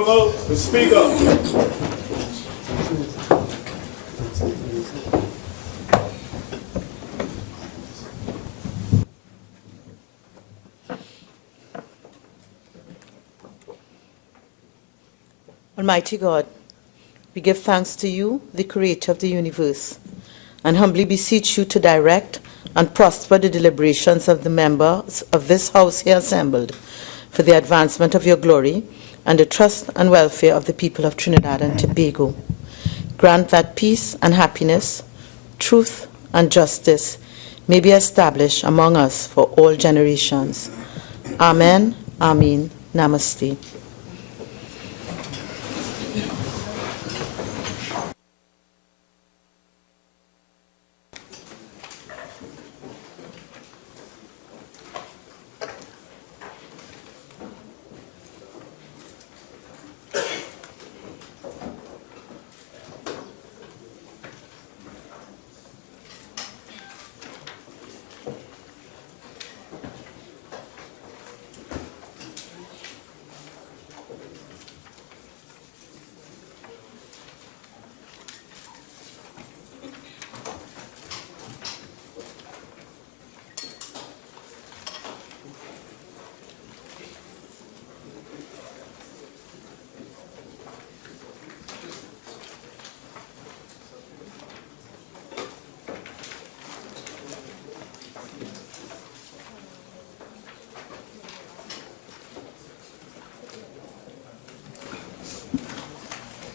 Honorable the Speaker. Almighty God, we give thanks to you, the Creator of the universe, and humbly beseech you to direct and prosper the deliberations of the members of this House here assembled for the advancement of your glory and the trust and welfare of the people of Trinidad and Tobago. Grant that peace and happiness, truth and justice may be established among us for all generations. Amen, Amen, Namaste.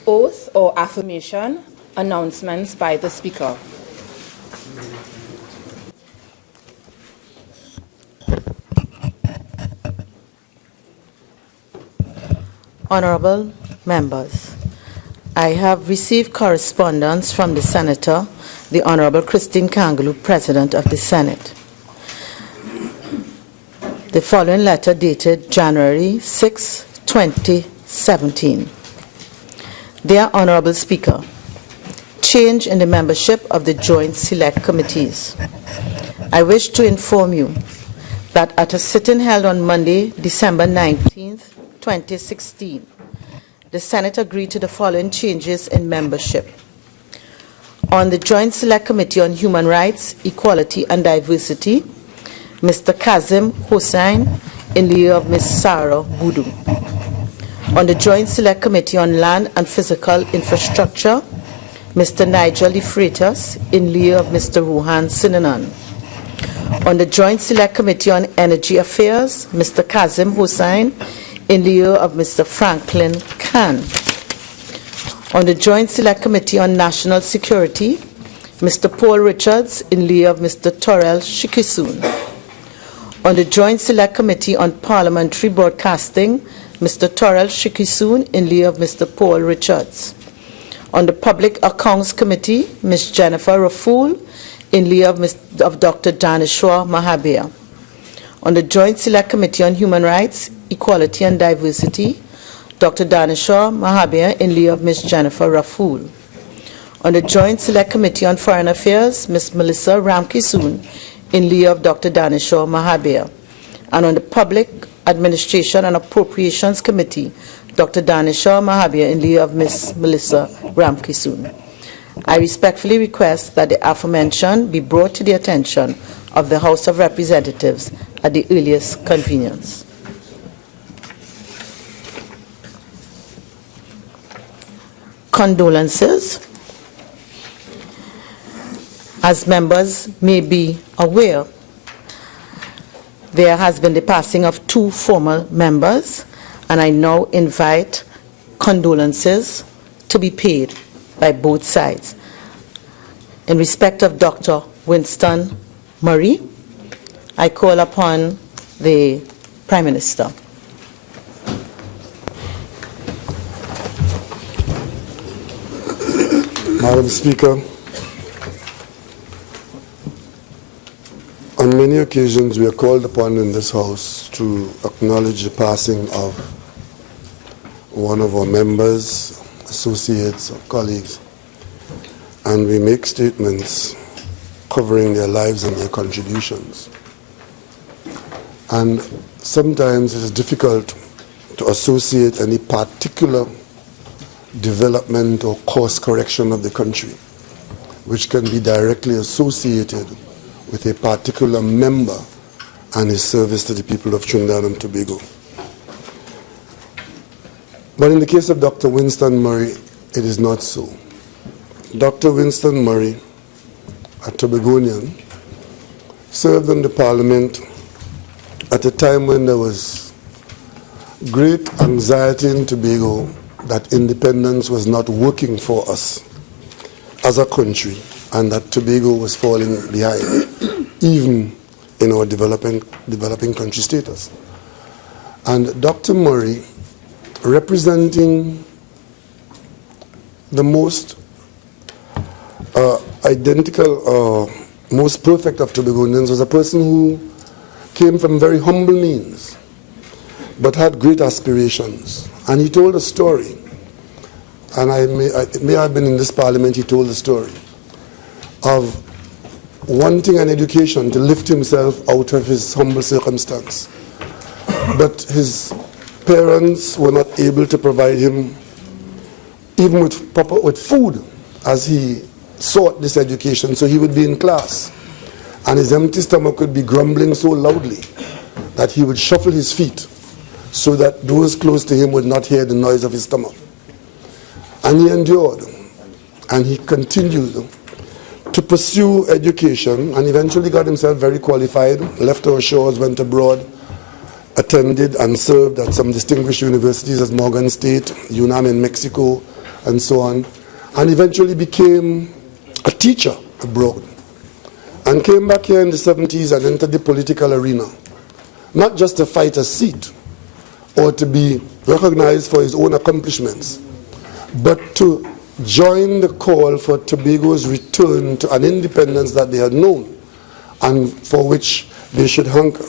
Oath or affirmation, announcements by the Speaker. Honorable members, I have received correspondence from the Senator, the Honorable Christine Kangaloo, President of the Senate. The following letter dated January 6, 2017. Dear Honorable Speaker, change in the membership of the Joint Select Committees. I wish to inform you that at a sitting held on Monday, December 19, 2016, the Senate agreed to the following changes in membership. On the Joint Select Committee on Human Rights, Equality and Diversity, Mr. Kazim Hossain in lieu of Ms. Sarah Boudou. On the Joint Select Committee on Land and Physical Infrastructure, Mr. Nigel De Freitas in lieu of Mr. Ruhan Sinanan. On the Joint Select Committee on Energy Affairs, Mr. Kazim Hossain in lieu of Mr. Franklin Khan. On the Joint Select Committee on National Security, Mr. Paul Richards in lieu of Mr. Torel Shikisun. On the Joint Select Committee on Parliamentary Broadcasting, Mr. Torel Shikisun in lieu of Mr. Paul Richards. On the Public Accounts Committee, Ms. Jennifer Rafool in lieu of Dr. Daneshwar Mahabir. On the Joint Select Committee on Human Rights, Equality and Diversity, Dr. Daneshwar Mahabir in lieu of Ms. Jennifer Rafool. On the Joint Select Committee on Foreign Affairs, Ms. Melissa Ramkisoon in lieu of Dr. Daneshwar Mahabir. And on the Public Administration and Appropriations Committee, Dr. Daneshwar Mahabir in lieu of Ms. Melissa Ramkisoon. I respectfully request that the aforementioned be brought to the attention of the House of Representatives at the earliest convenience. Condolences. As members may be aware, there has been the passing of two former members, and I now invite condolences to be paid by both sides. In respect of Dr. Winston Murray, I call upon the Prime Minister. Madam Speaker, on many occasions we are called upon in this House to acknowledge the passing of one of our members, associates, or colleagues, and we make statements covering their lives and their contributions. And sometimes it is difficult to associate any particular development or course correction of the country which can be directly associated with a particular member and his service to the people of Trinidad and Tobago. But in the case of Dr. Winston Murray, it is not so. Dr. Winston Murray, a Tobagonian, served in the Parliament at a time when there was great anxiety in Tobago that independence was not working for us as a country and that Tobago was falling behind, even in our developing country status. And Dr. Murray, representing the most identical, most perfect of Tobagonians, was a person who came from very humble means, but had great aspirations. And he told a story, and it may have been in this parliament he told the story, of wanting an education to lift himself out of his humble circumstance. But his parents were not able to provide him even with food as he sought this education, so he would be in class. And his empty stomach would be grumbling so loudly that he would shuffle his feet so that those close to him would not hear the noise of his stomach. And he endured, and he continued to pursue education, and eventually got himself very qualified, left our shores, went abroad, attended and served at some distinguished universities as Morgan State, UNAM in Mexico, and so on, and eventually became a teacher abroad, and came back here in the 70s and entered the political arena, not just to fight a seat or to be recognized for his own accomplishments, but to join the call for Tobago's return to an independence that they had known and for which they should hanker.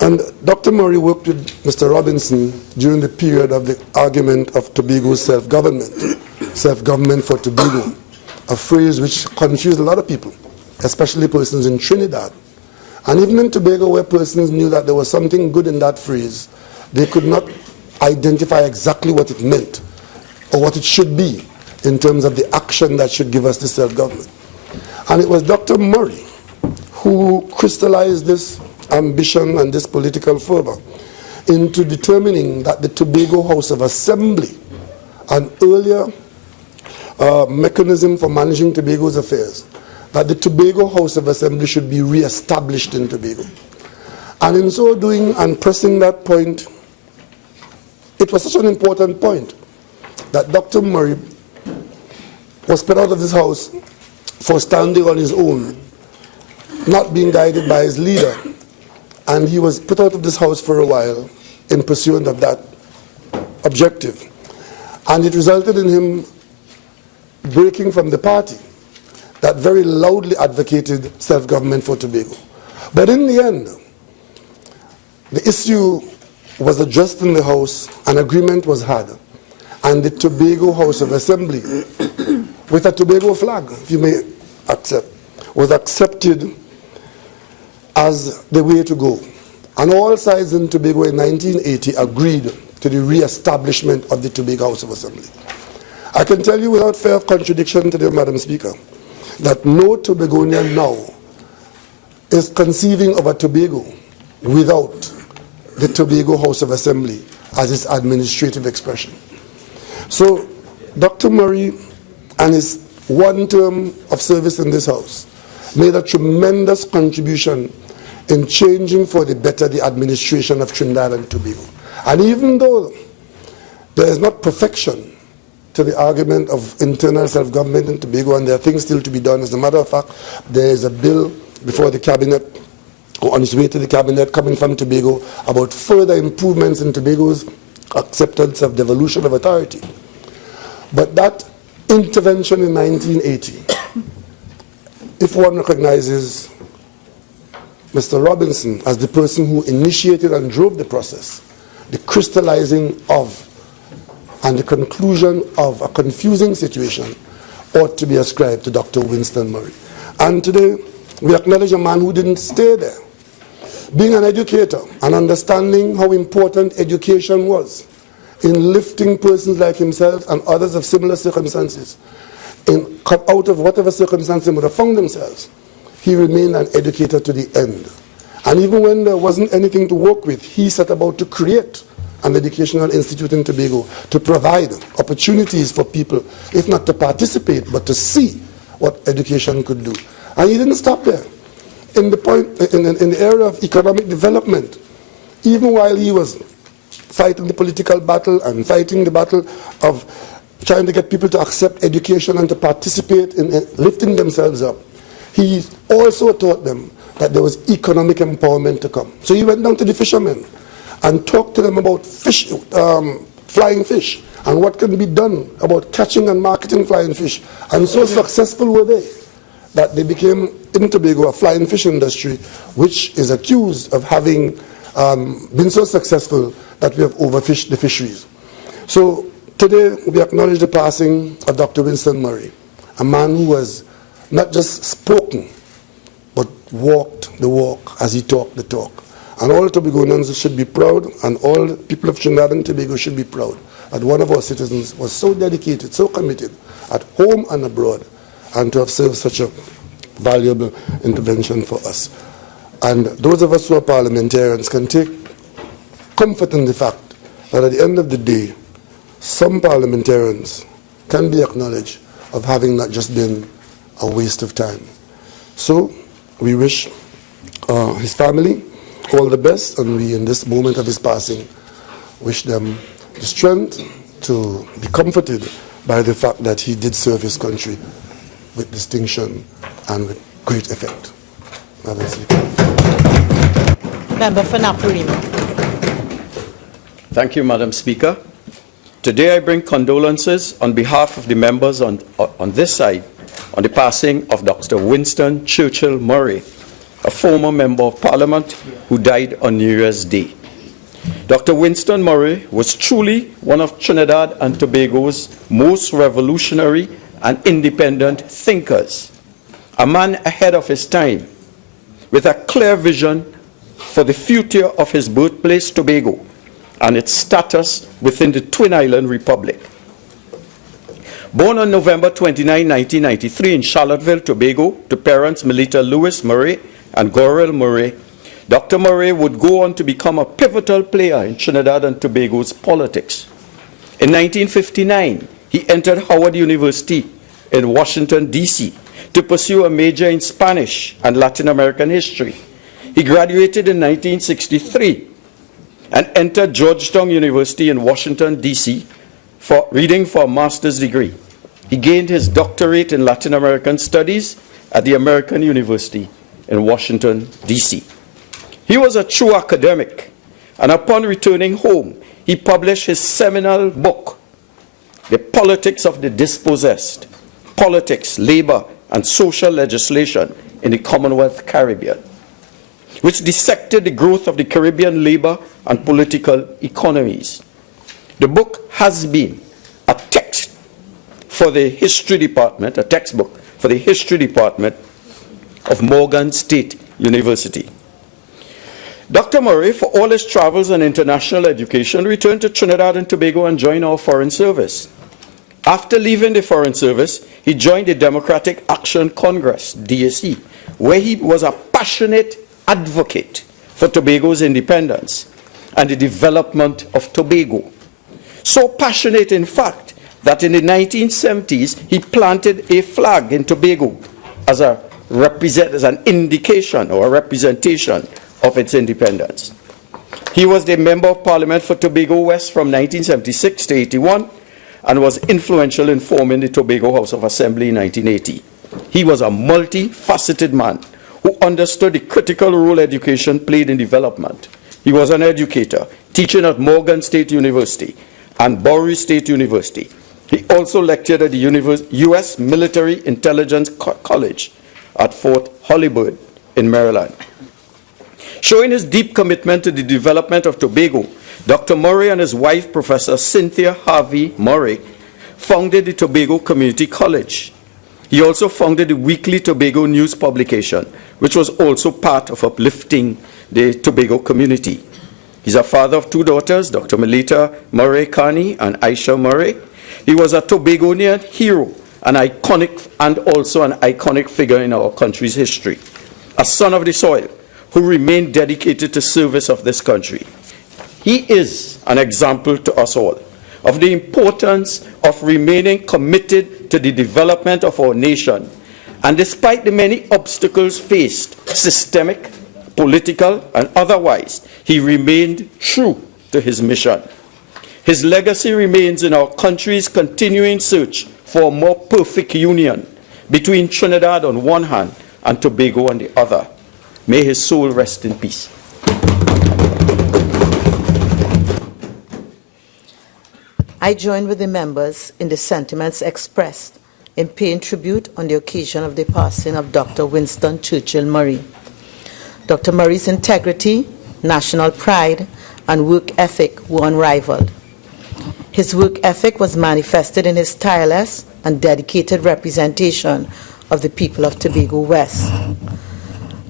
And Dr. Murray worked with Mr. Robinson during the period of the argument of Tobago's self-government for Tobago, a phrase which confused a lot of people, especially persons in Trinidad. And even in Tobago, where persons knew that there was something good in that phrase, they could not identify exactly what it meant or what it should be in terms of the action that should give us the self-government. And it was Dr. Murray who crystallized this ambition and this political fervor into determining that the Tobago House of Assembly, an earlier mechanism for managing Tobago's affairs, that the Tobago House of Assembly should be re-established in Tobago. And in so doing and pressing that point, it was such an important point that Dr. Murray was put out of this house for standing on his own, not being guided by his leader. And he was put out of this house for a while in pursuit of that objective. And it resulted in him breaking from the party that very loudly advocated self-government for Tobago. But in the end, the issue was addressed in the House, an agreement was had, and the Tobago House of Assembly, with a Tobago flag, if you may accept, was accepted as the way to go. And all sides in Tobago in 1980 agreed to the re-establishment of the Tobago House of Assembly. I can tell you without fear of contradiction today, Madam Speaker, that no Tobagonian now is conceiving of a Tobago without the Tobago House of Assembly as its administrative expression. So Dr. Murray and his one term of service in this house made a tremendous contribution in changing for the better the administration of Trinidad and Tobago. And even though there is not perfection to the argument of internal self-government in Tobago, and there are things still to be done, as a matter of fact, there is a bill before the cabinet, or on its way to the cabinet, coming from Tobago, about further improvements in Tobago's acceptance of devolution of authority. But that intervention in 1980, if one recognizes Mr. Robinson as the person who initiated and drove the process, the crystallizing of and the conclusion of a confusing situation ought to be ascribed to Dr. Winston Murray. And today, we acknowledge a man who didn't stay there, Being an educator and understanding how important education was in lifting persons like himself and others of similar circumstances out of whatever circumstance they would have found themselves, he remained an educator to the end. And even when there wasn't anything to work with, he set about to create an educational institute in Tobago to provide opportunities for people, if not to participate, but to see what education could do. And he didn't stop there. In the area of economic development, even while he was fighting the political battle and fighting the battle of trying to get people to accept education and to participate in lifting themselves up, he also taught them that there was economic empowerment to come. So he went down to the fishermen and talked to them about flying fish and what can be done about catching and marketing flying fish. And so successful were they that they became, in Tobago, a flying fish industry, which is accused of having been so successful that we have overfished the fisheries. So today we acknowledge the passing of Dr. Winston Murray, a man who was not just spoken, but walked the walk as he talked the talk. And all Tobagonians should be proud, and all people of Trinidad and Tobago should be proud that one of our citizens was so dedicated, so committed, at home and abroad, and to have served such a valuable intervention for us. And those of us who are parliamentarians can take comfort in the fact that at the end of the day, some parliamentarians can be acknowledged of having not just been a waste of time. So we wish his family all the best, and we, in this moment of his passing, wish them the strength to be comforted by the fact that he did serve his country with distinction and with great effect. Member for Napurima. Thank you, Madam Speaker. Today I bring condolences on behalf of the members on this side on the passing of Dr. Winston Churchill Murray, a former Member of Parliament who died on New Year's Day. Dr. Winston Murray was truly one of Trinidad and Tobago's most revolutionary and independent thinkers, a man ahead of his time, with a clear vision for the future of his birthplace, Tobago, and its status within the Twin Island Republic. Born on November 29, 1993 in Charlottesville, Tobago, to parents Melita Lewis Murray and Gorel Murray, Dr. Murray would go on to become a pivotal player in Trinidad and Tobago's politics. In 1959, he entered Howard University in Washington, D.C. to pursue a major in Spanish and Latin American history. He graduated in 1963 and entered Georgetown University in Washington, D.C. for reading for a master's degree. He gained his doctorate in Latin American Studies at the American University in Washington, D.C. He was a true academic, and upon returning home, he published his seminal book, The Politics of the Dispossessed, Politics, Labor, and Social Legislation in the Commonwealth Caribbean, which dissected the growth of the Caribbean labor and political economies. The book has been a text for the history department, a textbook for the history department of Morgan State University. Dr. Murray, for all his travels and international education, returned to Trinidad and Tobago and joined our Foreign Service. After leaving the Foreign Service, he joined the Democratic Action Congress, DAC, where he was a passionate advocate for Tobago's independence and the development of Tobago. So passionate, in fact, that in the 1970s, he planted a flag in Tobago as an indication or a representation of its independence. He was the Member of Parliament for Tobago West from 1976 to 81 and was influential in forming the Tobago House of Assembly in 1980. He was a multifaceted man who understood the critical role education played in development. He was an educator, teaching at Morgan State University and Bowery State University. He also lectured at the U.S. Military Intelligence College at Fort Hollywood in Maryland. Showing his deep commitment to the development of Tobago, Dr. Murray and his wife, Professor Cynthia Harvey Murray, founded the Tobago Community College, He also founded the weekly Tobago news publication, which was also part of uplifting the Tobago community. He's a father of 2 daughters, Dr. Melita Murray Carney and Aisha Murray. He was a Tobagonian hero, and also an iconic figure in our country's history. A son of the soil who remained dedicated to service of this country. He is an example to us all of the importance of remaining committed to the development of our nation. And despite the many obstacles faced, systemic, political, and otherwise, he remained true to his mission. His legacy remains in our country's continuing search for a more perfect union between Trinidad on one hand and Tobago on the other. May his soul rest in peace. I join with the members in the sentiments expressed in paying tribute on the occasion of the passing of Dr. Winston Churchill Murray. Dr. Murray's integrity, national pride, and work ethic were unrivaled. His work ethic was manifested in his tireless and dedicated representation of the people of Tobago West.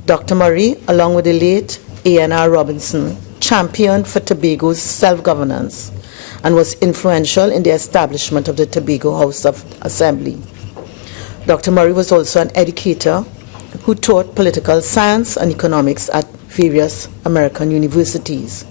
Dr. Murray, along with the late A.N.R. Robinson, championed for Tobago's self-governance and was influential in the establishment of the Tobago House of Assembly. Dr. Murray was also an educator who taught political science and economics at various American universities.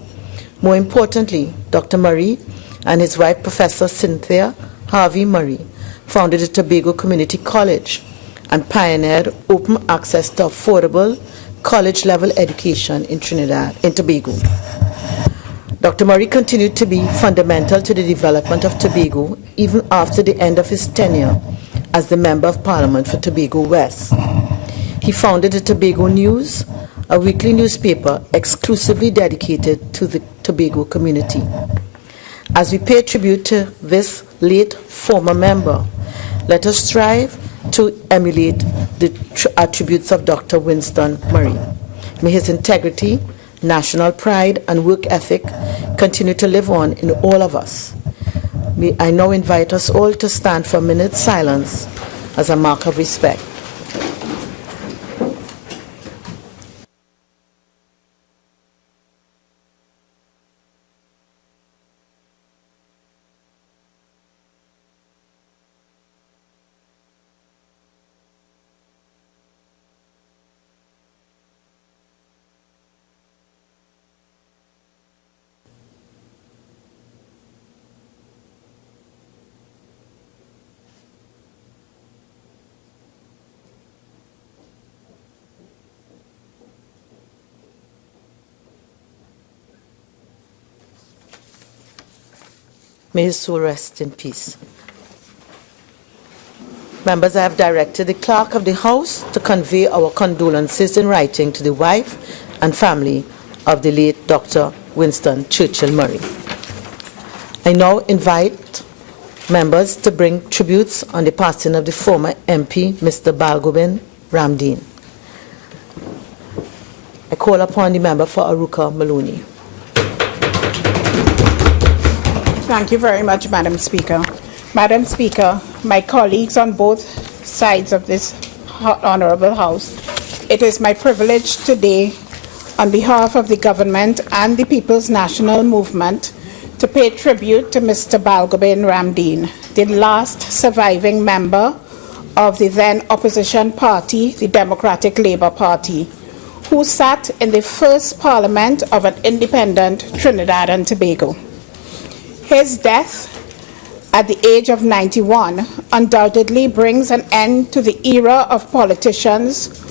More importantly, Dr. Murray and his wife, Professor Cynthia Harvey Murray, founded the Tobago Community College and pioneered open access to affordable college-level education in Tobago. Dr. Murray continued to be fundamental to the development of Tobago even after the end of his tenure as the Member of Parliament for Tobago West. He founded the Tobago News, a weekly newspaper exclusively dedicated to the Tobago community. As we pay tribute to this late former member, let us strive to emulate the attributes of Dr. Winston Murray. May his integrity, national pride, and work ethic continue to live on in all of us. I now invite us all to stand for a minute's silence as a mark of respect. May his soul rest in peace. Members, I have directed the clerk of the House to convey our condolences in writing to the wife and family of the late Dr. Winston Churchill Murray. I now invite members to bring tributes on the passing of the former MP, Mr. Balgobin Ramdeen. I call upon the member for Aruka Maloney. Thank you very much, Madam Speaker. Madam Speaker, my colleagues on both sides of this Honourable House, it is my privilege today, on behalf of the government and the People's National Movement, to pay tribute to Mr. Balgobin Ramdeen, the last surviving member of the then opposition party, the Democratic Labour Party, who sat in the first parliament of an independent Trinidad and Tobago. His death at the age of 91 undoubtedly brings an end to the era of politicians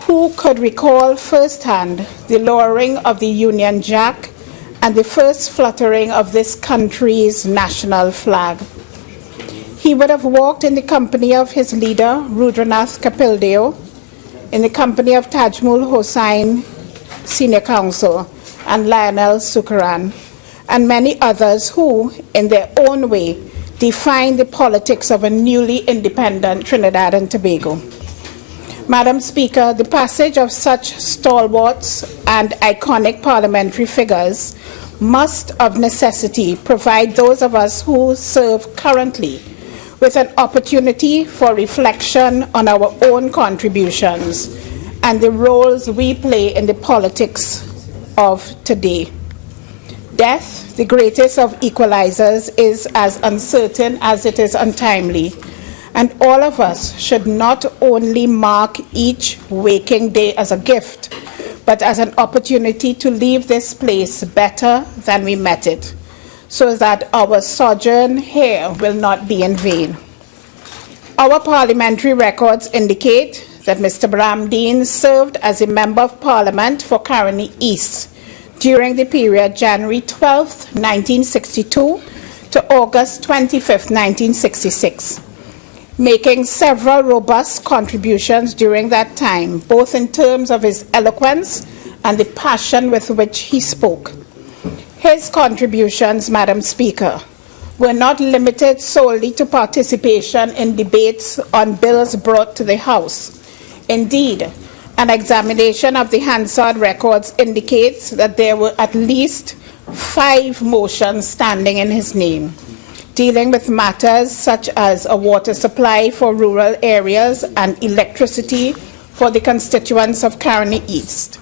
who could recall firsthand the lowering of the Union Jack and the first fluttering of this country's national flag. He would have walked in the company of his leader, Rudranath Kapildeo, in the company of Tajmul Hossain, Senior Counsel, and Lionel Sukaran, and many others who, in their own way, defined the politics of a newly independent Trinidad and Tobago. Madam Speaker, the passage of such stalwarts and iconic parliamentary figures must of necessity provide those of us who serve currently with an opportunity for reflection on our own contributions and the roles we play in the politics of today. Death, the greatest of equalizers, is as uncertain as it is untimely, and all of us should not only mark each waking day as a gift, but as an opportunity to leave this place better than we met it, so that our sojourn here will not be in vain. Our parliamentary records indicate that Mr. Ramdeen served as a Member of Parliament for Caroni East during the period January 12, 1962 to August 25, 1966, making several robust contributions during that time, both in terms of his eloquence and the passion with which he spoke. His contributions, Madam Speaker, were not limited solely to participation in debates on bills brought to the House. Indeed, an examination of the Hansard records indicates that there were at least 5 motions standing in his name, dealing with matters such as a water supply for rural areas and electricity for the constituents of Caroni East.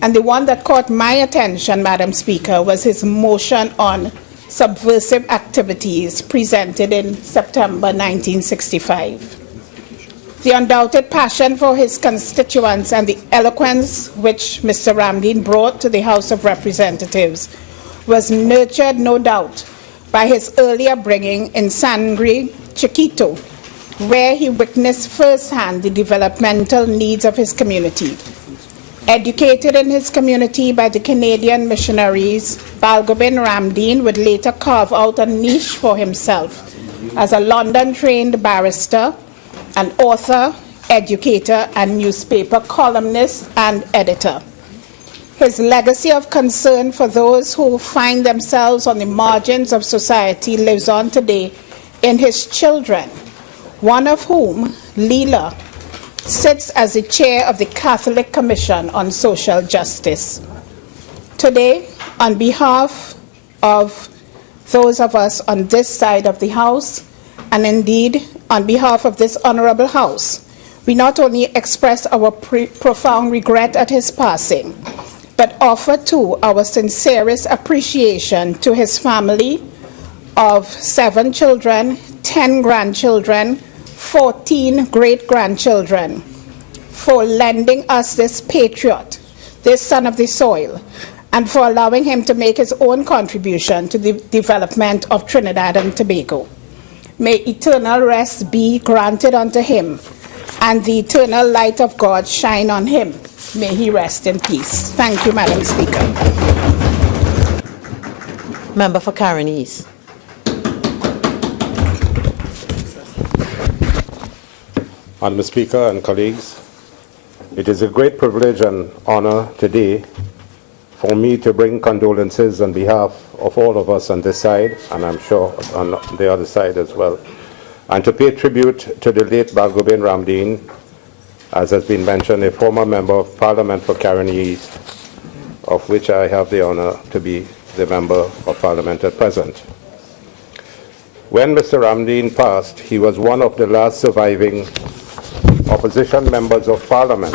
And the one that caught my attention, Madam Speaker, was his motion on subversive activities presented in September 1965. The undoubted passion for his constituents and the eloquence which Mr. Ramdeen brought to the House of Representatives was nurtured, no doubt, by his earlier bringing in Sangre, Chiquito, where he witnessed firsthand the developmental needs of his community. Educated in his community by the Canadian missionaries, Balgobin Ramdeen would later carve out a niche for himself as a London-trained barrister, an author, educator, and newspaper columnist and editor. His legacy of concern for those who find themselves on the margins of society lives on today in his children, one of whom, Leela, sits as the chair of the Catholic Commission on Social Justice. Today, on behalf of those of us on this side of the House, and indeed on behalf of this Honourable House, we not only express our profound regret at his passing, but offer too our sincerest appreciation to his family of 7 children, 10 grandchildren, 14 great-grandchildren, for lending us this patriot, this son of the soil, and for allowing him to make his own contribution to the development of Trinidad and Tobago. May eternal rest be granted unto him, and the eternal light of God shine on him. May he rest in peace. Thank you, Madam Speaker. Member for Caroni East. Madam Speaker and colleagues, it is a great privilege and honor today for me to bring condolences on behalf of all of us on this side, and I'm sure on the other side as well, and to pay tribute to the late Balgobin Ramdeen, as has been mentioned, a former Member of Parliament for Caroni East, of which I have the honor to be the Member of Parliament at present. When Mr. Ramdeen passed, he was one of the last surviving opposition members of Parliament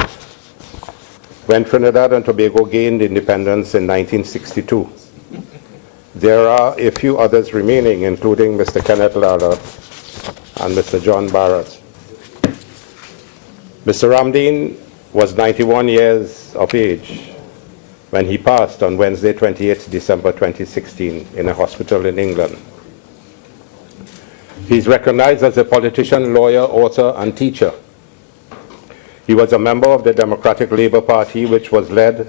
when Trinidad and Tobago gained independence in 1962. There are a few others remaining, including Mr. Kenneth Lala and Mr. John Barrett. Mr. Ramdeen was 91 years of age when he passed on Wednesday, 28 December 2016, in a hospital in England. He is recognized as a politician, lawyer, author, and teacher. He was a member of the Democratic Labour Party, which was led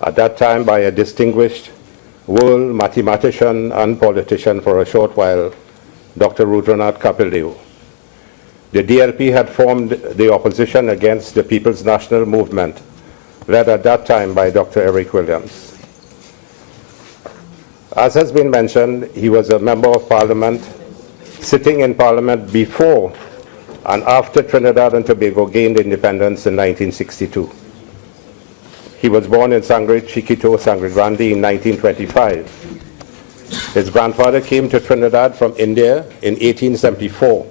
at that time by a distinguished world mathematician and politician for a short while, Dr. Rudranath. The DLP had formed the opposition against the People's National Movement, led at that time by Dr. Eric Williams. As has been mentioned, he was a Member of Parliament, sitting in Parliament before and after Trinidad and Tobago gained independence in 1962. He was born in Sangre, Chiquito, Sangre Grande in 1925. His grandfather came to Trinidad from India in 1874.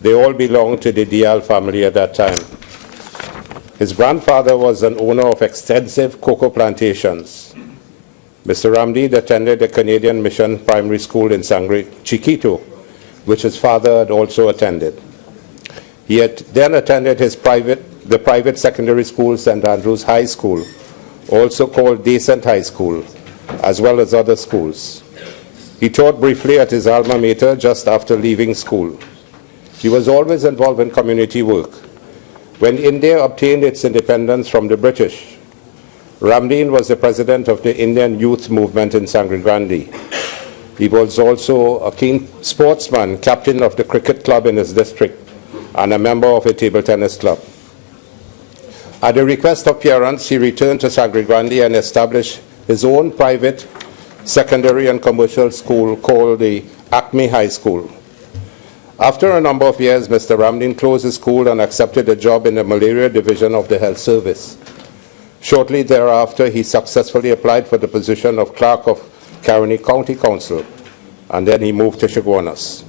They all belonged to the Dial family at that time. His grandfather was an owner of extensive cocoa plantations. Mr. Ramdeen attended the Canadian Mission Primary School in Sangre Chiquito, which his father had also attended. He had then attended the private secondary school, St. Andrew's High School, also called Decent High School, as well as other schools. He taught briefly at his alma mater just after leaving school. He was always involved in community work. When India obtained its independence from the British, Ramdeen was the president of the Indian youth movement in Sangre Grande. He was also a keen sportsman, captain of the cricket club in his district, and a member of a table tennis club. At the request of parents, he returned to Sangre Grande and established his own private secondary and commercial school called the Acme High School. After a number of years, Mr. Ramdeen closed his school and accepted a job in the malaria division of the health service. Shortly thereafter, he successfully applied for the position of clerk of Caroni County Council, and then he moved to Chaguanas.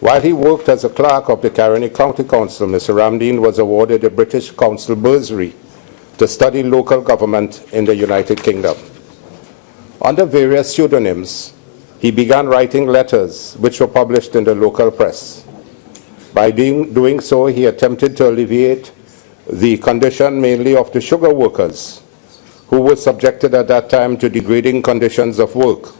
While he worked as a clerk of the Caroni County Council, Mr. Ramdeen was awarded a British Council bursary to study local government in the United Kingdom. Under various pseudonyms, he began writing letters which were published in the local press. By doing so, he attempted to alleviate the condition mainly of the sugar workers, who were subjected at that time to degrading conditions of work.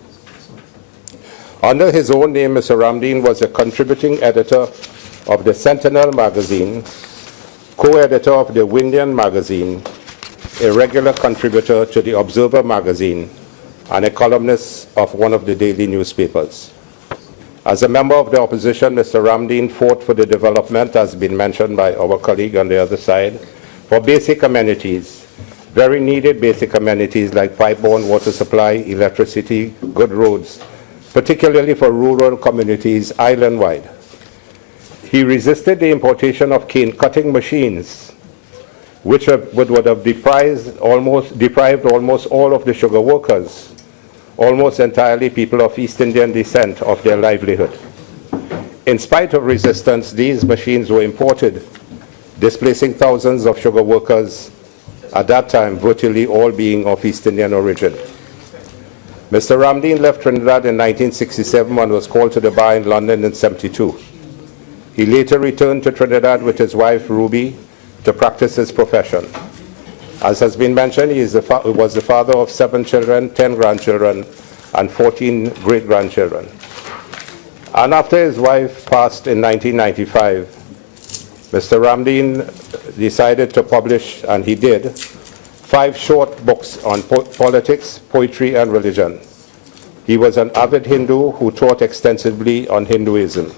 Under his own name, Mr. Ramdeen was a contributing editor of the Sentinel magazine, co-editor of the Windian magazine, a regular contributor to the Observer magazine, and a columnist of one of the daily newspapers. As a member of the opposition, Mr. Ramdeen fought for the development, as has been mentioned by our colleague on the other side, for basic amenities, very needed basic amenities like pipe-borne water supply, electricity, good roads, particularly for rural communities island-wide. He resisted the importation of cane-cutting machines, which would have deprived almost all of the sugar workers, almost entirely people of East Indian descent, of their livelihood. In spite of resistance, these machines were imported, displacing thousands of sugar workers, at that time virtually all being of East Indian origin. Mr. Ramdeen left Trinidad in 1967 and was called to the bar in London in 1972. He later returned to Trinidad with his wife Ruby to practice his profession. As has been mentioned, he was the father of 7 children, 10 grandchildren, and 14 great-grandchildren. And after his wife passed in 1995, Mr. Ramdeen decided to publish, and he did, 5 short books on politics, poetry, and religion. He was an avid Hindu who taught extensively on Hinduism.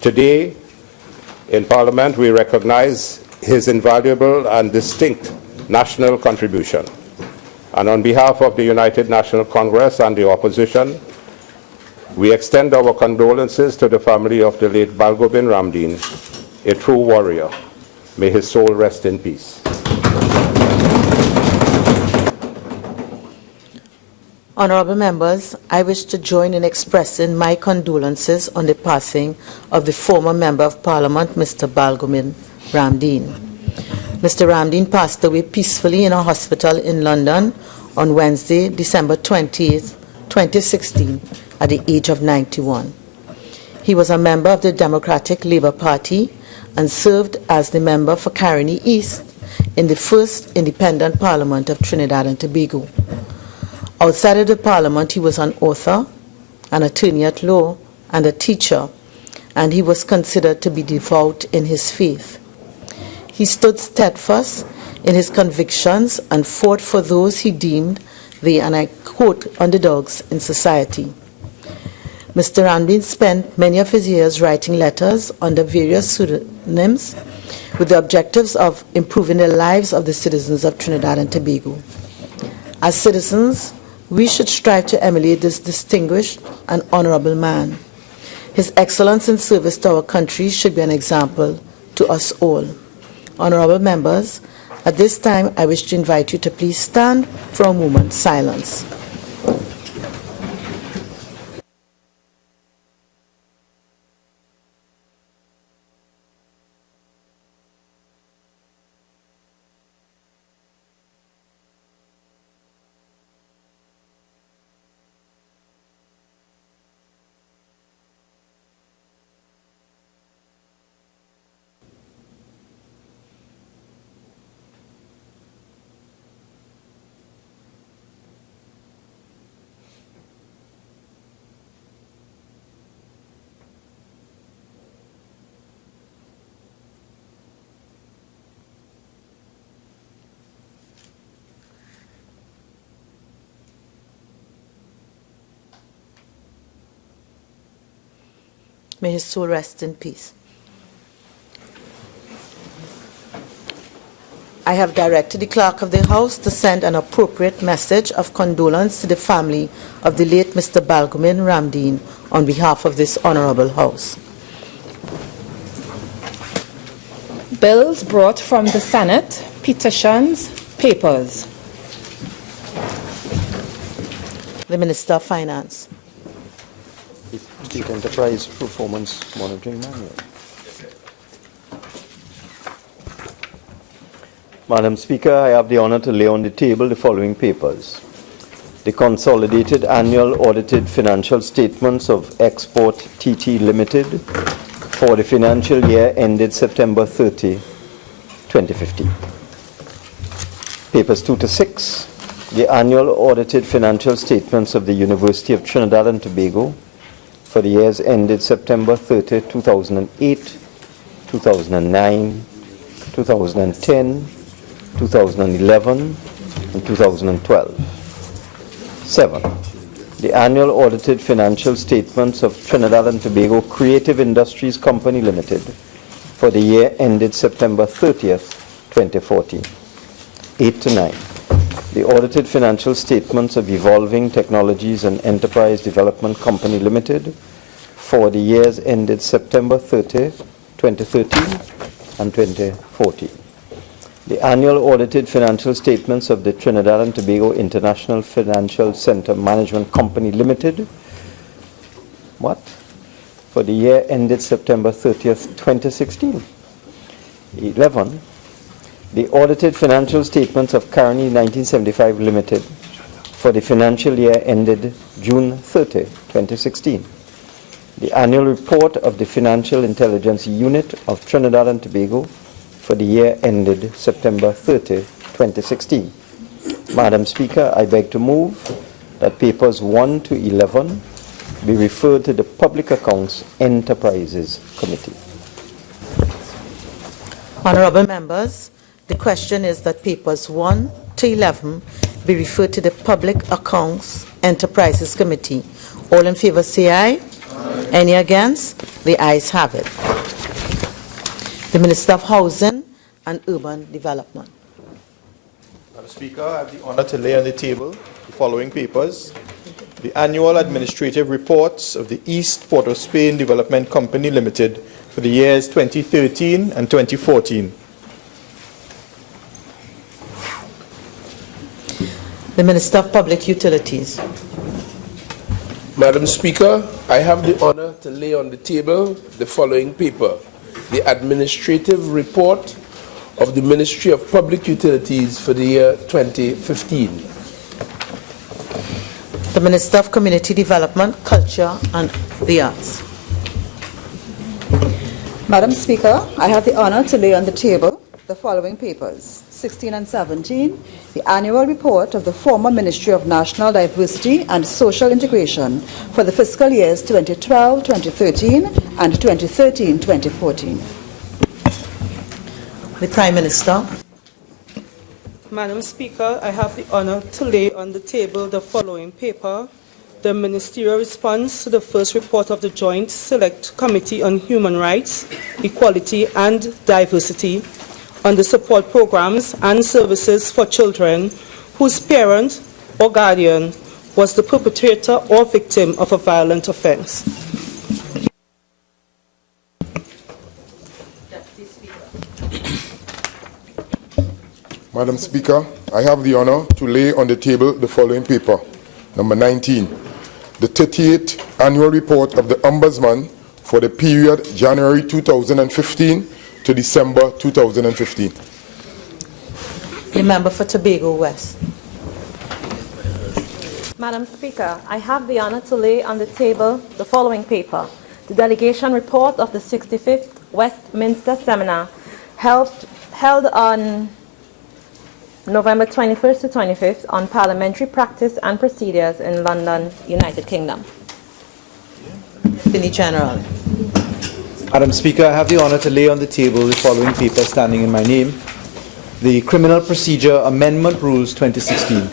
Today, in Parliament, we recognize his invaluable and distinct national contribution. And on behalf of the United National Congress and the opposition, we extend our condolences to the family of the late Balgobin Ramdeen, a true warrior. May his soul rest in peace. Honorable members, I wish to join in expressing my condolences on the passing of the former Member of Parliament, Mr. Balgobin Ramdeen. Mr. Ramdeen passed away peacefully in a hospital in London on Wednesday, December 20th, 2016, at the age of 91. He was a member of the Democratic Labour Party and served as the member for Caroni East in the first independent Parliament of Trinidad and Tobago. Outside of the Parliament, he was an author, an attorney at law, and a teacher, and he was considered to be devout in his faith. He stood steadfast in his convictions and fought for those he deemed the, and I quote, underdogs in society. Mr. Ramdeen spent many of his years writing letters under various pseudonyms with the objectives of improving the lives of the citizens of Trinidad and Tobago. As citizens, we should strive to emulate this distinguished and honorable man. His excellence in service to our country should be an example to us all. Honorable members, at this time I wish to invite you to please stand for a moment's silence. May his soul rest in peace. I have directed the Clerk of the House to send an appropriate message of condolence to the family of the late Mr. Balgobin Ramdeen on behalf of this Honourable House. Bills brought from the Senate, petitions, papers. The Minister of Finance. State Enterprise Performance Monitoring Manual. Madam Speaker, I have the honor to lay on the table the following papers. The consolidated annual audited financial statements of Export TT Limited for the financial year ended September 30, 2015. Papers 2 to 6. The annual audited financial statements of the University of Trinidad and Tobago for the years ended September 30, 2008, 2009, 2010, 2011, and 2012. 7. The annual audited financial statements of Trinidad and Tobago Creative Industries Company Limited for the year ended September 30th, 2014. 8 to 9. The audited financial statements of Evolving Technologies and Enterprise Development Company Limited for the years ended September 30, 2013 and 2014. The annual audited financial statements of the Trinidad and Tobago International Financial Center Management Company Limited for the year ended September 30th, 2016. 11. The audited financial statements of Carney 1975 Limited for the financial year ended June 30, 2016. The annual report of the Financial Intelligence Unit of Trinidad and Tobago for the year ended September 30, 2016. Madam Speaker, I beg to move that papers 1 to 11 be referred to the Public Accounts Enterprises Committee. Honourable members, the question is that papers 1 to 11 be referred to the Public Accounts Enterprises Committee. All in favour say aye. Aye. Any against? The ayes have it. The Minister of Housing and Urban Development. Madam Speaker, I have the honor to lay on the table the following papers. The annual administrative reports of the East Port of Spain Development Company Limited for the years 2013 and 2014. The Minister of Public Utilities. Madam Speaker, I have the honor to lay on the table the following paper. The administrative report of the Ministry of Public Utilities for the year 2015. The Minister of Community Development, Culture and the Arts. Madam Speaker, I have the honor to lay on the table the following papers. 16 and 17, the annual report of the former Ministry of National Diversity and Social Integration for the fiscal years 2012-2013 and 2013-2014. The Prime Minister. Madam Speaker, I have the honor to lay on the table the following paper, the ministerial response to the first report of the Joint Select Committee on Human Rights, Equality and Diversity on the support programs and services for children whose parent or guardian was the perpetrator or victim of a violent offense. Madam Speaker, I have the honor to lay on the table the following paper. Number 19, the 38th annual report of the Ombudsman for the period January 2015 to December 2015. The member for Tobago West. Madam Speaker, I have the honor to lay on the table the following paper, the delegation report of the 65th Westminster Seminar held on November 21st to 25th on parliamentary practice and procedures in London, United Kingdom. Attorney General. Madam Speaker, I have the honor to lay on the table the following paper standing in my name, the Criminal Procedure Amendment Rules 2016.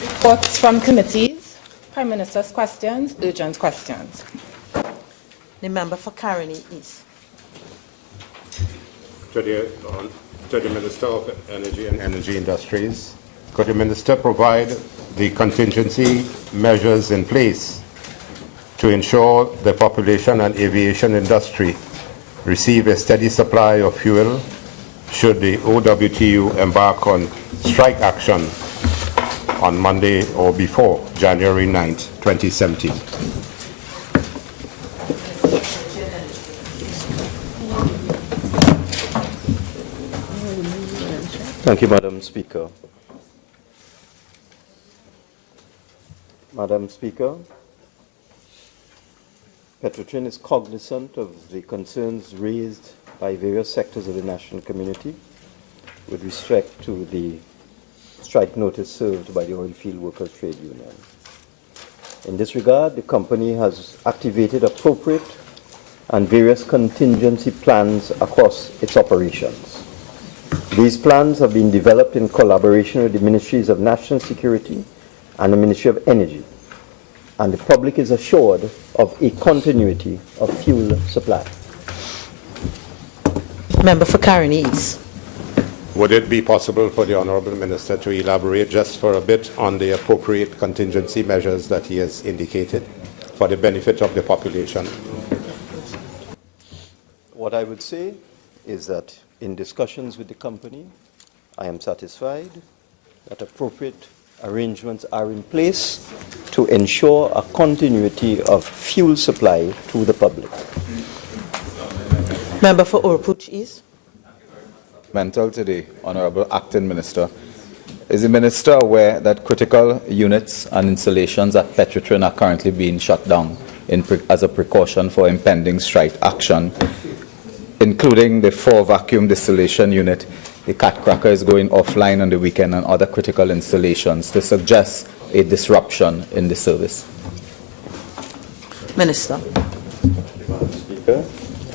Reports from committees. Prime Minister's questions, urgent questions. The member for Caroni East. To the Minister of Energy and Energy Industries, could the Minister provide the contingency measures in place to ensure the population and aviation industry receive a steady supply of fuel should the OWTU embark on strike action on Monday or before January 9th, 2017? Thank you, Madam Speaker. Madam Speaker, PETROTRIN is cognizant of the concerns raised by various sectors of the national community with respect to the strike notice served by the Oilfield Workers Trade Union. In this regard, the company has activated appropriate and various contingency plans across its operations. These plans have been developed in collaboration with the Ministries of National Security and the Ministry of Energy, and the public is assured of a continuity of fuel supply. Member for Caroni East. Would it be possible for the Honourable Minister to elaborate just for a bit on the appropriate contingency measures that he has indicated for the benefit of the population? What I would say is that in discussions with the company, I am satisfied that appropriate arrangements are in place to ensure a continuity of fuel supply to the public. Member for Oropouche East. To the Honourable Acting Minister. Is the Minister aware that critical units and installations at PETROTRIN are currently being shut down as a precaution for impending strike action, including the 4 vacuum distillation unit? The cat cracker is going offline on the weekend and other critical installations to suggest a disruption in the service. Minister. Madam Speaker,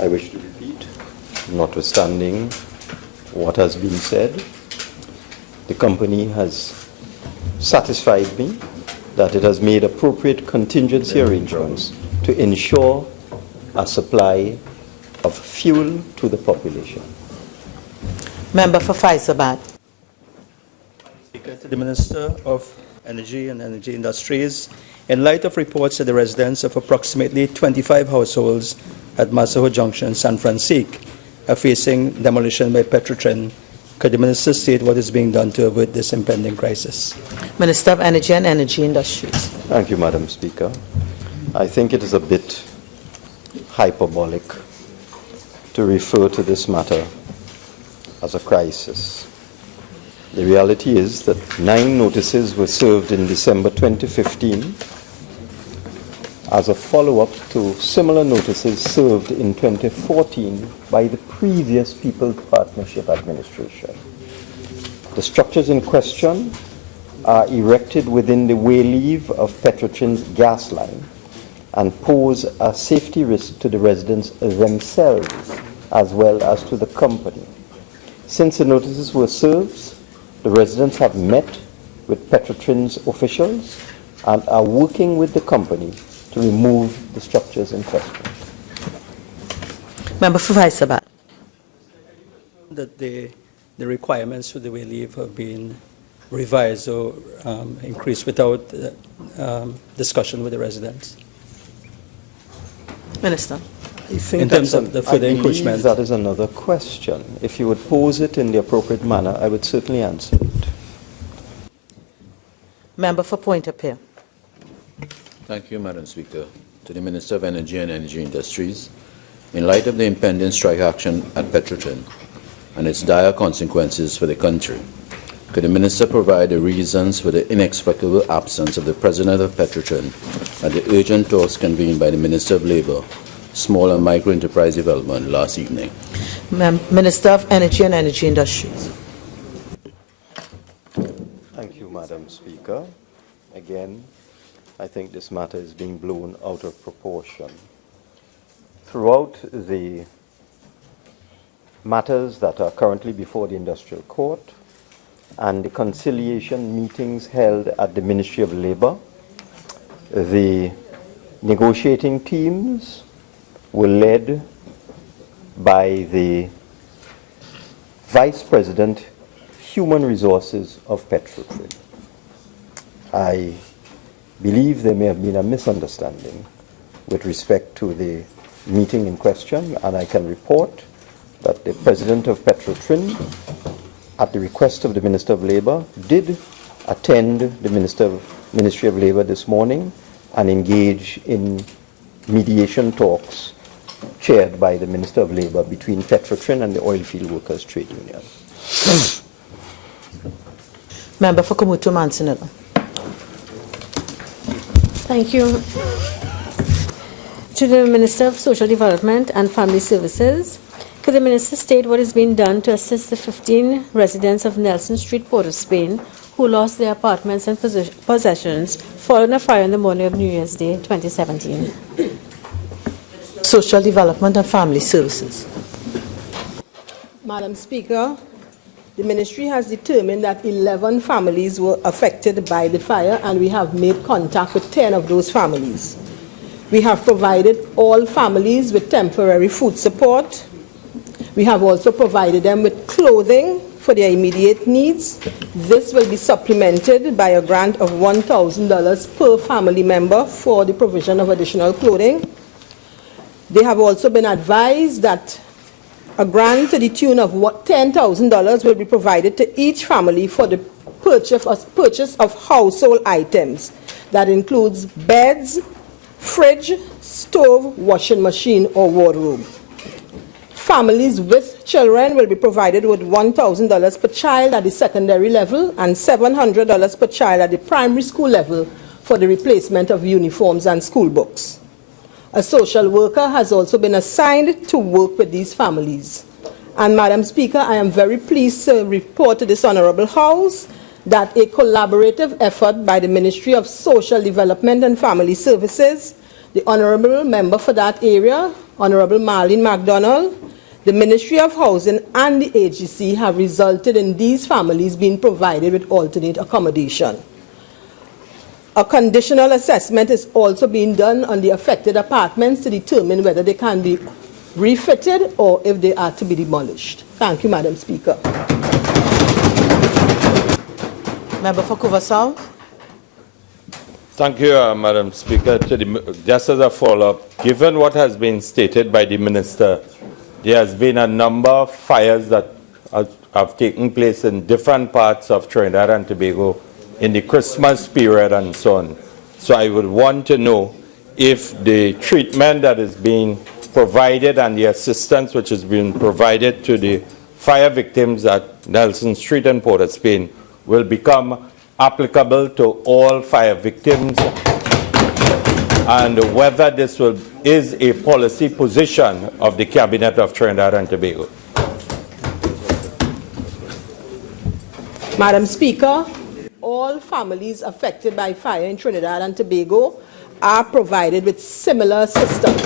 I wish to repeat, notwithstanding what has been said, the company has satisfied me that it has made appropriate contingency arrangements to ensure a supply of fuel to the population. Member for Faizabad. Speaker, to the Minister of Energy and Energy Industries, in light of reports that the residents of approximately 25 households at Masaho Junction, San Francisco, are facing demolition by PETROTRIN, could the Minister state what is being done to avert this impending crisis? Minister of Energy and Energy Industries. Thank you, Madam Speaker. I think it is a bit hyperbolic to refer to this matter as a crisis. The reality is that 9 notices were served in December 2015 as a follow-up to similar notices served in 2014 by the previous People's Partnership Administration. The structures in question are erected within the wayleave of PETROTRIN's gas line and pose a safety risk to the residents themselves as well as to the company. Since the notices were served, the residents have met with PETROTRIN's officials and are working with the company to remove the structures in question. Member for Faizabad. That the requirements for the wayleave have been revised or increased without discussion with the residents? Minister. In terms of the further encroachment. That is another question. If you would pose it in the appropriate manner, I would certainly answer it. Member for Point-a-Peer. Thank you, Madam Speaker. To the Minister of Energy and Energy Industries, in light of the impending strike action at PETROTRIN and its dire consequences for the country, could the Minister provide the reasons for the inexplicable absence of the President of PETROTRIN at the urgent talks convened by the Minister of Labour, Small and Micro Enterprise Development last evening? Minister of Energy and Energy Industries. Thank you, Madam Speaker. Again, I think this matter is being blown out of proportion. Throughout the matters that are currently before the Industrial Court and the conciliation meetings held at the Ministry of Labour, The negotiating teams were led by the Vice President, Human Resources of PETROTRIN. I believe there may have been a misunderstanding with respect to the meeting in question, and I can report that the President of PETROTRIN, at the request of the Minister of Labour, did attend the Ministry of Labour this morning and engage in mediation talks chaired by the Minister of Labour between PETROTRIN and the Oilfield Workers Trade Union. Member for Kamutu Mansinilla. Thank you. To the Minister of Social Development and Family Services, could the Minister state what is being done to assist the 15 residents of Nelson Street, Port of Spain, who lost their apartments and possessions following a fire on the morning of New Year's Day 2017? Social Development and Family Services. Madam Speaker, the Ministry has determined that 11 families were affected by the fire, and we have made contact with 10 of those families. We have provided all families with temporary food support. We have also provided them with clothing for their immediate needs. This will be supplemented by a grant of $1,000 per family member for the provision of additional clothing. They have also been advised that a grant to the tune of $10,000 will be provided to each family for the purchase of household items. That includes beds, fridge, stove, washing machine, or wardrobe. Families with children will be provided with $1,000 per child at the secondary level and $700 per child at the primary school level for the replacement of uniforms and school books. A social worker has also been assigned to work with these families. And Madam Speaker, I am very pleased to report to this Honourable House that a collaborative effort by the Ministry of Social Development and Family Services, the Honourable Member for that area, Honourable Marlene MacDonald, the Ministry of Housing and the AGC have resulted in these families being provided with alternate accommodation. A conditional assessment is also being done on the affected apartments to determine whether they can be refitted or if they are to be demolished. Thank you, Madam Speaker. Member for Couva South. Thank you, Madam Speaker. Just as a follow-up, given what has been stated by the Minister, there has been a number of fires that have taken place in different parts of Trinidad and Tobago in the Christmas period and so on. So I would want to know if the treatment that is being provided and the assistance which is being provided to the fire victims at Nelson Street and Port of Spain will become applicable to all fire victims, and whether this is a policy position of the Cabinet of Trinidad and Tobago. Madam Speaker, all families affected by fire in Trinidad and Tobago are provided with similar assistance.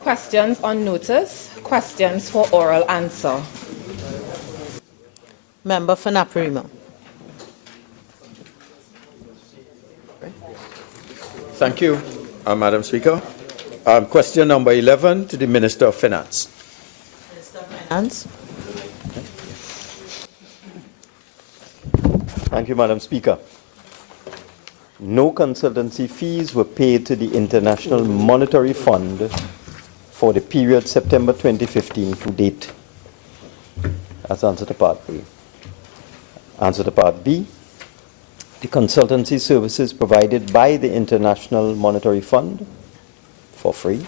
Questions on notice, questions for oral answer. Member for Naparima. Thank you, Madam Speaker. Question number 11 to the Minister of Finance. Minister of Finance. Thank you, Madam Speaker. No consultancy fees were paid to the International Monetary Fund for the period September 2015 to date. That's answer to Part A. Answer to Part B. The consultancy services provided by the International Monetary Fund for free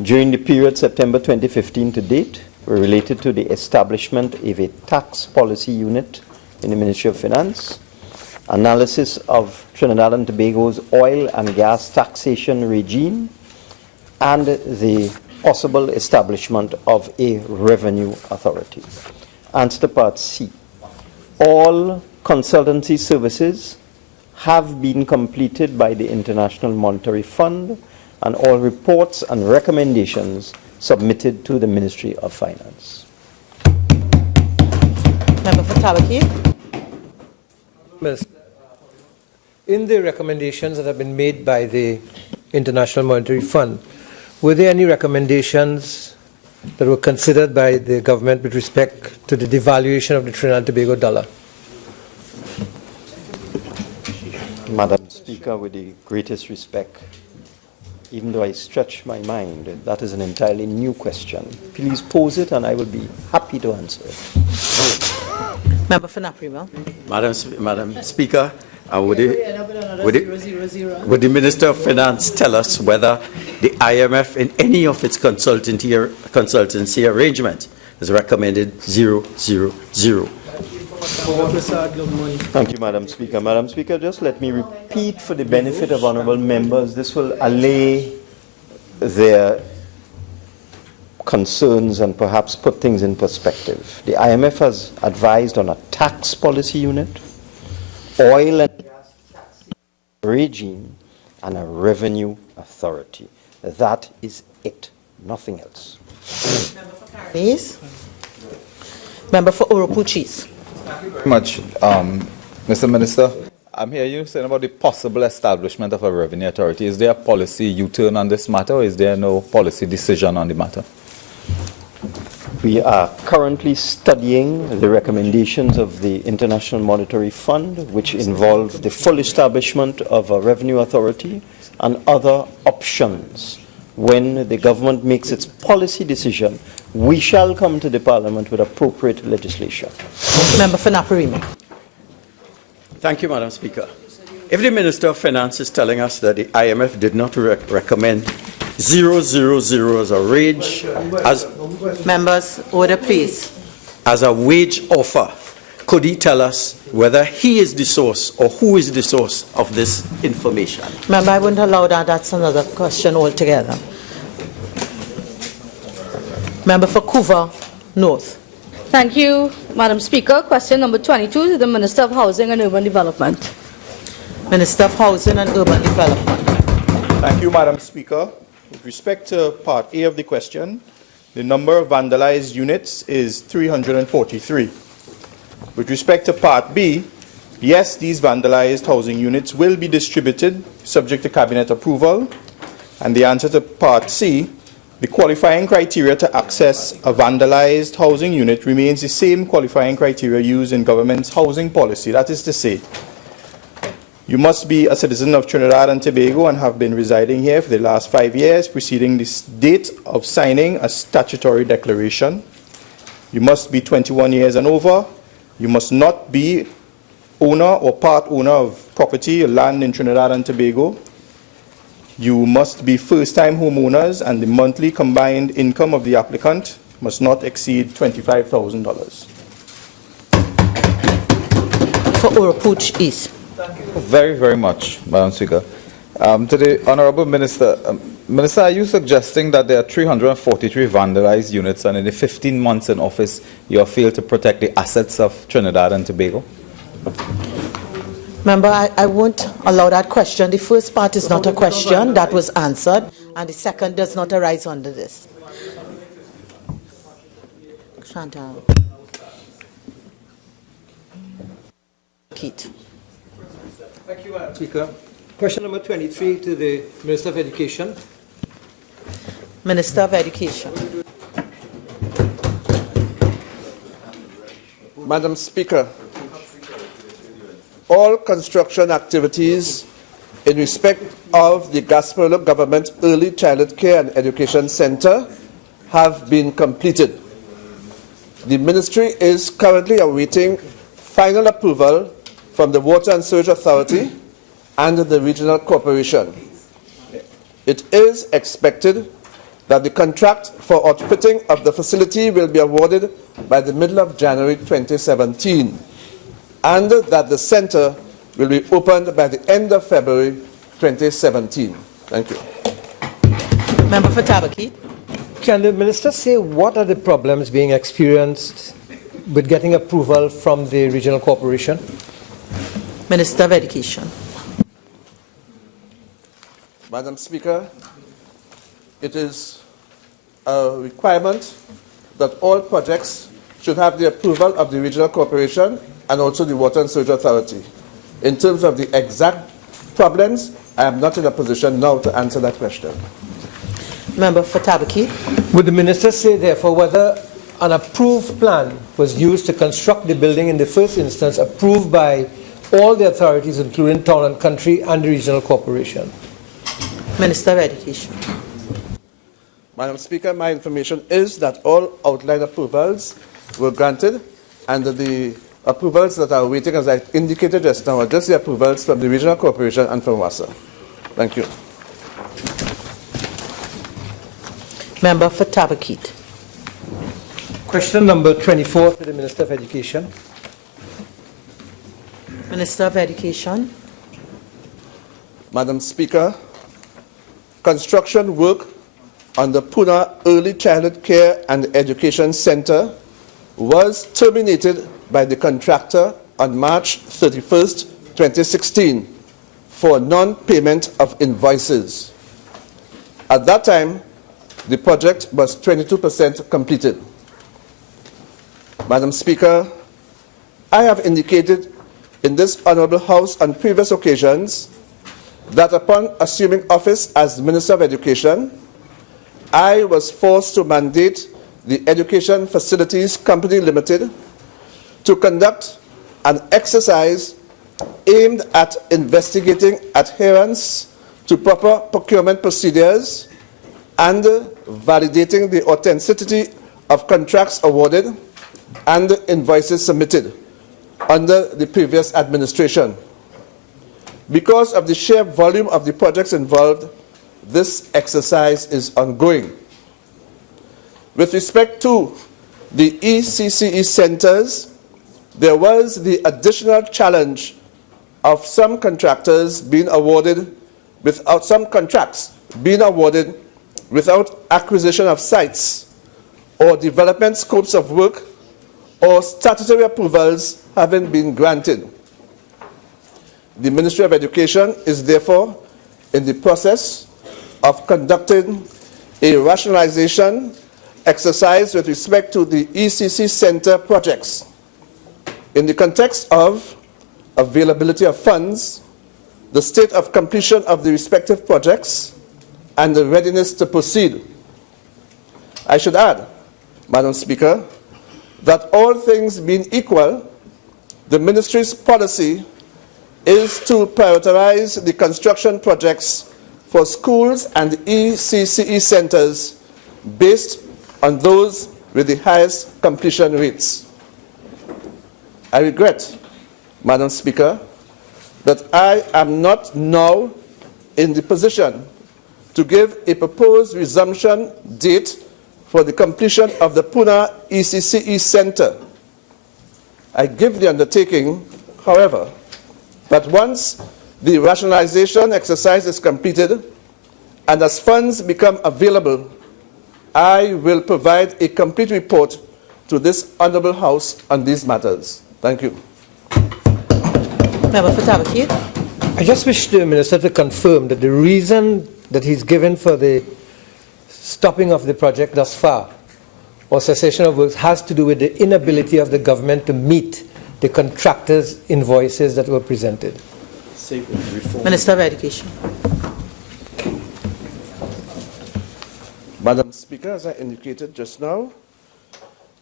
during the period September 2015 to date were related to the establishment of a tax policy unit in the Ministry of Finance, analysis of Trinidad and Tobago's oil and gas taxation regime, and the possible establishment of a revenue authority. Answer to Part C. All consultancy services have been completed by the International Monetary Fund, and all reports and recommendations submitted to the Ministry of Finance. Tabaki. In the recommendations that have been made by the International Monetary Fund, were there any recommendations that were considered by the government with respect to the devaluation of the Trinidad and Tobago dollar? Madam Speaker, with the greatest respect, even though I stretch my mind, that is an entirely new question. Please pose it and I will be happy to answer it. Member for Naprima. Madam Speaker, would the Minister of Finance tell us whether the IMF in any of its consultancy arrangement has recommended 000? Thank you, Madam Speaker. Madam Speaker, just let me repeat for the benefit of honourable members. This will allay their concerns and perhaps put things in perspective. The IMF has advised on a tax policy unit, oil and gas tax regime, and a revenue authority. That is it, nothing else. Please. Member for Oropouche. Thank you very much, Mr. Minister. I'm hearing you saying about the possible establishment of a revenue authority. Is there a policy U-turn on this matter, or is there no policy decision on the matter? We are currently studying the recommendations of the International Monetary Fund, which involve the full establishment of a revenue authority and other options. When the government makes its policy decision, we shall come to the Parliament with appropriate legislation. Member for Naparima. Thank you, Madam Speaker. If the Minister of Finance is telling us that the IMF did not recommend 000 as a wage, members, order please. As a wage offer, could he tell us whether he is the source or who is the source of this information? Member, I wouldn't allow that. That's another question altogether. Member for Couva North. Thank you, Madam Speaker. Question number 22 to the Minister of Housing and Urban Development. Minister of Housing and Urban Development. Thank you, Madam Speaker. With respect to Part A of the question, the number of vandalized units is 343. With respect to Part B, yes, these vandalized housing units will be distributed subject to Cabinet approval. And the answer to Part C, the qualifying criteria to access a vandalized housing unit remains the same qualifying criteria used in government's housing policy. That is to say, you must be a citizen of Trinidad and Tobago and have been residing here for the last 5 years preceding the date of signing a statutory declaration. You must be 21 years and over. You must not be owner or part owner of property or land in Trinidad and Tobago. You must be first-time homeowners, and the monthly combined income of the applicant must not exceed $25,000. For Oropouche East. Thank you very, very much, Madam Speaker. To the Honourable Minister, Minister, are you suggesting that there are 343 vandalized units and in the 15 months in office you have failed to protect the assets of Trinidad and Tobago? Member, I won't allow that question. The first part is not a question that was answered, and the second does not arise under this. Chantal. Keith. Thank you, Madam Speaker. Question number 23 to the Minister of Education. Minister of Education. Madam Speaker, all construction activities in respect of the Gasparilla Government Early Childhood Care and Education Center have been completed. The Ministry is currently awaiting final approval from the Water and Sewage Authority and the Regional Corporation. It is expected that the contract for outfitting of the facility will be awarded by the middle of January 2017, and that the center will be opened by the end of February 2017. Thank you. Member for Tabaki. Can the Minister say what are the problems being experienced with getting approval from the Regional Corporation? Minister of Education. Madam Speaker, it is a requirement that all projects should have the approval of the regional corporation and also the Water and Sewage Authority. In terms of the exact problems, I am not in a position now to answer that question. Member for Tabaki. Would the minister say, therefore, whether an approved plan was used to construct the building in the first instance, approved by all the authorities, including Town and Country and the regional corporation? Minister of Education. Madam Speaker, my information is that all outline approvals were granted, and the approvals that are waiting, as I indicated just now, are just the approvals from the regional corporation and from WASA. Thank you. Member for Tabakit. Question number 24 to the Minister of Education. Minister of Education. Madam Speaker, construction work on the Pune Early Childhood Care and Education Center was terminated by the contractor on March 31st, 2016 for non-payment of invoices. At that time, the project was 22% completed. Madam Speaker, I have indicated in this Honourable House on previous occasions that upon assuming office as Minister of Education, I was forced to mandate the Education Facilities Company Limited to conduct an exercise aimed at investigating adherence to proper procurement procedures and validating the authenticity of contracts awarded and invoices submitted under the previous administration. Because of the sheer volume of the projects involved, this exercise is ongoing. With respect to the ECCE centers, there was the additional challenge of some contractors being awarded without some contracts being awarded without acquisition of sites or development scopes of work or statutory approvals having been granted. The Ministry of Education is therefore in the process of conducting a rationalization exercise with respect to the ECC Center projects in the context of availability of funds, the state of completion of the respective projects, and the readiness to proceed. I should add, Madam Speaker, that all things being equal, the Ministry's policy is to prioritize the construction projects for schools and ECCE centers based on those with the highest completion rates. I regret, Madam Speaker, that I am not now in the position to give a proposed resumption date for the completion of the Pune ECCE Center. I give the undertaking, however, that once the rationalization exercise is completed and as funds become available, I will provide a complete report to this Honourable House on these matters. Thank you. Member for Tabakit. I just wish the Minister to confirm that the reason that he's given for the stopping of the project thus far or cessation of works has to do with the inability of the government to meet the contractors' invoices that were presented. Minister of Education. Madam Speaker, as I indicated just now,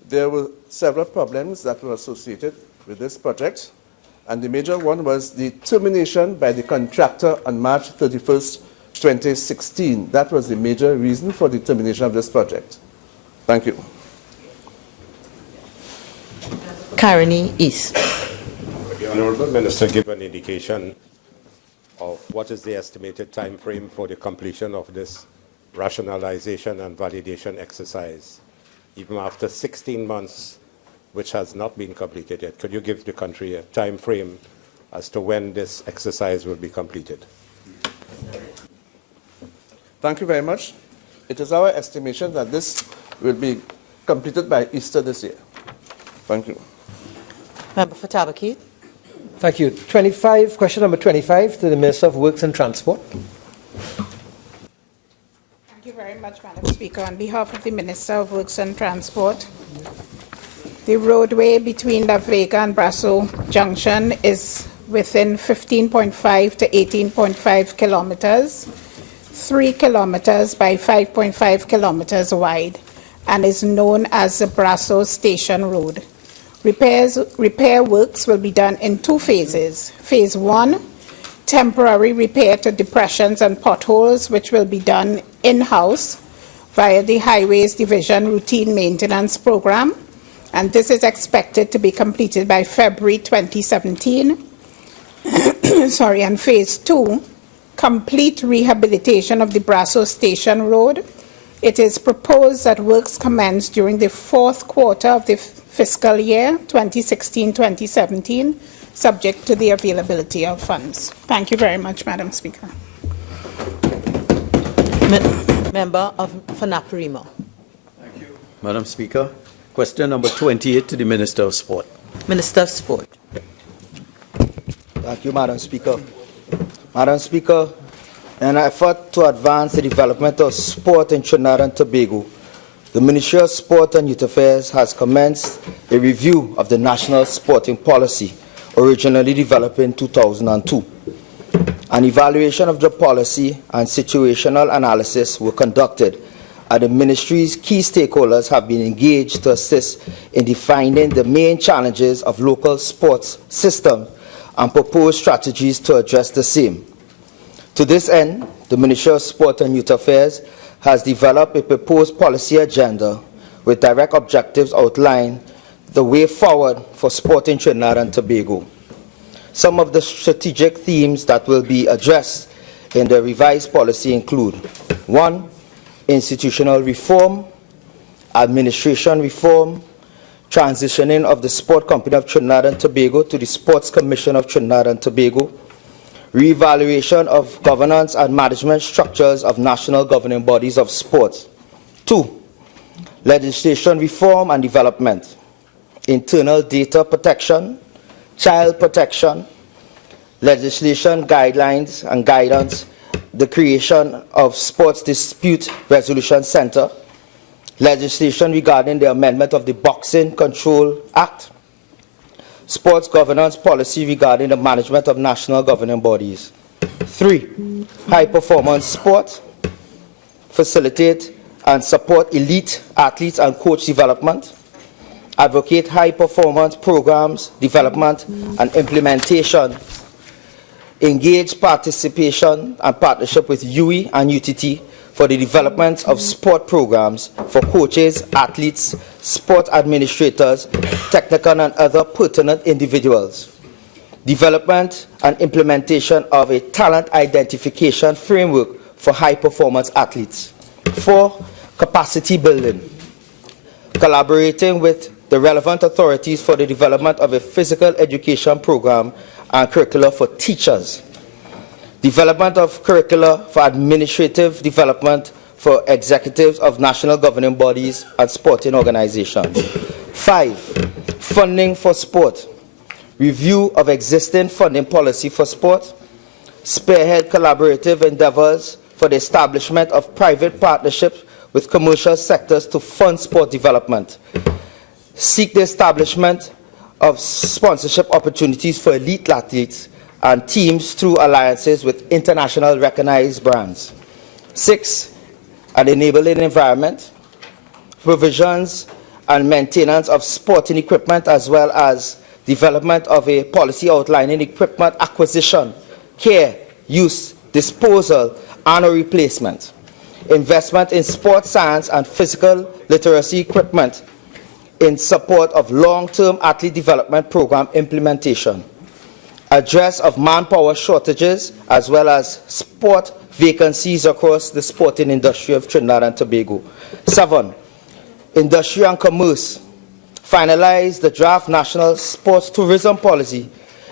there were several problems that were associated with this project, and the major one was the termination by the contractor on March 31st, 2016. That was the major reason for the termination of this project. Thank you. Carney East. Would the Honourable Minister give an indication of what is the estimated time frame for the completion of this rationalization and validation exercise, even after 16 months, which has not been completed yet? Could you give the country a time frame as to when this exercise will be completed? Thank you very much. It is our estimation that this will be completed by Easter this year. Thank you. Member for Tabakit. Thank you. 25, question number 25 to the Minister of Works and Transport. Thank you very much, Madam Speaker. On behalf of the Minister of Works and Transport, The roadway between La Vega and Brasso Junction is within 15.5 to 18.5 kilometers, 3 kilometers by 5.5 kilometers wide, and is known as the Brasso Station Road. Repair works will be done in 2 phases. Phase 1, temporary repair to depressions and potholes, which will be done in-house via the Highways Division Routine Maintenance Program, and this is expected to be completed by February 2017. And phase 2, complete rehabilitation of the Brasso Station Road. It is proposed that works commence during the 4th quarter of the fiscal year 2016-2017, subject to the availability of funds. Thank you very much, Madam Speaker. Member of Fanaparima. Madam Speaker, question number 28 to the Minister of Sport. Minister of Sport. Thank you, Madam Speaker. Madam Speaker, in an effort to advance the development of sport in Trinidad and Tobago, the Ministry of Sport and Youth Affairs has commenced a review of the national sporting policy, originally developed in 2002. An evaluation of the policy and situational analysis were conducted, and the Ministry's key stakeholders have been engaged to assist in defining the main challenges of local sports systems and propose strategies to address the same. To this end, the Ministry of Sport and Youth Affairs has developed a proposed policy agenda with direct objectives outlining the way forward for sport in Trinidad and Tobago. Some of the strategic themes that will be addressed in the revised policy include: 1. Institutional reform, administration reform, transitioning of the Sport Company of Trinidad and Tobago to the Sports Commission of Trinidad and Tobago, re-evaluation of governance and management structures of national governing bodies of sports. 2. Legislation reform and development, internal data protection, child protection, legislation guidelines and guidance, the creation of Sports Dispute Resolution Center, legislation regarding the amendment of the Boxing Control Act, sports governance policy regarding the management of national governing bodies. 3. High-performance sport, facilitate and support elite athletes and coach development, advocate high-performance programs, development and implementation, engage participation and partnership with UE and UTT for the development of sport programs for coaches, athletes, sport administrators, technical and other pertinent individuals. Development and implementation of a talent identification framework for high-performance athletes. 4. Capacity building, collaborating with the relevant authorities for the development of a physical education program and curricula for teachers. Development of curricula for administrative development for executives of national governing bodies and sporting organizations. 5. Funding for sport. Review of existing funding policy for sport. Spearhead collaborative endeavors for the establishment of private partnerships with commercial sectors to fund sport development. Seek the establishment of sponsorship opportunities for elite athletes and teams through alliances with international recognized brands. 6. An enabling environment, provisions and maintenance of sporting equipment, as well as development of a policy outlining equipment acquisition, care, use, disposal, and or replacement. Investment in sports science and physical literacy equipment in support of long-term athlete development program implementation. Address of manpower shortages as well as sport vacancies across the sporting industry of Trinidad and Tobago. 7. Industry and commerce. Finalize the draft national sports tourism policy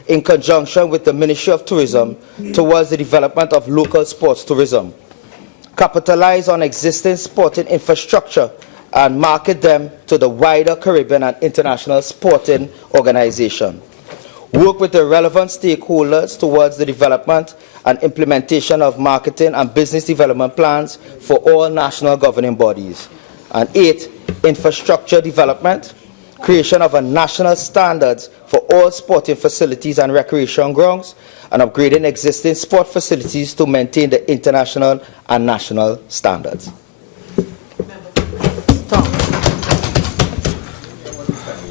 in conjunction with the Ministry of Tourism towards the development of local sports tourism. Capitalize on existing sporting infrastructure and market them to the wider Caribbean and international sporting organization. Work with the relevant stakeholders towards the development and implementation of marketing and business development plans for all national governing bodies. And 8, infrastructure development. creation of a national standards for all sporting facilities and recreation grounds, and upgrading existing sport facilities to maintain the international and national standards.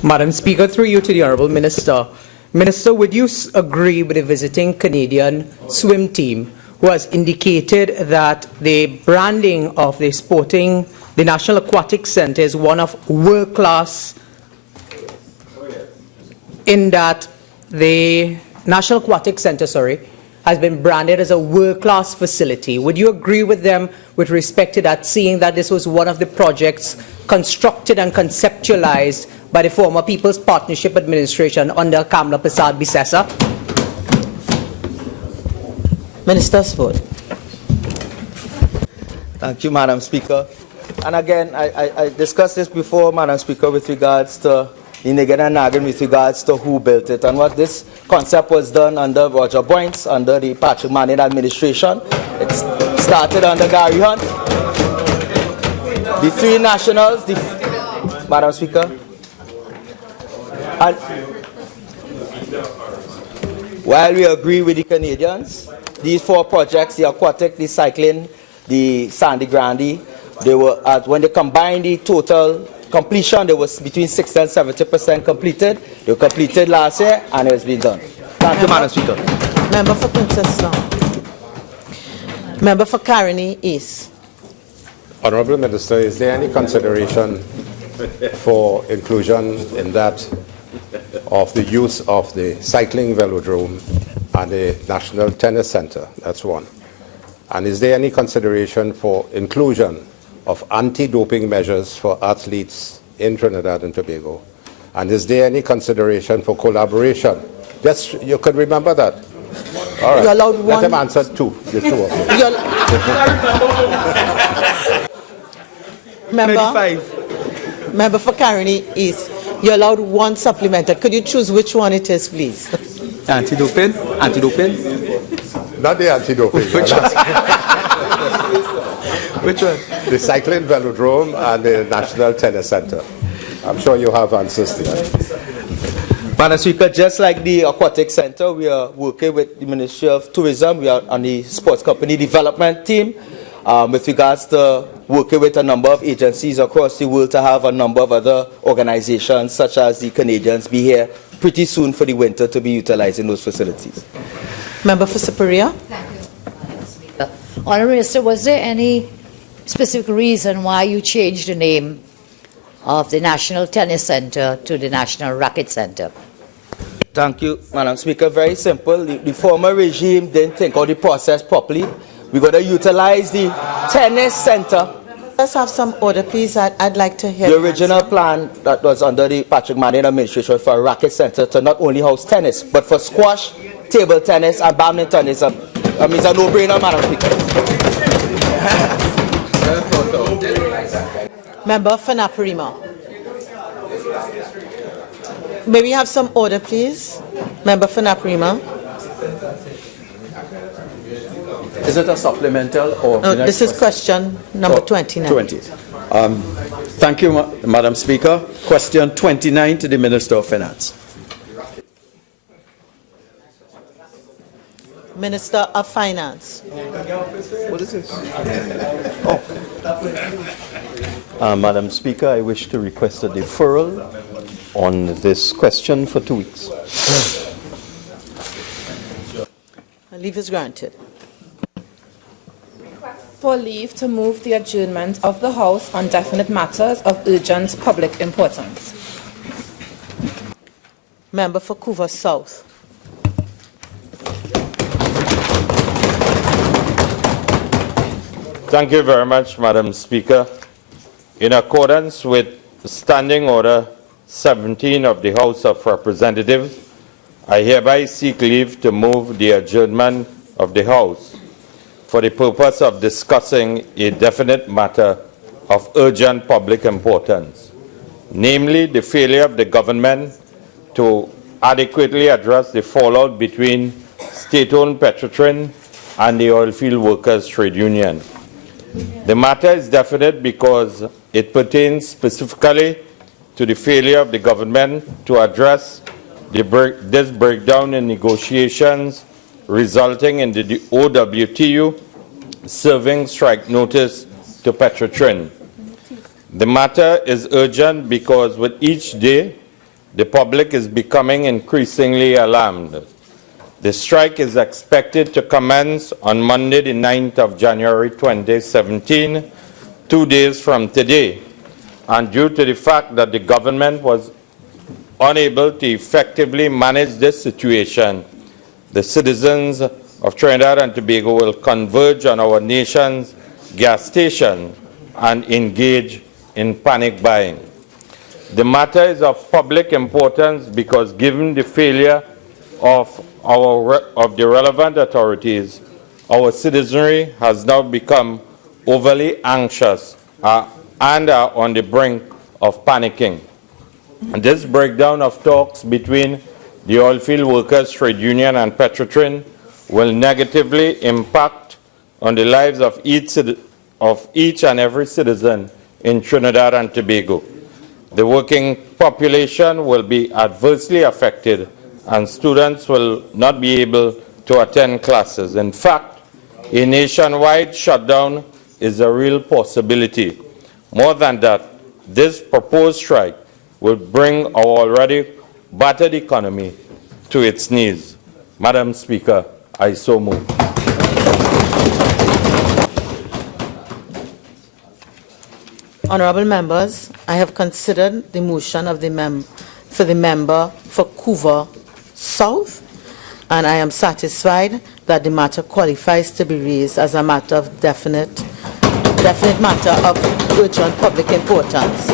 Madam Speaker, through you to the Honourable Minister. Minister, would you agree with the visiting Canadian swim team who has indicated that the branding of the National Aquatic Centre is one of world-class, in that the National Aquatic Centre, has been branded as a world-class facility? Would you agree with them with respect to that, seeing that this was one of the projects constructed and conceptualized by the former People's Partnership Administration under Kamla Persad-Bissessar? Minister's vote. Thank you, Madam Speaker. And again, I discussed this before, Madam Speaker, with regards to Nagan, with regards to who built it. And what this concept was done under Roger Boynes, under the Patrick Manning administration. It started under Gary Hunt. The three nationals, Madam Speaker. And while we agree with the Canadians, these four projects, the aquatic, the cycling, the Sandy Grande, they were, when they combined the total completion, they was between 60% and 70% completed. They were completed last year and it has been done. Thank you, Madam Speaker. Member for Princess Song. Member for Caroni East. Honourable Minister, is there any consideration for inclusion in that of the use of the cycling velodrome and the National Tennis Centre? That's one. And is there any consideration for inclusion of anti-doping measures for athletes in Trinidad and Tobago? And is there any consideration for collaboration? Yes, you could remember that. All right. You're allowed Let one. them answer two, the two of you. Member for Caroni East, you're allowed one supplemental. Could you choose which one it is, please? Anti-doping? Anti-doping? Not the anti-doping. Which one? Which one? The cycling velodrome and the National Tennis Centre. I'm sure you have answers to that. Madam Speaker, just like the Aquatic Centre, we are working with the Ministry of Tourism. We are on the Sports Company Development Team with regards to working with a number of agencies across the world to have a number of other organizations, such as the Canadians, be here pretty soon for the winter to be utilizing those facilities. Member for Superior. Thank you, Madam Speaker. Honourable Minister, was there any specific reason why you changed the name of the National Tennis Centre to the National Racket Centre? Thank you, Madam Speaker. Very simple. The former regime didn't think of the process properly. We're going to utilize the tennis centre. Let's have some order, please. I'd like to hear the original plan that was under the Patrick Manning administration for a racket centre to not only house tennis, but for squash, table tennis, and badminton. It's a no-brainer, Madam Speaker. Member for Naparima. May we have some order, please? Member for Naparima. Is it a supplemental or? No, this is question number 29. 20. Thank you, Madam Speaker. Question 29 to the Minister of Finance. Minister of Finance. What is this? Madam Speaker, I wish to request a deferral on this question for 2 weeks. Leave is granted. For leave to move the adjournment of the House on definite matters of urgent public importance. Member for Couva South. Thank you very much, Madam Speaker. In accordance with Standing Order 17 of the House of Representatives, I hereby seek leave to move the adjournment of the House for the purpose of discussing a definite matter of urgent public importance, namely the failure of the government to adequately address the fallout between state-owned PETROTRIN and the Oilfield Workers Trade Union. The matter is definite because it pertains specifically to the failure of the government to address this breakdown in negotiations, resulting in the OWTU serving strike notice to PETROTRIN. The matter is urgent because with each day, the public is becoming increasingly alarmed. The strike is expected to commence on Monday, the 9th of January 2017, 2 days from today. And due to the fact that the government was unable to effectively manage this situation, the citizens of Trinidad and Tobago will converge on our nation's gas station and engage in panic buying. The matter is of public importance because given the failure of the relevant authorities, our citizenry has now become overly anxious and are on the brink of panicking. And this breakdown of talks between the Oilfield Workers Trade Union and PETROTRIN will negatively impact on the lives of each and every citizen in Trinidad and Tobago. The working population will be adversely affected and students will not be able to attend classes. In fact, a nationwide shutdown is a real possibility. More than that, this proposed strike will bring our already battered economy to its knees. Madam Speaker, I so move. Honourable members, I have considered the motion of the member for Couva South, and I am satisfied that the matter qualifies to be raised as a matter of definite matter of urgent public importance.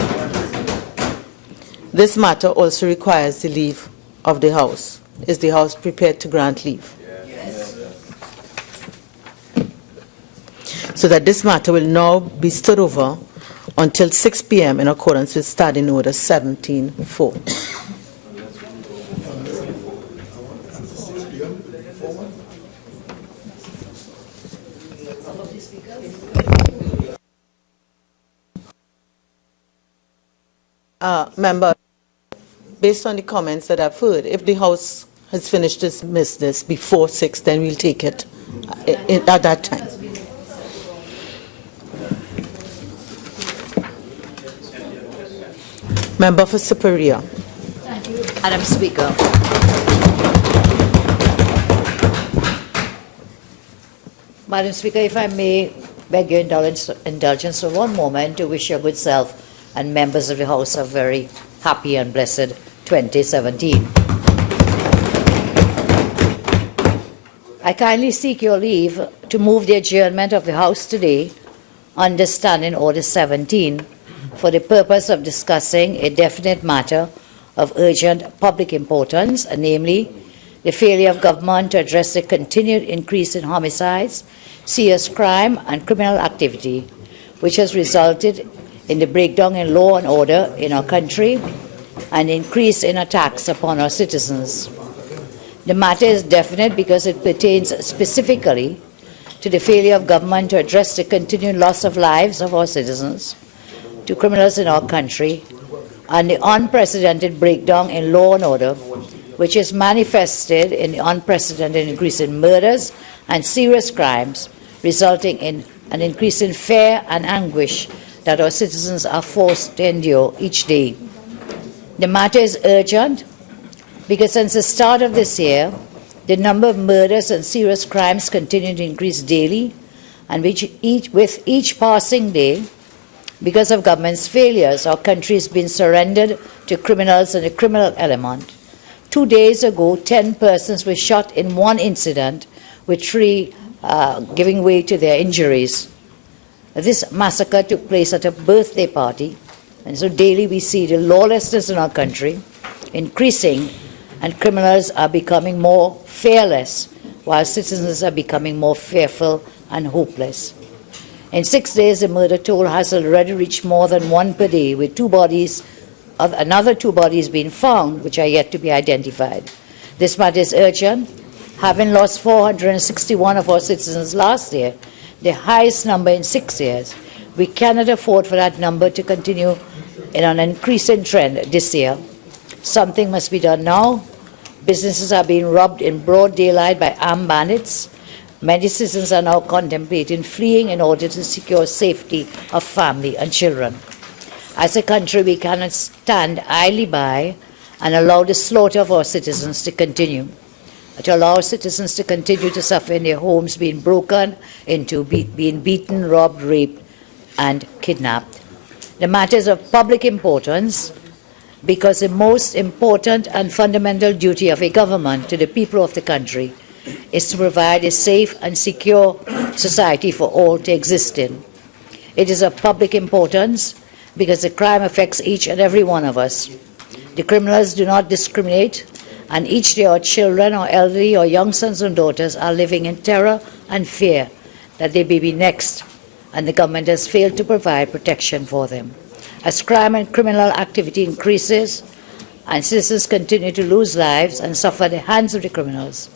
This matter also requires the leave of the House. Is the House prepared to grant leave? Yes. So that this matter will now be stood over until 6 p.m. in accordance with Standing Order 17-4. Member, based on the comments that I've heard, if the House has finished its business before 6, then we'll take it at that time. Member for Superior. Thank you, Madam Speaker. Madam Speaker, if I may beg your indulgence for one moment to wish your good self and members of the House a very happy and blessed 2017. I kindly seek your leave to move the adjournment of the House today under Standing Order 17 for the purpose of discussing a definite matter of urgent public importance, namely the failure of government to address the continued increase in homicides, serious crime and criminal activity, which has resulted in the breakdown in law and order in our country and increase in attacks upon our citizens. The matter is definite because it pertains specifically to the failure of government to address the continued loss of lives of our citizens, to criminals in our country, and the unprecedented breakdown in law and order, which is manifested in the unprecedented increase in murders and serious crimes, resulting in an increase in fear and anguish that our citizens are forced to endure each day. The matter is urgent because since the start of this year, the number of murders and serious crimes continue to increase daily, and with each passing day, because of government's failures, our country has been surrendered to criminals and the criminal element. 2 days ago, 10 persons were shot in one incident, with 3 giving way to their injuries. This massacre took place at a birthday party, and so daily we see the lawlessness in our country increasing, and criminals are becoming more fearless, while citizens are becoming more fearful and hopeless. In 6 days, the murder toll has already reached more than 1 per day, with another 2 bodies being found, which are yet to be identified. This matter is urgent. Having lost 461 of our citizens last year, the highest number in 6 years, we cannot afford for that number to continue in an increasing trend this year. Something must be done now. Businesses are being robbed in broad daylight by armed bandits. Many citizens are now contemplating fleeing in order to secure safety of family and children. As a country, we cannot stand idly by and allow the slaughter of our citizens to continue. To allow citizens to continue to suffer in their homes, being broken into, being beaten, robbed, raped, and kidnapped. The matter is of public importance because the most important and fundamental duty of a government to the people of the country is to provide a safe and secure society for all to exist in. It is of public importance because the crime affects each and every one of us. The criminals do not discriminate, and each day our children or elderly or young sons and daughters are living in terror and fear that they may be next, and the government has failed to provide protection for them. As crime and criminal activity increases and citizens continue to lose lives and suffer at the hands of the criminals,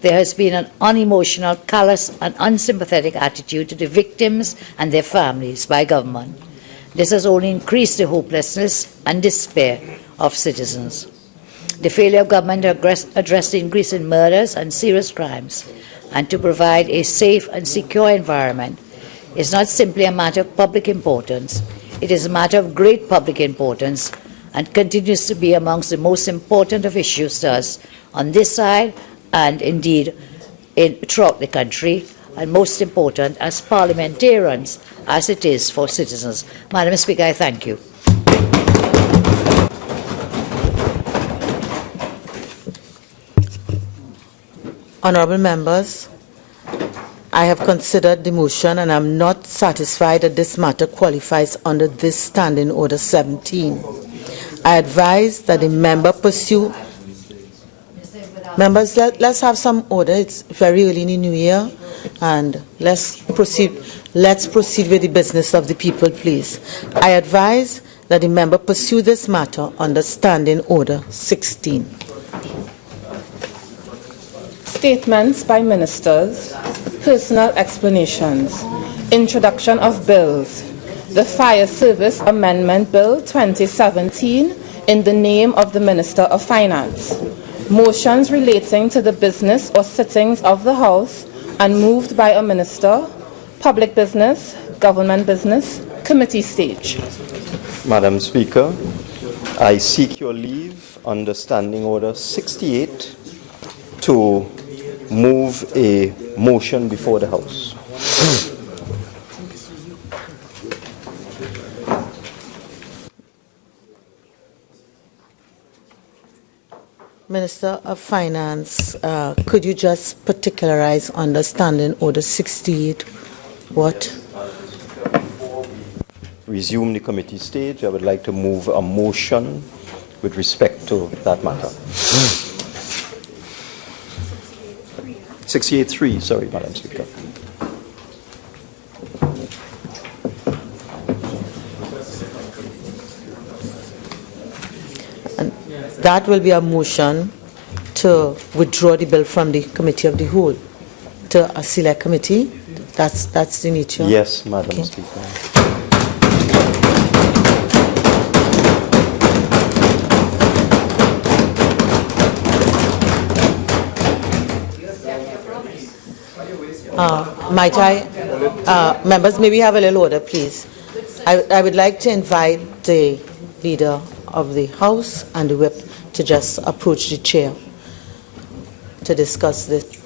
there has been an unemotional, callous and unsympathetic attitude to the victims and their families by government. This has only increased the hopelessness and despair of citizens. The failure of government to address the increase in murders and serious crimes and to provide a safe and secure environment is not simply a matter of public importance. It is a matter of great public importance and continues to be amongst the most important of issues to us on this side and indeed throughout the country, and most important as parliamentarians as it is for citizens. Madam Speaker, I thank you. Honourable members, I have considered the motion and I am not satisfied that this matter qualifies under this Standing Order 17. I advise that the member pursue... Members, let's have some order. It's very early in the new year, and let's proceed with the business of the people, please. I advise that the member pursue this matter under Standing Order 16. Statements by ministers, personal explanations, introduction of bills, the Fire Service Amendment Bill 2017 in the name of the Minister of Finance, motions relating to the business or sittings of the House and moved by a minister, public business, government business, committee stage. Madam Speaker, I seek your leave under Standing Order 68 to move a motion before the House. Minister of Finance, could you just particularize under Standing Order 68 what? Resume the committee stage. I would like to move a motion with respect to that matter. 68.3, sorry, Madam Speaker. That will be a motion to withdraw the bill from the Committee of the Whole to a select committee. That's the nature. Yes, Madam Okay. Speaker. Might I, members, may we have a little order, please? I would like to invite the Leader of the House and the Whip to just approach the chair to discuss this.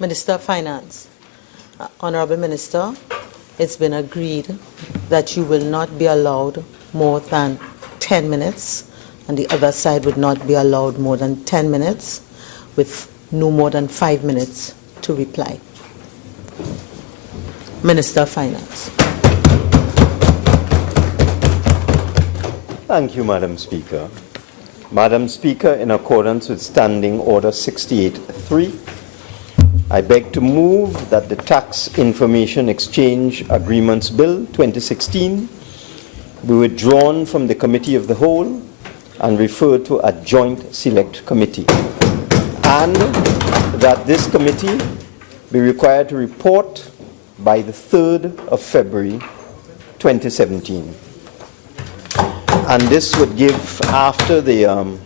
Minister of Finance. Honorable Minister, it's been agreed that you will not be allowed more than 10 minutes, and the other side would not be allowed more than 10 minutes, with no more than 5 minutes to reply. Minister of Finance. Thank you, Madam Speaker. Madam Speaker, in accordance with Standing Order 68.3, I beg to move that the Tax Information Exchange Agreements Bill 2016 be withdrawn from the Committee of the Whole and referred to a joint select committee, and that this committee be required to report by the 3rd of February 2017. And this would give, after the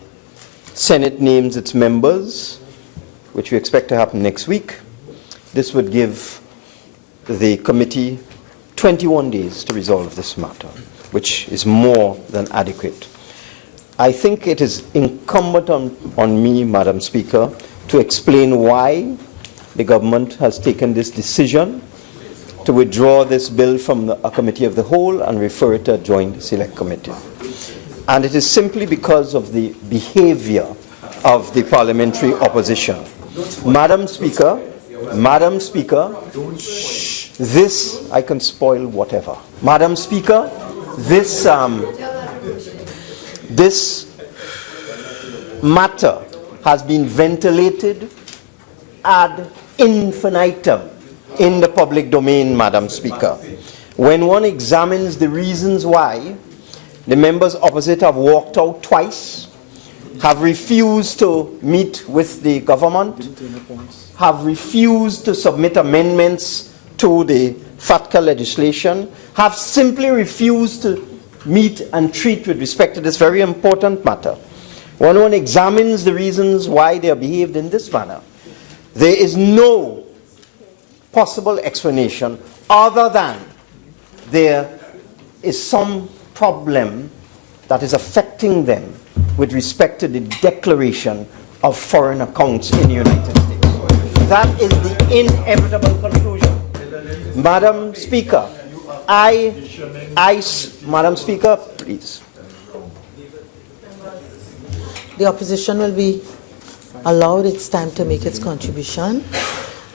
Senate names its members, which we expect to happen next week, this would give the committee 21 days to resolve this matter, which is more than adequate. I think it is incumbent on me, Madam Speaker, to explain why the government has taken this decision to withdraw this bill from a committee of the whole and refer it to a joint select committee. And it is simply because of the behavior of the parliamentary opposition. Madam Speaker, this, I can spoil whatever. Madam Speaker, this matter has been ventilated ad infinitum in the public domain, Madam Speaker. When one examines the reasons why the members opposite have walked out twice, have refused to meet with the government, have refused to submit amendments to the FATCA legislation, have simply refused to meet and treat with respect to this very important matter. When one examines the reasons why they have behaved in this manner, there is no possible explanation other than there is some problem that is affecting them with respect to the declaration of foreign accounts in the United States. That is the inevitable conclusion. Madam Speaker, Madam Speaker, please. The opposition will be allowed its time to make its contribution.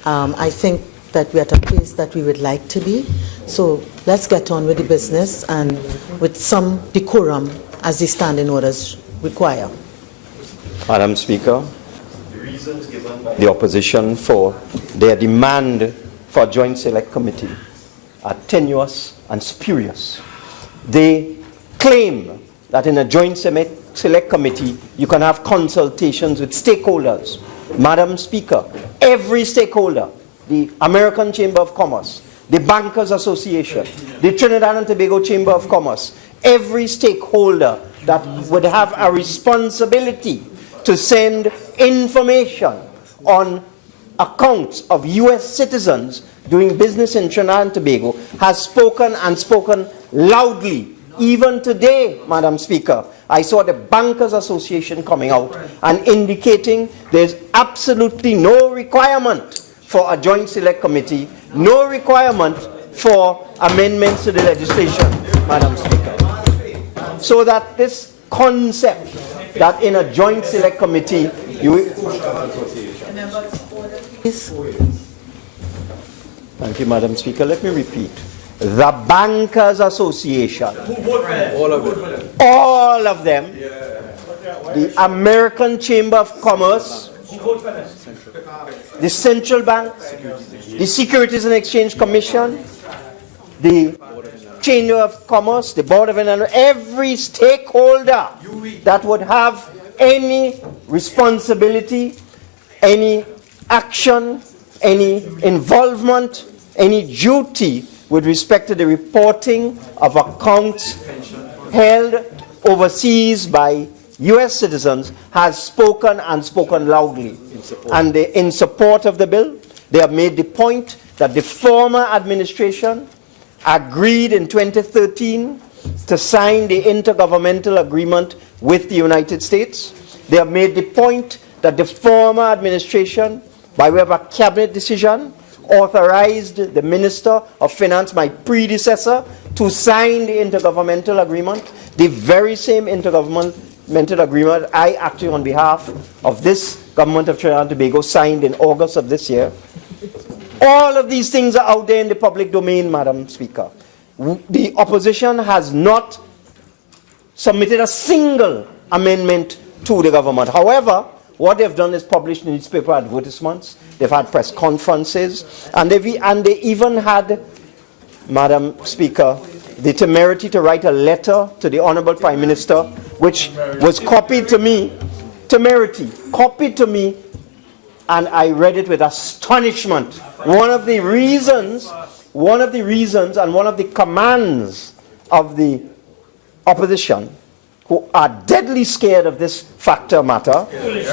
I think that we're at a place that we would like to be. So let's get on with the business and with some decorum as the standing orders require. Madam Speaker, the reasons given by the opposition for their demand for a joint select committee are tenuous and spurious. They claim that in a joint select committee you can have consultations with stakeholders. Madam Speaker, every stakeholder, the American Chamber of Commerce, the Bankers Association, the Trinidad and Tobago Chamber of Commerce, every stakeholder that would have a responsibility to send information on accounts of U.S. citizens doing business in Trinidad and Tobago has spoken and spoken loudly. Even today, Madam Speaker, I saw the Bankers Association coming out and indicating there's absolutely no requirement for a joint select committee, no requirement for amendments to the legislation, Madam Speaker. So that this concept that in a joint select committee, Thank you, Madam Speaker. Let me repeat. The Bankers Association, all of them, the American Chamber of Commerce, the Central Bank, the Securities and Exchange Commission, the Chamber of Commerce, the Board of Finance, every stakeholder that would have any responsibility, any action, any involvement, any duty with respect to the reporting of accounts held overseas by U.S. citizens has spoken and spoken loudly. And in support of the bill, they have made the point that the former administration agreed in 2013 to sign the intergovernmental agreement with the United States. They have made the point that the former administration, by way of a cabinet decision, authorized the Minister of Finance, my predecessor, to sign the intergovernmental agreement, the very same intergovernmental agreement I actually on behalf of this government of Trinidad and Tobago signed in August of this year. All of these things are out there in the public domain, Madam Speaker. The opposition has not submitted a single amendment to the government. However, what they've done is published newspaper advertisements, they've had press conferences, and they even had, Madam Speaker, the temerity to write a letter to the Honorable Prime Minister, which was copied to me, copied to me, and I read it with astonishment. One of the reasons and one of the commands of the opposition, who are deadly scared of this factor matter,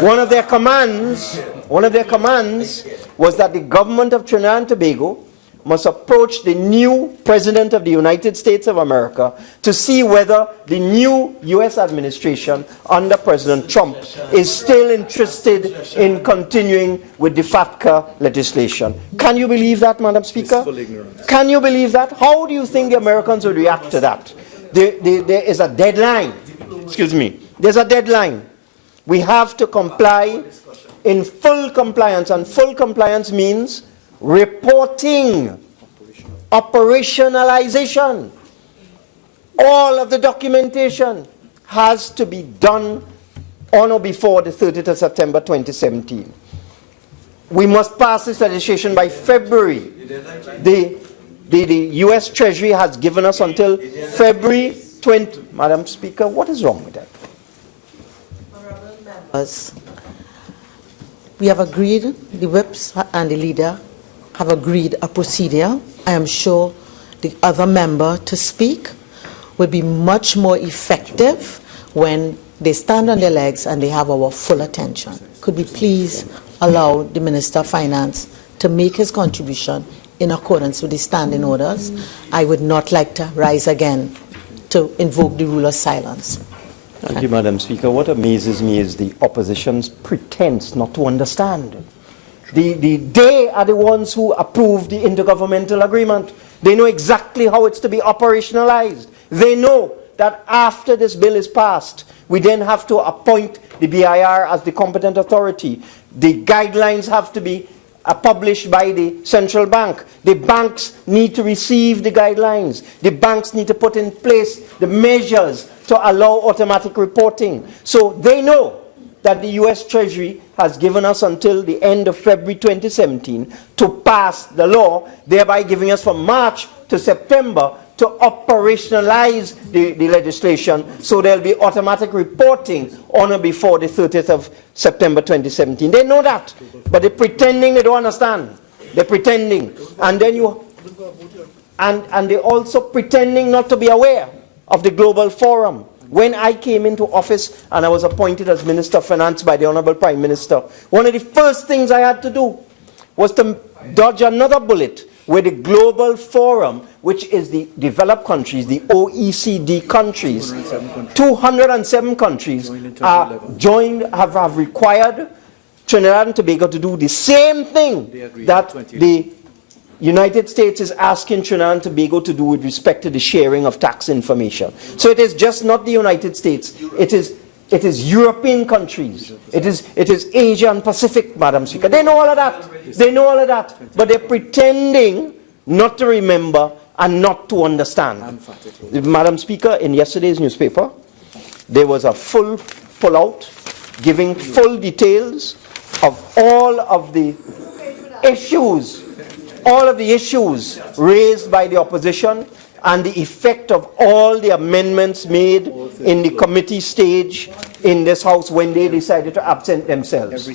one of their commands was that the government of Trinidad and Tobago must approach the new President of the United States of America to see whether the new U.S. administration under President Trump is still interested in continuing with the FATCA legislation. Can you believe that, Madam Speaker? Can you believe that? How do you think the Americans would react to that? There is a deadline. Excuse me. There's a deadline. We have to comply in full compliance, and full compliance means reporting, operationalization. All of the documentation has to be done on or before the 30th of September 2017. We must pass this legislation by February. The U.S. Treasury has given us until February 20. Madam Speaker, what is wrong with that? We have agreed, the whips and the leader have agreed a procedure. I am sure the other member to speak will be much more effective when they stand on their legs and they have our full attention. Could we please allow the Minister of Finance to make his contribution in accordance with the standing orders? I would not like to rise again to invoke the rule of silence. Thank you, Madam Speaker. What amazes me is the opposition's pretense not to understand. They are the ones who approved the intergovernmental agreement. They know exactly how it's to be operationalized. They know that after this bill is passed, we then have to appoint the BIR as the competent authority. The guidelines have to be published by the central bank. The banks need to receive the guidelines. The banks need to put in place the measures to allow automatic reporting. So they know that the US Treasury has given us until the end of February 2017 to pass the law, thereby giving us from March to September to operationalize the legislation, so there'll be automatic reporting on or before the 30th of September 2017. They know that, but they're pretending they don't understand. They're pretending. And then and they're also pretending not to be aware of the global forum. When I came into office and I was appointed as Minister of Finance by the Honorable Prime Minister, one of the first things I had to do was to dodge another bullet where the global forum, which is the developed countries, the OECD countries, 207 countries are joined, have required Trinidad and Tobago to do the same thing that the United States is asking Trinidad and Tobago to do with respect to the sharing of tax information. So it is just not the United States, it is European countries, it is Asia and Pacific, Madam Speaker. They know all of that. They know all of that. But they're pretending not to remember and not to understand. Madam Speaker, in yesterday's newspaper, there was a full pull-out giving full details of all of the issues raised by the opposition and the effect of all the amendments made in the committee stage in this House when they decided to absent themselves.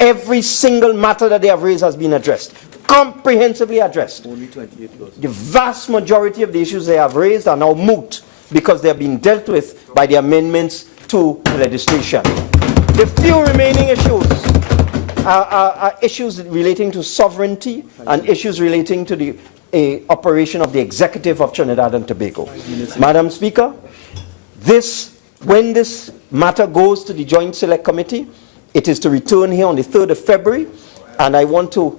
Every single matter that they have raised has been addressed, comprehensively addressed. Only 28 The vast majority of the issues they have raised are now moot because they have been dealt with by the amendments to the legislation. The few remaining issues are issues relating to sovereignty and issues relating to the operation of the executive of Trinidad and Tobago. Madam Speaker, when this matter goes to the Joint Select Committee, it is to return here on the 3rd of February, and I want to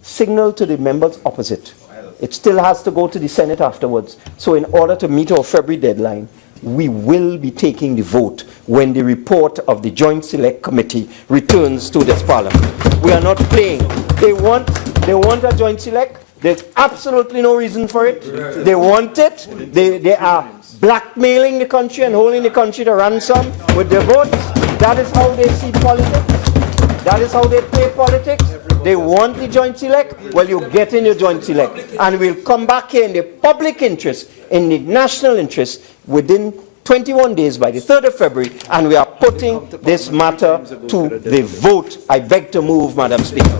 signal to the members opposite. It still has to go to the Senate afterwards. So in order to meet our February deadline, we will be taking the vote when the report of the Joint Select Committee returns to this Parliament. We are not playing. They want a Joint Select. There's absolutely no reason for it. They want it. They are blackmailing the country and holding the country to ransom with their votes. That is how they see politics. That is how they play politics. They want the Joint Select. Well, you get in your Joint Select. And we'll come back here in the public interest, in the national interest, within 21 days by the 3rd of February, and we are putting this matter to the vote. I beg to move, Madam Speaker.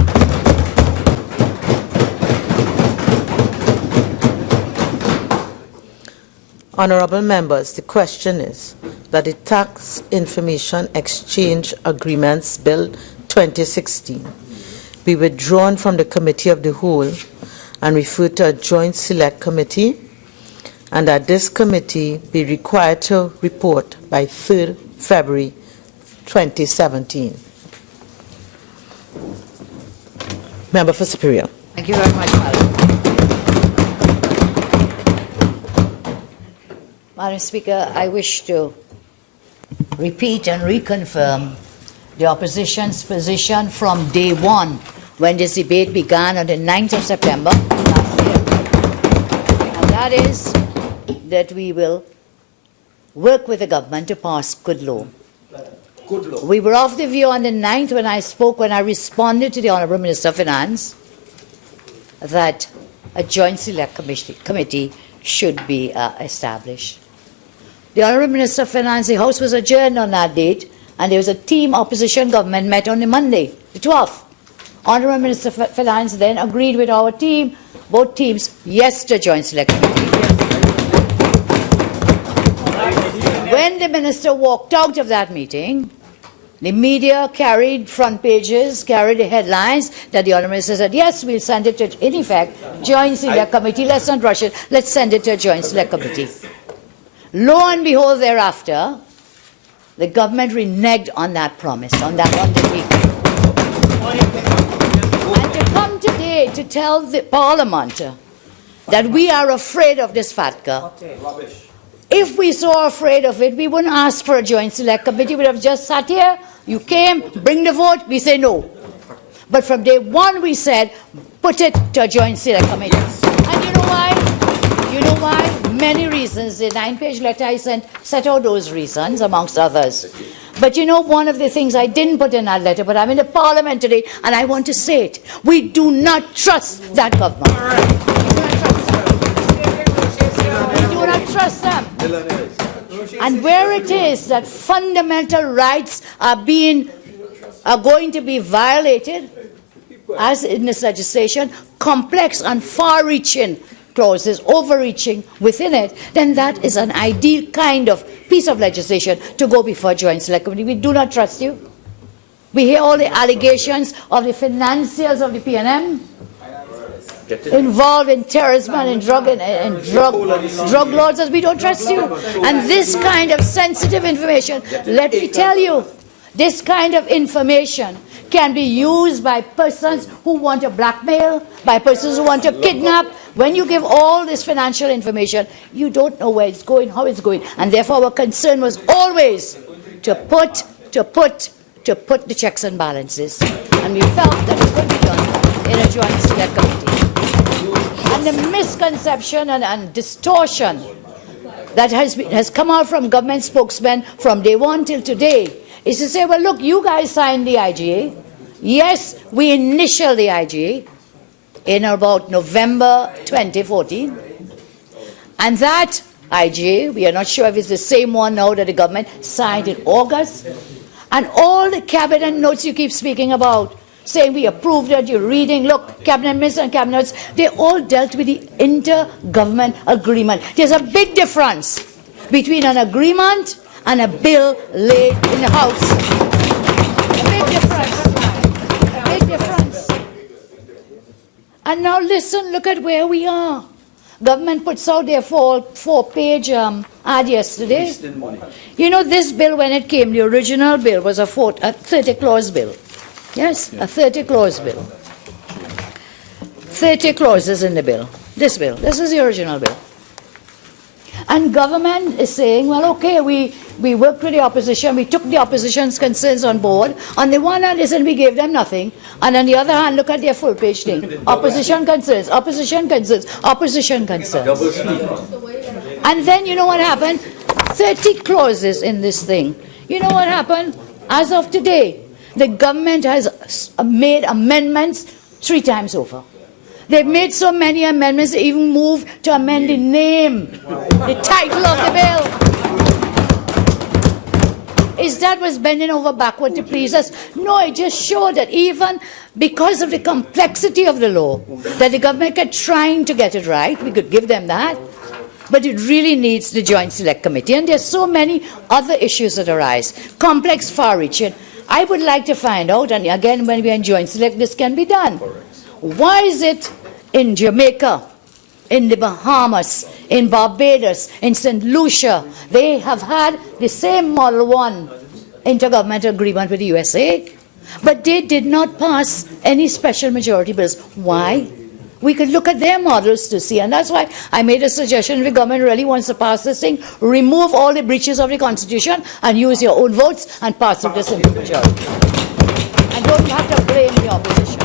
Honourable members, the question is that the Tax Information Exchange Agreements Bill 2016 be withdrawn from the Committee of the Whole and referred to a Joint Select Committee, and that this committee be required to report by 3rd February 2017. Member for Superior. Thank you very much, Madam. Madam Speaker, I wish to repeat and reconfirm the opposition's position from day one when this debate began on the 9th of September last year. And that is that we will work with the government to pass good law. Good law. We were of the view on the 9th when I responded to the Honourable Minister of Finance that a Joint Select Committee should be established. The Honourable Minister of Finance, the House was adjourned on that date, and there was a team opposition government met on the Monday, the 12th. Honourable Minister of Finance then agreed with our team, both teams, yes to Joint Select Committee. When the Minister walked out of that meeting, the media carried front pages, carried the headlines that the Honourable Minister said, yes, we'll send it to, in effect, Joint Select Committee, let's not rush it, let's send it to a Joint Select Committee. Lo and behold, thereafter, the government reneged on that promise, on that undertaking. And to come today to tell the Parliament that we are afraid of this FATCA, if we so afraid of it, we wouldn't ask for a Joint Select Committee. We would have just sat here, you came, bring the vote, we say no. But from day one, we said, put it to a joint select committee. And you know why? You know why? Many reasons. The 9-page letter I sent set out those reasons, amongst others. But you know, one of the things I didn't put in that letter, but I'm in the parliament today, and I want to say it. We do not trust that government. We do not trust them. And where it is that fundamental rights are going to be violated, as in this legislation, complex and far-reaching clauses, overreaching within it, then that is an ideal kind of piece of legislation to go before Joint Select Committee. We do not trust you. We hear all the allegations of the financiers of the PNM involved in terrorism and drug lords, as we don't trust you. And this kind of sensitive information, let me tell you, this kind of information can be used by persons who want to blackmail, by persons who want to kidnap. When you give all this financial information, you don't know where it's going, how it's going. And therefore, our concern was always to put the checks and balances. And we felt that it could be done in a joint select committee. And the misconception and distortion that has come out from government spokesmen from day one till today is to say, well, look, you guys signed the IGA. Yes, we initialed the IGA in about November 2014. And that IGA, we are not sure if it's the same one now that the government signed in August. And all the cabinet notes you keep speaking about, saying we approved it, you're reading, look, cabinet ministers and cabinet notes, they all dealt with the inter-government agreement. There's a big difference between an agreement and a bill laid in the House. A big difference. A big difference. And now listen, look at where we are. Government puts out their four-page ad yesterday. You know, this bill, when it came, the original bill was a 30-clause bill. Yes, a 30-clause bill. 30 clauses in the bill. This is the original bill. And government is saying, well, okay, we worked with the opposition, we took the opposition's concerns on board. On the one hand, listen, we gave them nothing. And on the other hand, look at their full-page thing. Opposition concerns, opposition concerns, opposition concerns. And then, you know what happened? 30 clauses in this thing. You know what happened? As of today, the government has made amendments 3 times over. They've made so many amendments, they even moved to amend the name, the title of the bill. Is that what's bending over backward to please us? No, it just showed that even because of the complexity of the law, that the government kept trying to get it right, we could give them that, but it really needs the Joint Select Committee. And there's so many other issues that arise, complex, far-reaching. I would like to find out, and again, when we're in Joint Select, this can be done. Why is it in Jamaica, in the Bahamas, in Barbados, in St. Lucia, they have had the same Model 1 intergovernmental agreement with the USA, but they did not pass any special majority bills. Why? We could look at their models to see, and that's why I made a suggestion. If the government really wants to pass this thing, remove all the breaches of the Constitution and use your own votes and pass it to simple majority. And don't have to blame the opposition.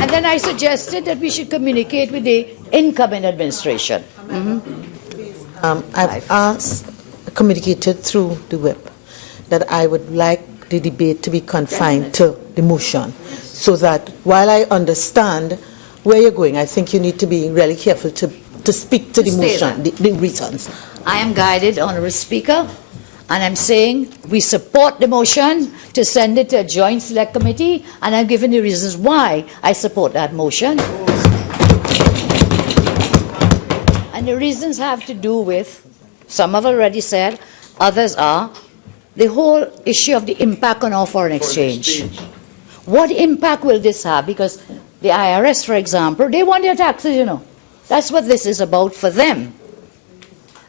And then I suggested that we should communicate with the incoming administration. I've communicated through the whip that I would like the debate to be confined to the motion, so that while I understand where you're going, I think you need to be really careful to speak to the motion, the reasons. I am guided, Honourable Speaker, and I'm saying we support the motion to send it to a Joint Select Committee, and I've given the reasons why I support that motion. And the reasons have to do with, some have already said, others are, the whole issue of the impact on our foreign exchange. What impact will this have? Because the IRS, for example, they want their taxes, you know. That's what this is about for them.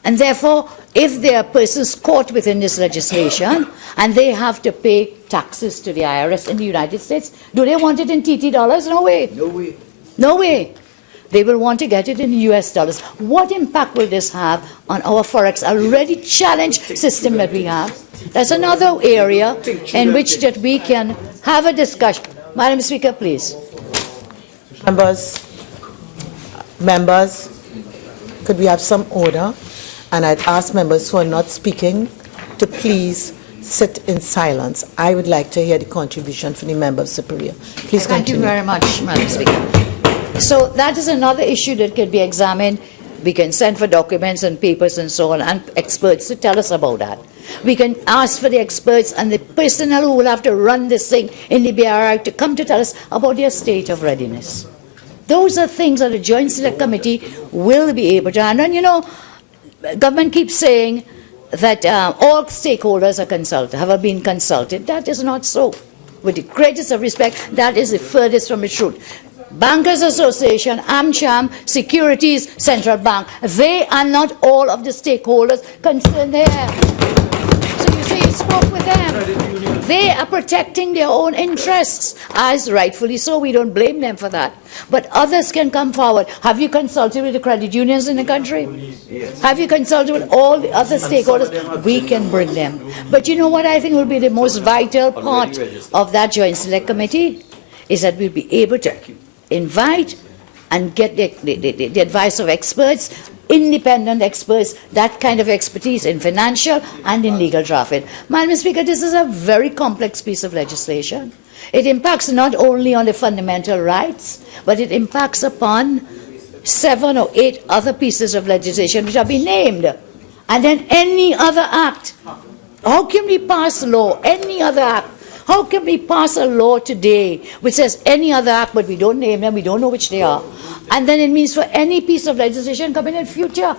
And therefore, if there are persons caught within this legislation and they have to pay taxes to the IRS in the United States, do they want it in TT dollars? No way. No way. No way. They will want to get it in US dollars. What impact will this have on our Forex already challenged system that we have? That's another area in which that we can have a discussion. Madam Speaker, please. Members, could we have some order? And I'd ask members who are not speaking to please sit in silence. I would like to hear the contribution from the member of Superior. Please Thank you continue. very much, Madam Speaker. So that is another issue that can be examined. We can send for documents and papers and so on, and experts to tell us about that. We can ask for the experts and the personnel who will have to run this thing in the BRI to come to tell us about their state of readiness. Those are things that the Joint Select Committee will be able to handle. And you know, government keeps saying that all stakeholders are have been consulted. That is not so. With the greatest of respect, that is the furthest from the truth. Bankers Association, AmCham, Securities, Central Bank, they are not all of the stakeholders concerned there. So you say you spoke with them. They are protecting their own interests, as rightfully so. We don't blame them for that. But others can come forward. Have you consulted with the credit unions in the country? Yes. Have you consulted with all the other stakeholders? We can bring them. But you know what I think will be the most vital part of that Joint Select Committee? Is that we'll be able to invite and get the advice of experts, independent experts, that kind of expertise in financial and in legal drafting. Madam Speaker, this is a very complex piece of legislation. It impacts not only on the fundamental rights, but it impacts upon 7 or 8 other pieces of legislation which have been named. And then any other act. How can we pass law, any other act? How can we pass a law today which says any other act, but we don't name them, we don't know which they are? And then it means for any piece of legislation coming in future,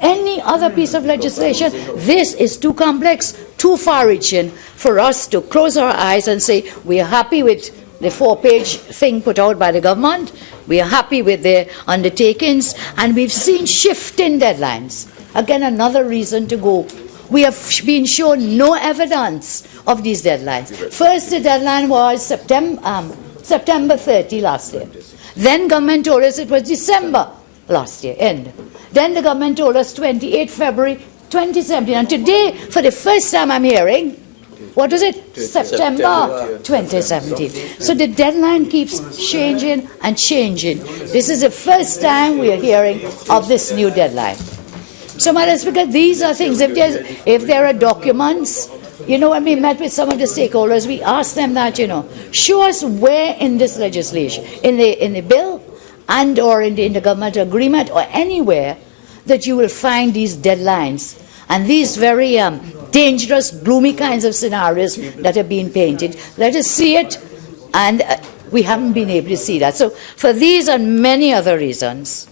any other piece of legislation, this is too complex, too far-reaching for us to close our eyes and say, we are happy with the 4-page thing put out by the government, we are happy with their undertakings, and we've seen shifting deadlines. Again, another reason to go. We have been shown no evidence of these deadlines. First, the deadline was September 30 last year. Then government told us it was December last year, end. Then the government told us 28 February 2017. And today, for the first time I'm hearing, what was it? September 2017. So the deadline keeps changing and changing. This is the first time we are hearing of this new deadline. So, Madam Speaker, these are things, if there are documents, you know, when we met with some of the stakeholders, we asked them that, you know, show us where in this legislation, in the bill and or in the intergovernmental agreement or anywhere that you will find these deadlines and these very dangerous, gloomy kinds of scenarios that are being painted. Let us see it, and we haven't been able to see that. So for these and many other reasons,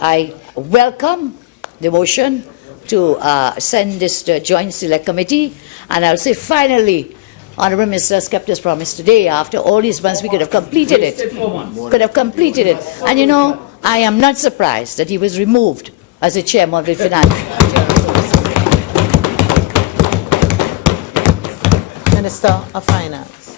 I welcome the motion to send this to Joint Select Committee. And I'll say finally, Honourable Minister has kept his promise today. After all these months, we could have completed it. Could have completed it. And you know, I am not surprised that he was removed as the chairman of the Finance. Minister of Finance.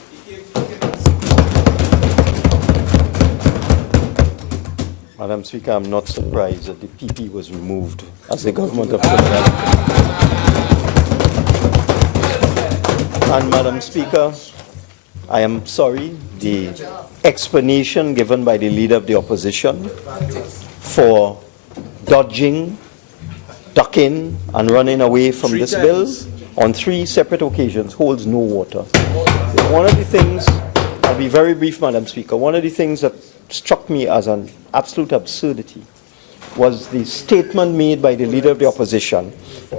Madam Speaker, I'm not surprised that the PP was removed as the government of Trinidad. And Madam Speaker, I am sorry, the explanation given by the Leader of the Opposition for dodging, ducking, and running away from this bill on 3 separate occasions holds no water. One of the things, I'll be very brief, Madam Speaker, one of the things that struck me as an absolute absurdity was the statement made by the Leader of the Opposition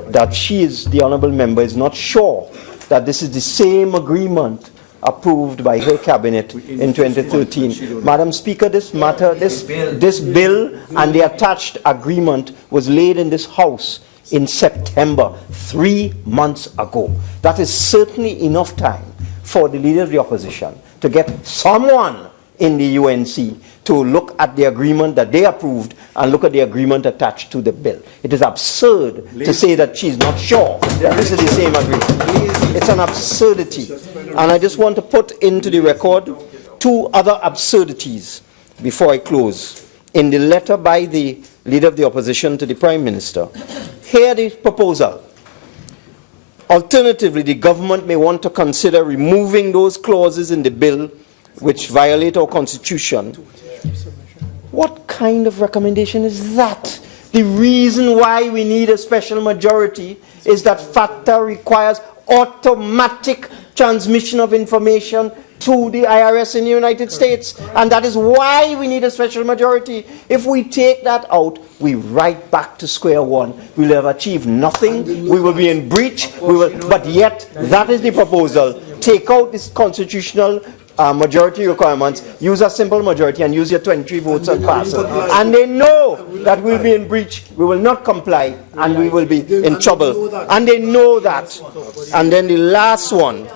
that the Honourable Member is not sure that this is the same agreement approved by her cabinet in 2013. Madam Speaker, this bill and the attached agreement was laid in this House in September, 3 months ago. That is certainly enough time for the Leader of the Opposition to get someone in the UNC to look at the agreement that they approved and look at the agreement attached to the bill. It is absurd to say that she's not sure that this is the same agreement. It's an absurdity. And I just want to put into the record 2 other absurdities before I close. In the letter by the Leader of the Opposition to the Prime Minister, here the proposal. Alternatively, the government may want to consider removing those clauses in the bill which violate our constitution. What kind of recommendation is that? The reason why we need a special majority is that FATCA requires automatic transmission of information to the IRS in the United States. And that is why we need a special majority. If we take that out, we right back to square one. We'll have achieved nothing. We will be in breach. But yet, that is the proposal. Take out this constitutional majority requirements, use a simple majority and use your 23 votes and pass it. And they know that we'll be in breach, we will not comply, and we will be in trouble. And they know that. And then the last one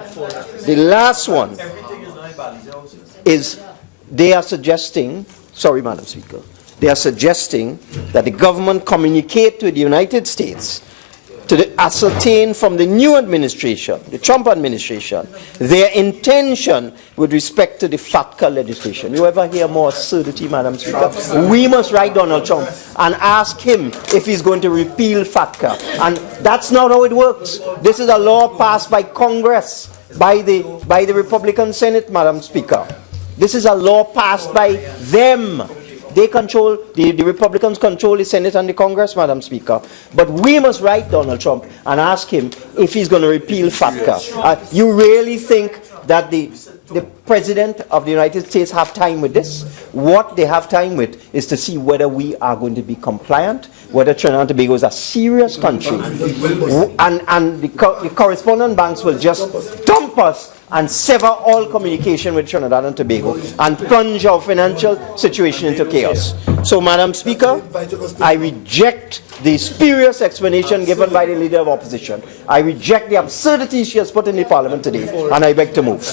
is they are suggesting, sorry, Madam Speaker, they are suggesting that the government communicate to the United States to ascertain from the new administration, the Trump administration, their intention with respect to the FATCA legislation. You ever hear more absurdity, Madam Speaker? We must write Donald Trump and ask him if he's going to repeal FATCA. And that's not how it works. This is a law passed by Congress, by the Republican Senate, Madam Speaker. This is a law passed by them. They control, the Republicans control the Senate and the Congress, Madam Speaker. But we must write Donald Trump and ask him if he's going to repeal FATCA. You really think that the President of the United States have time with this? What they have time with is to see whether we are going to be compliant, whether Trinidad and Tobago is a serious country. And the correspondent banks will just dump us and sever all communication with Trinidad and Tobago and plunge our financial situation into chaos. So, Madam Speaker, I reject the spurious explanation given by the Leader of Opposition. I reject the absurdity she has put in the Parliament today, and I beg to move.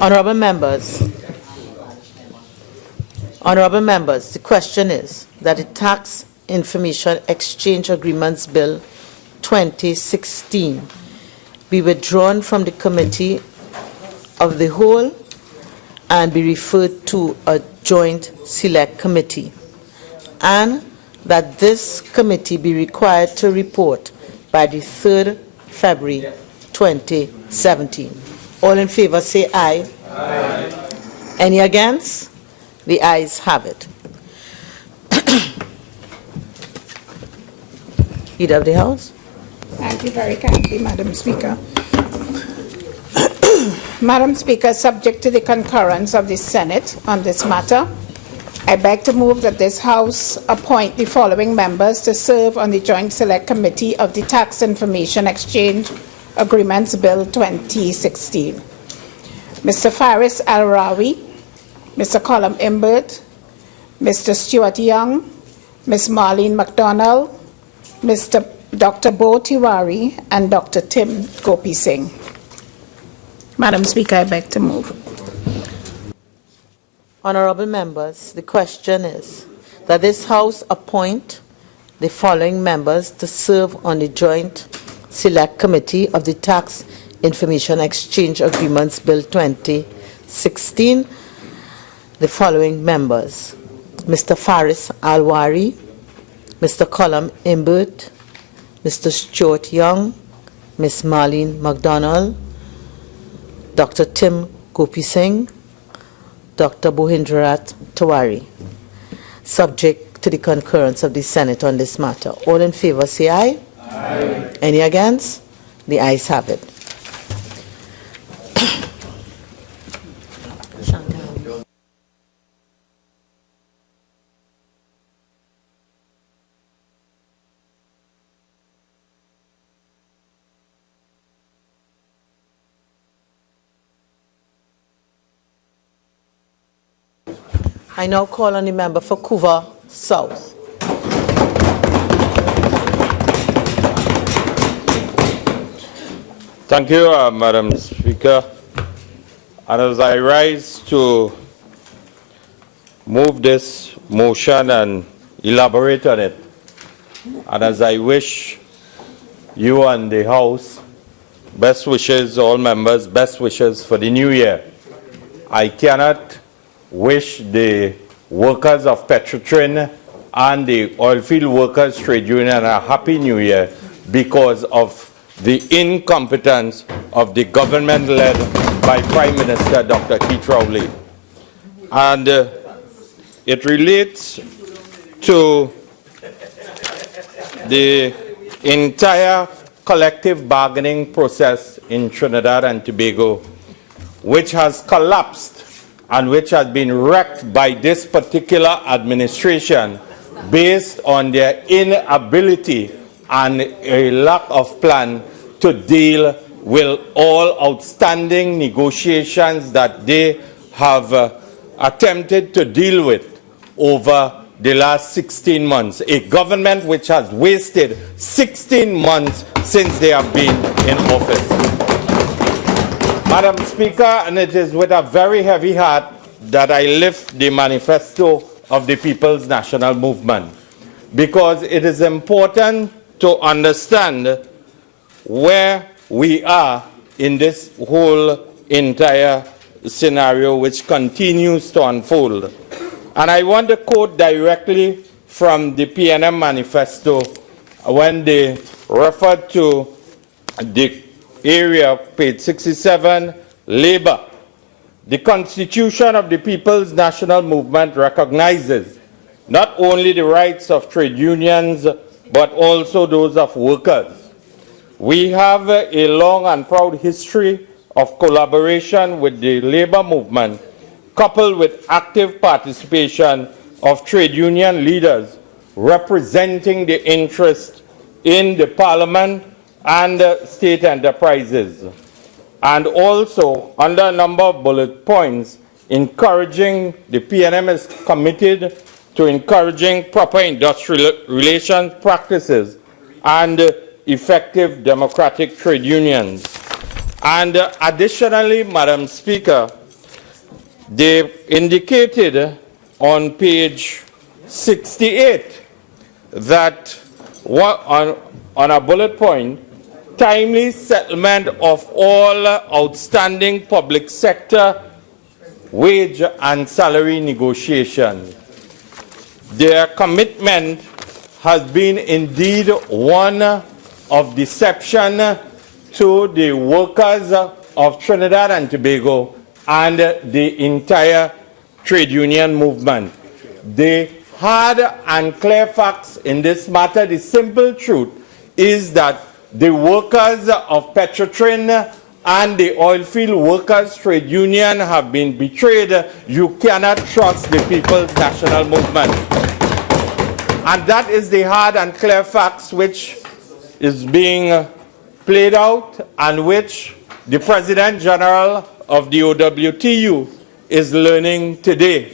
Honourable members, the question is that the Tax Information Exchange Agreements Bill 2016 be withdrawn from the Committee of the Whole and be referred to a joint select committee, and that this committee be required to report by the 3rd February 2017. All in favour say aye. Aye. Any against? The ayes have it. Leader of the House. Thank you very kindly, Madam Speaker. Madam Speaker, subject to the concurrence of the Senate on this matter, I beg to move that this House appoint the following members to serve on the Joint Select Committee of the Tax Information Exchange Agreements Bill 2016. Mr. Faris Al-Rawi, Mr. Colm Imbert, Mr. Stuart Young, Ms. Marlene MacDonald, Mr. Dr. Bo Tiwari, and Dr. Tim Gopi Singh. Madam Speaker, I beg to move. Honourable members, the question is that this House appoint the following members to serve on the Joint Select Committee of the Tax Information Exchange Agreements Bill 2016. The following members: Mr. Faris Al-Wari, Mr. Colm Imbert, Mr. Stuart Young, Ms. Marlene MacDonald, Dr. Tim Gopi Singh, Dr. Bohindranath Tiwari, subject to the concurrence of the Senate on this matter. All in favour say aye. Aye. Any against? The ayes have it. I now call on the member for Couva South. Thank you, Madam Speaker. And as I rise to move this motion and elaborate on it, and as I wish you and the House best wishes, all members, best wishes for the new year, I cannot wish the workers of PETROTRIN and the Oilfield Workers Trade Union a Happy New Year because of the incompetence of the government led by Prime Minister Dr. Keith Rowley. And it relates to the entire collective bargaining process in Trinidad and Tobago, which has collapsed and which has been wrecked by this particular administration based on their inability and a lack of plan to deal with all outstanding negotiations that they have attempted to deal with over the last 16 months. A government which has wasted 16 months since they have been in office. Madam Speaker, and it is with a very heavy heart that I lift the manifesto of the People's National Movement, because it is important to understand where we are in this whole entire scenario which continues to unfold. And I want to quote directly from the PNM manifesto when they referred to the area, page 67, labor. The Constitution of the People's National Movement recognizes not only the rights of trade unions, but also those of workers. We have a long and proud history of collaboration with the labor movement, coupled with active participation of trade union leaders representing the interest in the parliament and state enterprises. And also, under a number of bullet points, encouraging, the PNM is committed to encouraging proper industrial relations practices and effective democratic trade unions. And additionally, Madam Speaker, they indicated on page 68 that on a bullet point, timely settlement of all outstanding public sector wage and salary negotiations. Their commitment has been indeed one of deception to the workers of Trinidad and Tobago and the entire trade union movement. The hard and clear facts in this matter, the simple truth is that the workers of PETROTRIN and the Oilfield Workers Trade Union have been betrayed. You cannot trust the People's National Movement. And that is the hard and clear facts which is being played out and which the President General of the OWTU is learning today,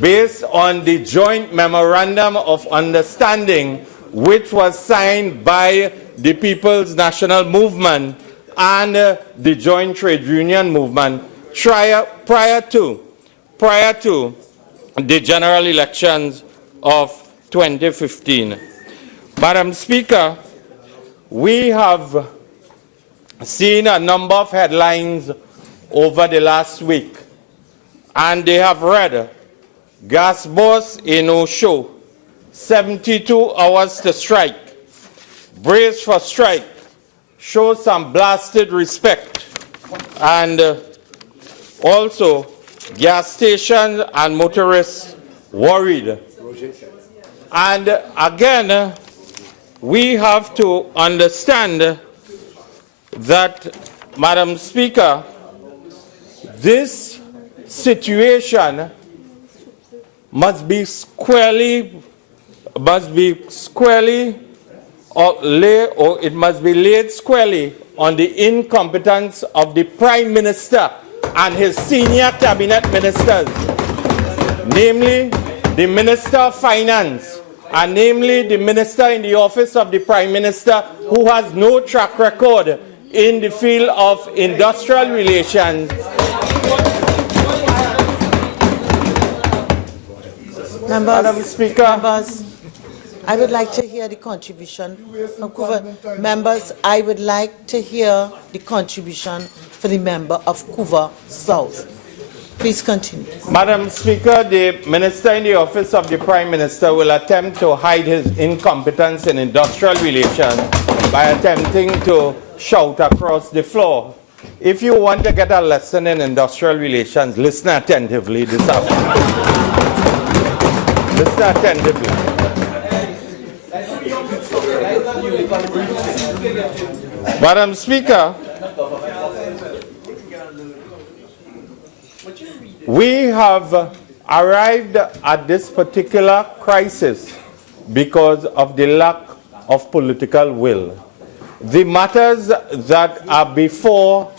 based on the joint memorandum of understanding which was signed by the People's National Movement and the Joint Trade Union Movement prior to the general elections of 2015. Madam Speaker, we have seen a number of headlines over the last week, and they have read, gas boss in Osho, 72 hours to strike, brace for strike, show some blasted respect, and also gas stations and motorists worried. And again, we have to understand that, Madam Speaker, this situation must be squarely laid squarely on the incompetence of the Prime Minister and his senior cabinet ministers, namely the Minister of Finance, and namely the Minister in the office of the Prime Minister, who has no track record in the field of industrial relations. Madam Speaker. Members, I would like to hear the contribution from Couva. Members, I would like to hear the contribution for the member of Couva South. Please continue. Madam Speaker, the Minister in the Office of the Prime Minister will attempt to hide his incompetence in industrial relations by attempting to shout across the floor. If you want to get a lesson in industrial relations, listen attentively this afternoon. Listen attentively. Madam Speaker, we have arrived at this particular crisis because of the lack of political will. The matters that are before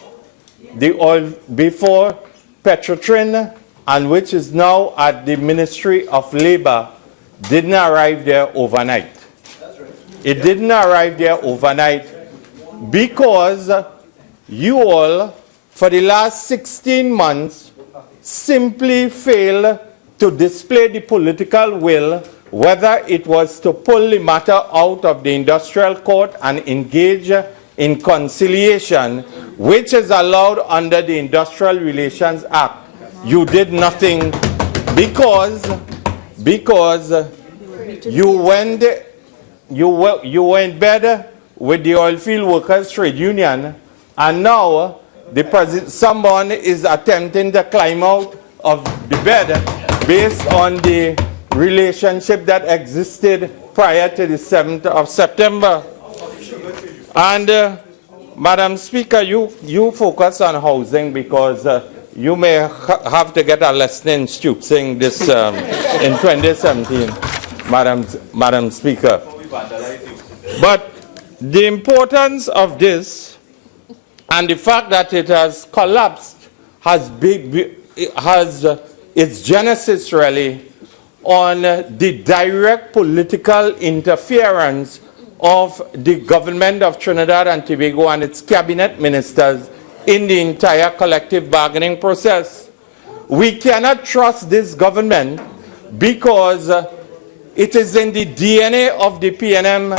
PETROTRIN and which is now at the Ministry of Labour didn't arrive there overnight. It didn't arrive there overnight because you all, for the last 16 months, simply failed to display the political will, whether it was to pull the matter out of the industrial court and engage in conciliation, which is allowed under the Industrial Relations Act. You did nothing because you went in bed with the oilfield workers trade union, and now someone is attempting to climb out of the bed based on the relationship that existed prior to the 7th of September. And Madam Speaker, you focus on housing because you may have to get a lesson in stooping this in 2017, Madam Speaker. But the importance of this and the fact that it has collapsed has its genesis really on the direct political interference of the government of Trinidad and Tobago and its cabinet ministers in the entire collective bargaining process. We cannot trust this government because it is in the DNA of the PNM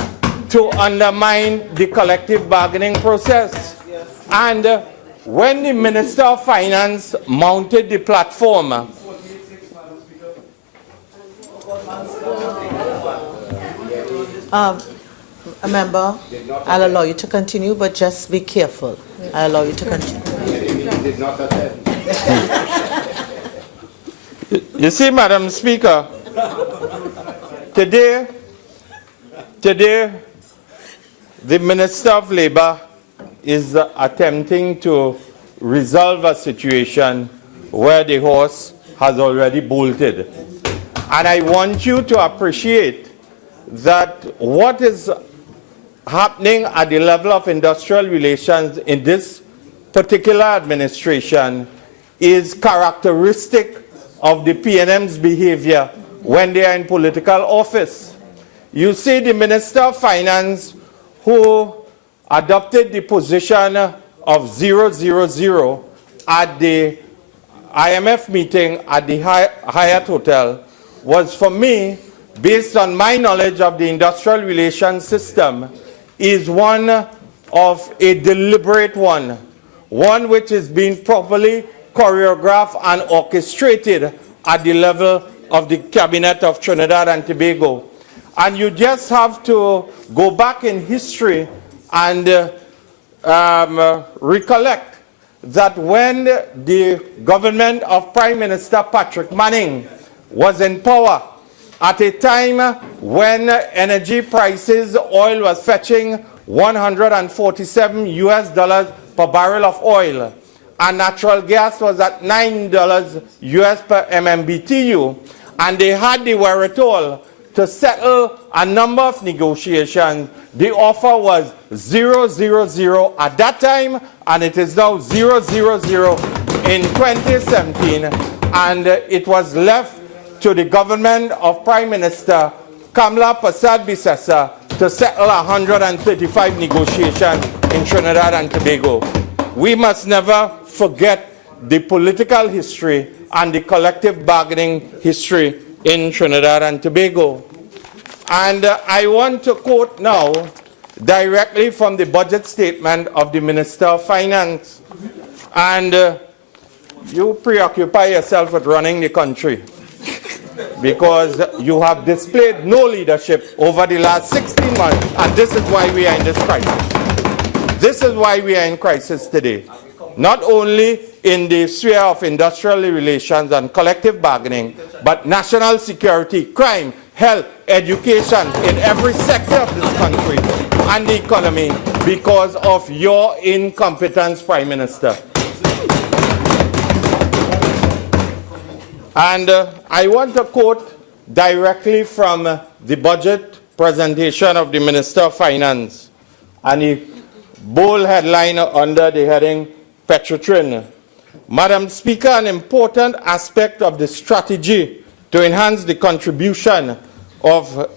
to undermine the collective bargaining process. And when the Minister of Finance mounted the platform, a member, I'll allow you to continue, but just be careful. I'll allow you to continue. You see, Madam Speaker, today, the Minister of Labour is attempting to resolve a situation where the horse has already bolted. And I want you to appreciate that what is happening at the level of industrial relations in this particular administration is characteristic of the PNM's behavior when they are in political office. You see the Minister of Finance who adopted the position of 000 at the IMF meeting at the Hyatt Hotel was, for me, based on my knowledge of the industrial relations system, is one of a deliberate one which is being properly choreographed and orchestrated at the level of the Cabinet of Trinidad and Tobago. And you just have to go back in history and recollect that when the government of Prime Minister Patrick Manning was in power, at a time when energy prices, oil was fetching $147 per barrel of oil, and natural gas was at $9 US per MMBTU, and they had the wherewithal to settle a number of negotiations. The offer was 000 at that time, and it is now 000 in 2017, and it was left to the government of Prime Minister Kamla Persad-Bissessar to settle 135 negotiations in Trinidad and Tobago. We must never forget the political history and the collective bargaining history in Trinidad and Tobago. And I want to quote now directly from the budget statement of the Minister of Finance. And you preoccupy yourself with running the country because you have displayed no leadership over the last 16 months, and this is why we are in this crisis. This is why we are in crisis today. Not only in the sphere of industrial relations and collective bargaining, but national security, crime, health, education in every sector of this country and the economy because of your incompetence, Prime Minister. And I want to quote directly from the budget presentation of the Minister of Finance and the bold headline under the heading PETROTRIN. Madam Speaker, an important aspect of the strategy to enhance the contribution of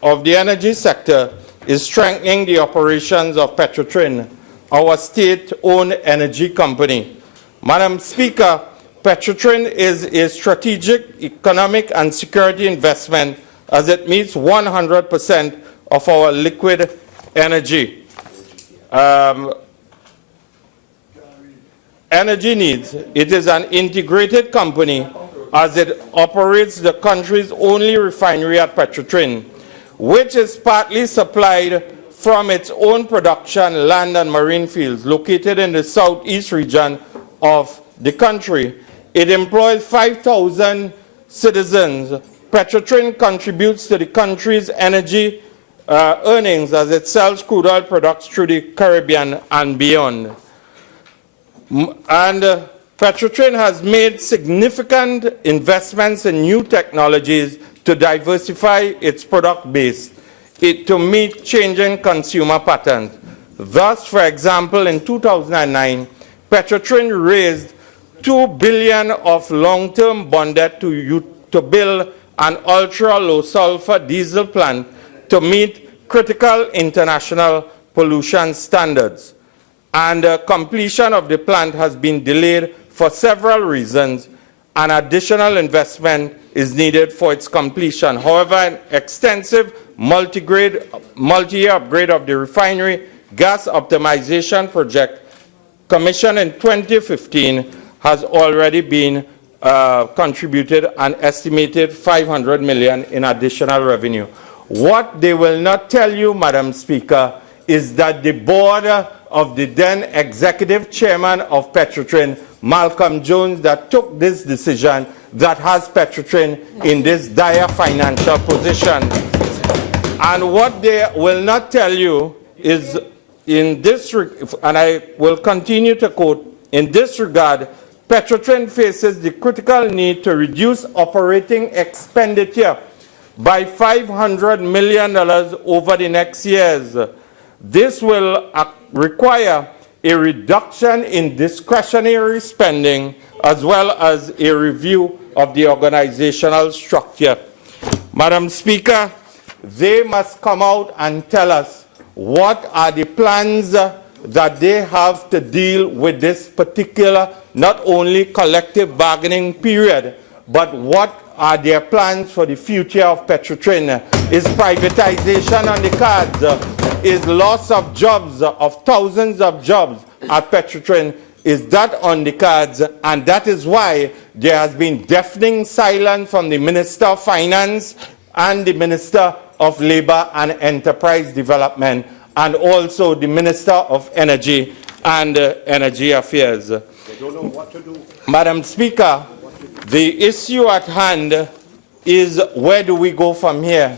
the energy sector is strengthening the operations of PETROTRIN, our state-owned energy company. Madam Speaker, PETROTRIN is a strategic economic and security investment as it meets 100% of our liquid energy energy needs. It is an integrated company as it operates the country's only refinery at PETROTRIN, which is partly supplied from its own production, land and marine fields located in the southeast region of the country. It employs 5,000 citizens. PETROTRIN contributes to the country's energy earnings as it sells crude oil products through the Caribbean and beyond. And PETROTRIN has made significant investments in new technologies to diversify its product base to meet changing consumer patterns. Thus, for example, in 2009, PETROTRIN raised $2 billion of long-term bond debt to build an ultra-low sulfur diesel plant to meet critical international pollution standards. And completion of the plant has been delayed for several reasons, and additional investment is needed for its completion. However, an extensive multi-year upgrade of the refinery gas optimization project commissioned in 2015 has already been contributed an estimated $500 million in additional revenue. What they will not tell you, Madam Speaker, is that the board of the then executive chairman of PETROTRIN, Malcolm Jones, that took this decision that has PETROTRIN in this dire financial position. And what they will not tell you is in this, and I will continue to quote, in this regard, PETROTRIN faces the critical need to reduce operating expenditure by $500 million over the next years. This will require a reduction in discretionary spending as well as a review of the organizational structure. Madam Speaker, they must come out and tell us what are the plans that they have to deal with this particular not only collective bargaining period, but what are their plans for the future of PETROTRIN? Is privatization on the cards? Is loss of jobs, of thousands of jobs at PETROTRIN? Is that on the cards? And that is why there has been deafening silence from the Minister of Finance and the Minister of Labour and Enterprise Development, and also the Minister of Energy and Energy Affairs. They don't know what to do. Madam Speaker, the issue at hand is where do we go from here?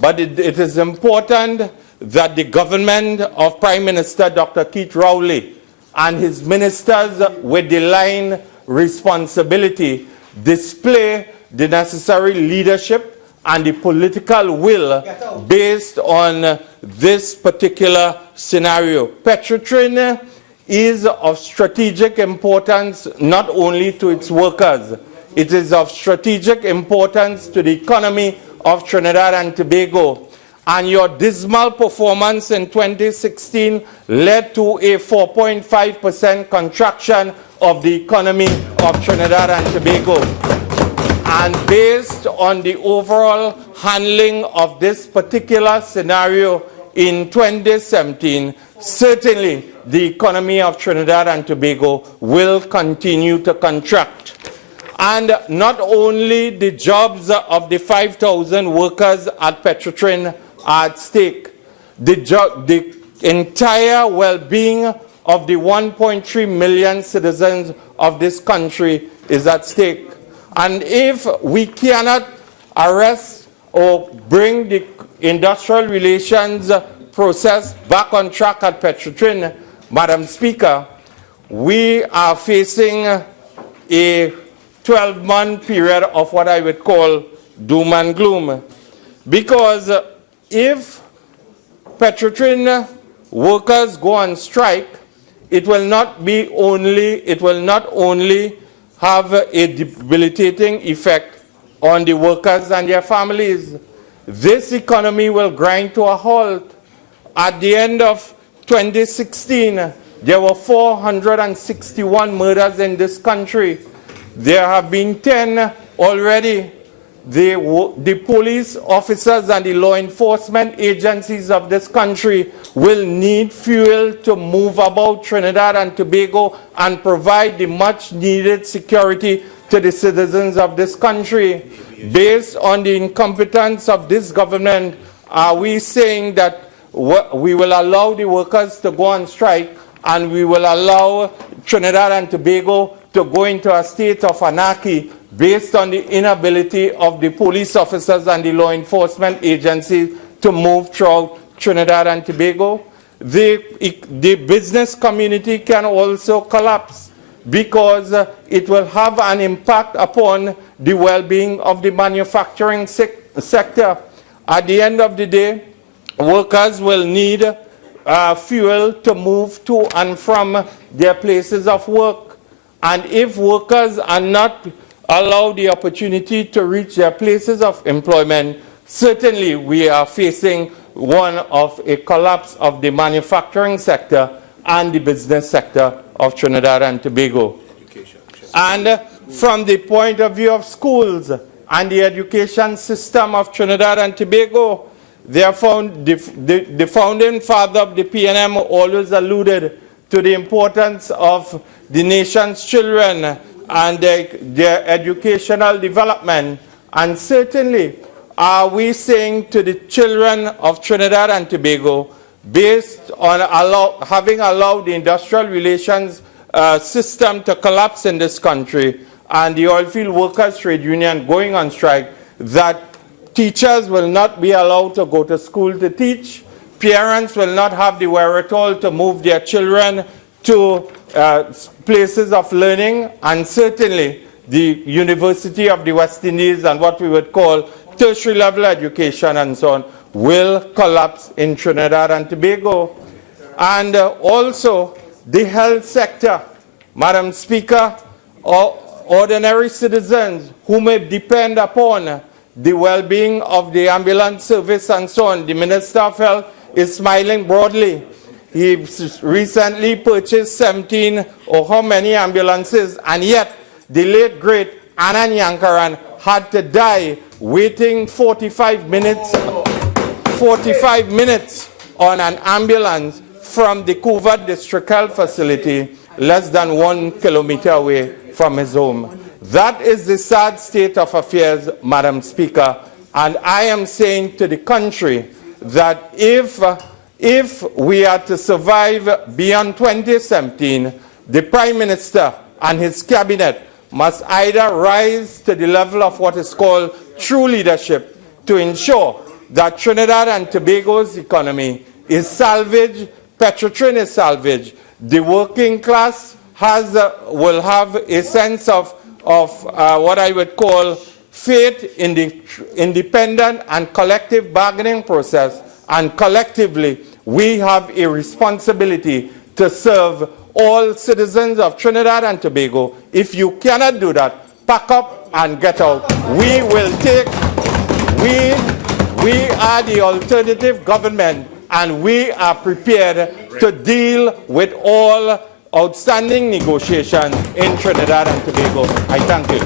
But it is important that the government of Prime Minister Dr. Keith Rowley and his ministers with the line responsibility display the necessary leadership and the political will based on this particular scenario. PETROTRIN is of strategic importance not only to its workers, it is of strategic importance to the economy of Trinidad and Tobago. And your dismal performance in 2016 led to a 4.5% contraction of the economy of Trinidad and Tobago. And based on the overall handling of this particular scenario, in 2017, certainly the economy of Trinidad and Tobago will continue to contract. And not only the jobs of the 5,000 workers at PETROTRIN are at stake, the entire well-being of the 1.3 million citizens of this country is at stake. And if we cannot arrest or bring the industrial relations process back on track at PETROTRIN, Madam Speaker, we are facing a 12-month period of what I would call doom and gloom. Because if PETROTRIN workers go on strike, it will not only have a debilitating effect on the workers and their families. This economy will grind to a halt. At the end of 2016, there were 461 murders in this country. There have been 10 already. The police officers and the law enforcement agencies of this country will need fuel to move about Trinidad and Tobago and provide the much needed security to the citizens of this country. Based on the incompetence of this government, are we saying that we will allow the workers to go on strike and we will allow Trinidad and Tobago to go into a state of anarchy based on the inability of the police officers and the law enforcement agencies to move throughout Trinidad and Tobago? The business community can also collapse because it will have an impact upon the well-being of the manufacturing sector. At the end of the day, workers will need fuel to move to and from their places of work. And if workers are not allowed the opportunity to reach their places of employment, certainly we are facing one of a collapse of the manufacturing sector and the business sector of Trinidad and Tobago. And from the point of view of schools and the education system of Trinidad and Tobago, the founding father of the PNM always alluded to the importance of the nation's children and their educational development. And certainly, are we saying to the children of Trinidad and Tobago, based on having allowed the industrial relations system to collapse in this country and the oilfield workers trade union going on strike, that teachers will not be allowed to go to school to teach, parents will not have the wherewithal to move their children to places of learning, and certainly the University of the West Indies and what we would call tertiary level education and so on will collapse in Trinidad and Tobago. And also the health sector. Madam Speaker, ordinary citizens who may depend upon the well-being of the ambulance service and so on, the Minister of Health is smiling broadly. He recently purchased 17 or how many ambulances, and yet the late great Anand Yankaran had to die waiting 45 minutes on an ambulance from the Couva District Health Facility, less than 1 kilometer away from his home. That is the sad state of affairs, Madam Speaker, and I am saying to the country that if we are to survive beyond 2017, the Prime Minister and his cabinet must either rise to the level of what is called true leadership to ensure that Trinidad and Tobago's economy is salvaged, PETROTRIN is salvaged, the working class will have a sense of what I would call faith in the independent and collective bargaining process, and collectively we have a responsibility to serve all citizens of Trinidad and Tobago. If you cannot do that, pack up and get out. We are the alternative government, and we are prepared to deal with all outstanding negotiations in Trinidad and Tobago. I thank you.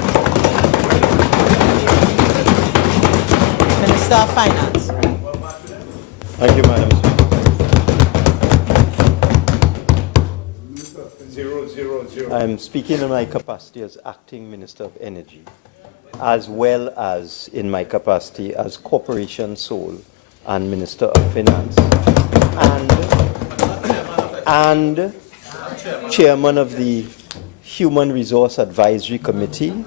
Minister of Finance. Thank you, Madam Speaker. 000. I'm speaking in my capacity as Acting Minister of Energy, as well as in my capacity as Corporation Sole and Minister of Finance, and Chairman of the Human Resource Advisory Committee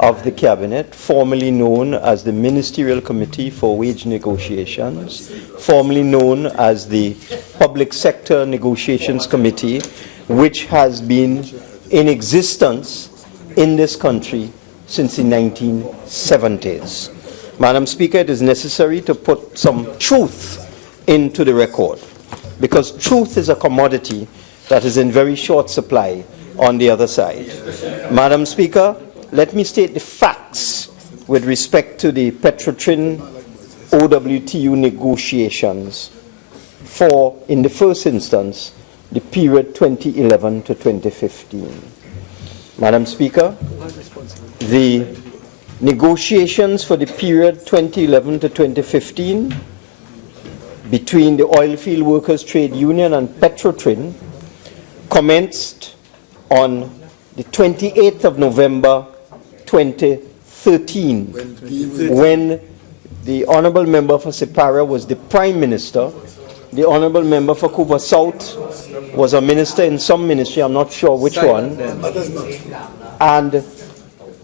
of the Cabinet, formerly known as the Ministerial Committee for Wage Negotiations, formerly known as the Public Sector Negotiations Committee, which has been in existence in this country since the 1970s. Madam Speaker, it is necessary to put some truth into the record, because truth is a commodity that is in very short supply on the other side. Madam Speaker, let me state the facts with respect to the PETROTRIN OWTU negotiations for, in the first instance, the period 2011 to 2015. Madam Speaker, the negotiations for the period 2011 to 2015 between the Oilfield Workers Trade Union and PETROTRIN commenced on the 28th of November 2013, when the Honourable Member for Sipara was the Prime Minister. The Honourable Member for Couva South was a minister in some ministry, I'm not sure which one. And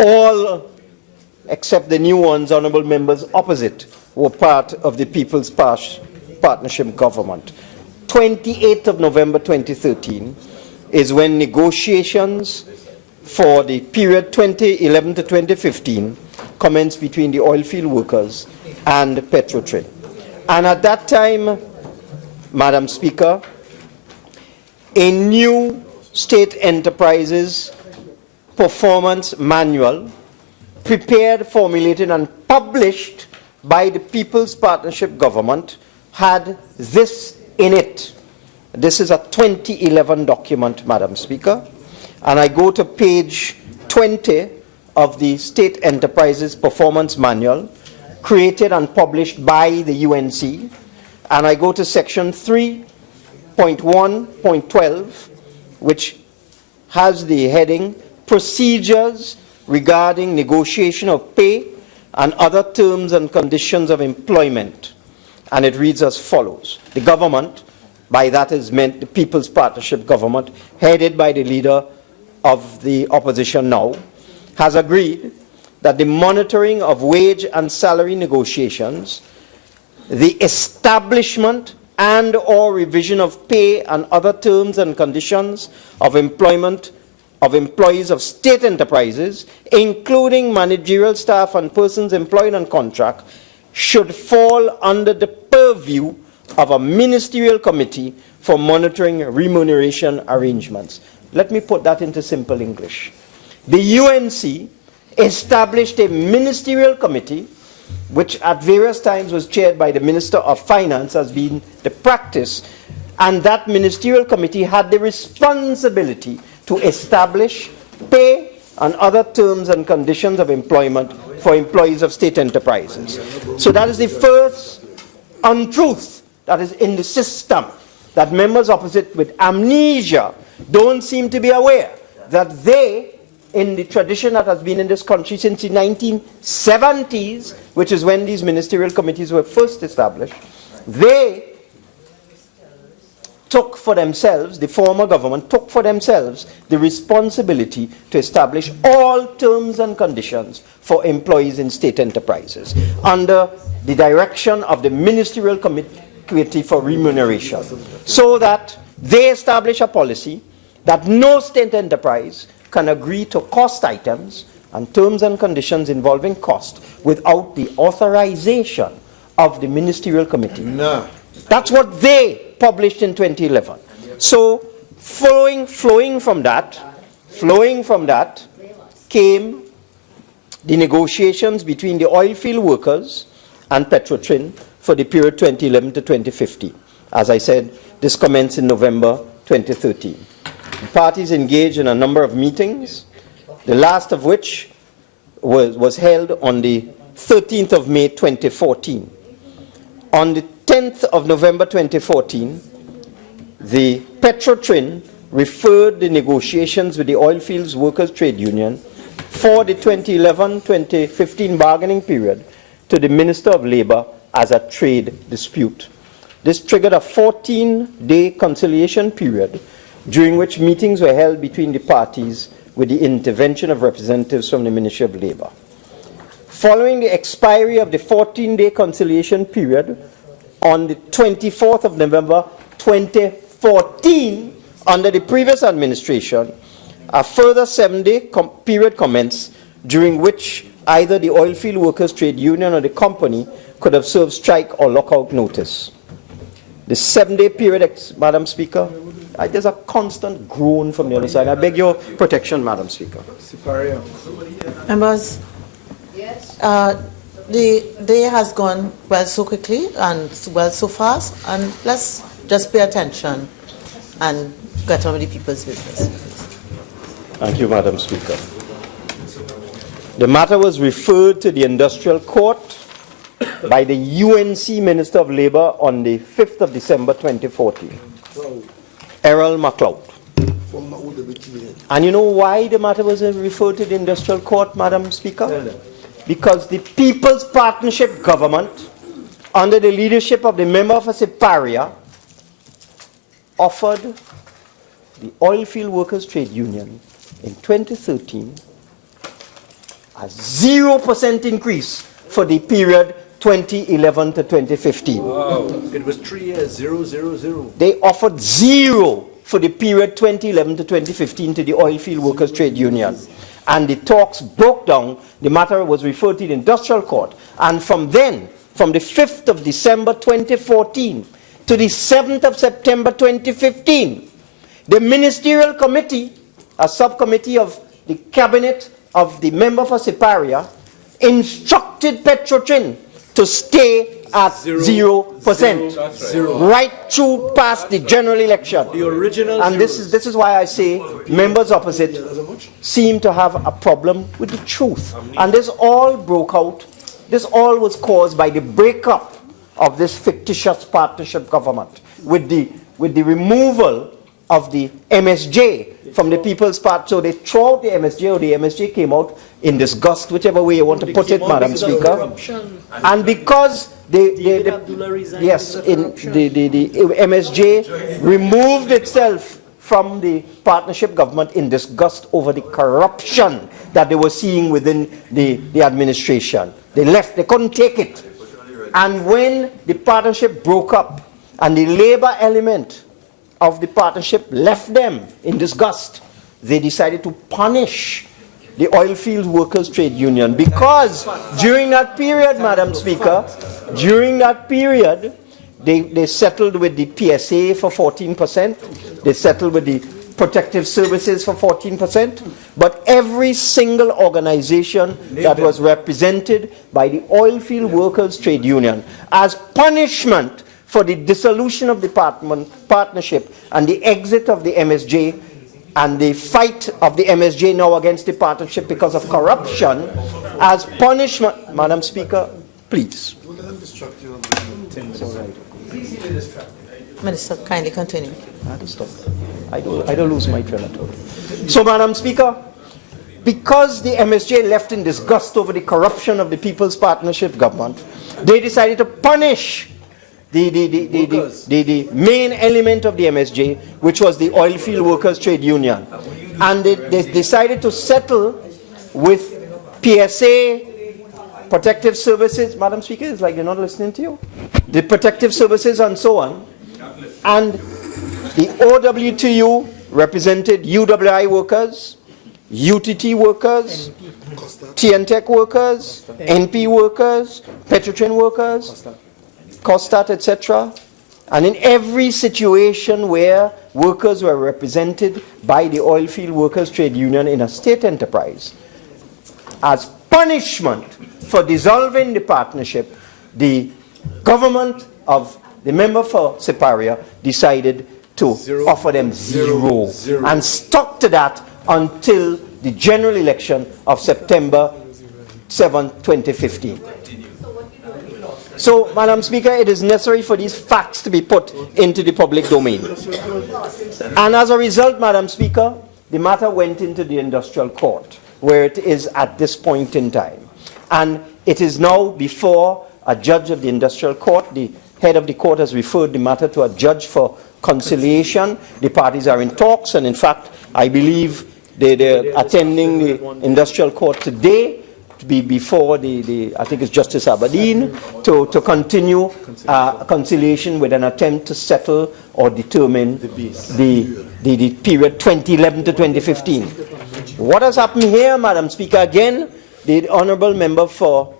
all, except the new ones, Honourable Members opposite, were part of the People's Partnership Government. 28th of November 2013 is when negotiations for the period 2011 to 2015 commenced between the oilfield workers and PETROTRIN. And at that time, Madam Speaker, a new state enterprises performance manual prepared, formulated, and published by the People's Partnership Government had this in it. This is a 2011 document, Madam Speaker, and I go to page 20 of the State Enterprises Performance Manual, created and published by the UNC, and I go to section 3.1.12, which has the heading Procedures Regarding Negotiation of Pay and Other Terms and Conditions of Employment. And it reads as follows. The government, by that is meant the People's Partnership Government, headed by the leader of the opposition now, has agreed that the monitoring of wage and salary negotiations, the establishment and or revision of pay and other terms and conditions of employment of employees of state enterprises, including managerial staff and persons employed on contract, should fall under the purview of a ministerial committee for monitoring remuneration arrangements. Let me put that into simple English. The UNC established a ministerial committee, which at various times was chaired by the Minister of Finance, as being the practice, and that ministerial committee had the responsibility to establish pay and other terms and conditions of employment for employees of state enterprises. So that is the first untruth that is in the system, that members opposite with amnesia don't seem to be aware that they, in the tradition that has been in this country since the 1970s, which is when these ministerial committees were first established, they took for themselves, the former government took for themselves the responsibility to establish all terms and conditions for employees in state enterprises under the direction of the Ministerial Committee for Remuneration, so that they establish a policy that no state enterprise can agree to cost items and terms and conditions involving cost without the authorization of the Ministerial Committee. No. That's what they published in 2011. So flowing from that came the negotiations between the oilfield workers and PETROTRIN for the period 2011 to 2015. As I said, this commenced in November 2013. The parties engaged in a number of meetings, the last of which was held on the 13th of May 2014. On the 10th of November 2014, the PETROTRIN referred the negotiations with the Oilfields Workers Trade Union for the 2011-2015 bargaining period to the Minister of Labour as a trade dispute. This triggered a 14-day conciliation period during which meetings were held between the parties with the intervention of representatives from the Ministry of Labour. Following the expiry of the 14-day conciliation period on the 24th of November 2014, under the previous administration, a further 7-day period commenced during which either the Oilfield Workers Trade Union or the company could have served strike or lockout notice. The 7-day period, Madam Speaker, there's a constant groan from the other side. I beg your protection, Madam Speaker. Members, the day has gone well so quickly and well so fast, and let's just pay attention and get on with the people's business. Thank you, Madam Speaker. The matter was referred to the Industrial Court by the UNC Minister of Labour on the 5th of December 2014, Errol MacLeod. And you know why the matter was referred to the Industrial Court, Madam Speaker? Because the People's Partnership Government, under the leadership of the member for Siparia, offered the Oilfield Workers Trade Union in 2013 a 0% increase for the period 2011 to 2015. Wow. It was 3 years, 0, 0, 0. They offered 0 for the period 2011 to 2015 to the Oilfield Workers Trade Union. And the talks broke down. The matter was referred to the Industrial Court. And from then, from the 5th of December 2014 to the 7th of September 2015, the Ministerial Committee, a subcommittee of the Cabinet of the member for Siparia, instructed PETROTRIN to stay at 0%, right through past the general election. The original and this is why I say members opposite seem to have a problem with the truth. And this all broke out, this all was caused by the breakup of this fictitious partnership government with the removal of the MSJ from the People's Party. So they threw out the MSJ, or the MSJ came out in disgust, whichever way you want to put it, Madam Speaker. And because the MSJ removed itself from the partnership government in disgust over the corruption that they were seeing within the administration. They left, they couldn't take it. And when the partnership broke up and the labor element of the partnership left them in disgust, they decided to punish the Oilfield Workers Trade Union, because during that period, Madam Speaker, during that period, they settled with the PSA for 14%, they settled with the protective services for 14%, but every single organization that was represented by the Oilfield Workers Trade Union, as punishment for the dissolution of the partnership and the exit of the MSJ and the fight of the MSJ now against the partnership because of corruption, as punishment, Madam Speaker, please. Minister, kindly continue. I have to stop. I don't lose my train of thought. So, Madam Speaker, because the MSJ left in disgust over the corruption of the People's Partnership government, they decided to punish the main element of the MSJ, which was the Oilfield Workers Trade Union. And they decided to settle with PSA, protective services. Madam Speaker, it's like they're not listening to you. The protective services and so on. And the OWTU represented UWI workers, UTT workers, TNTech workers, NP workers, PETROTRIN workers, COSTAT, etc. And in every situation where workers were represented by the Oilfield Workers Trade Union in a state enterprise, as punishment for dissolving the partnership, the government of the member for Siparia decided to offer them 0 and stuck to that until the general election of September 7, 2015. So, Madam Speaker, it is necessary for these facts to be put into the public domain. And as a result, Madam Speaker, the matter went into the industrial court, where it is at this point in time. And it is now before a judge of the industrial court. The head of the court has referred the matter to a judge for conciliation. The parties are in talks, and in fact, I believe they're attending the industrial court today to be before I think it's Justice Aberdeen, to continue conciliation with an attempt to settle or determine the period 2011 to 2015. What has happened here, Madam Speaker? Again, the honourable member for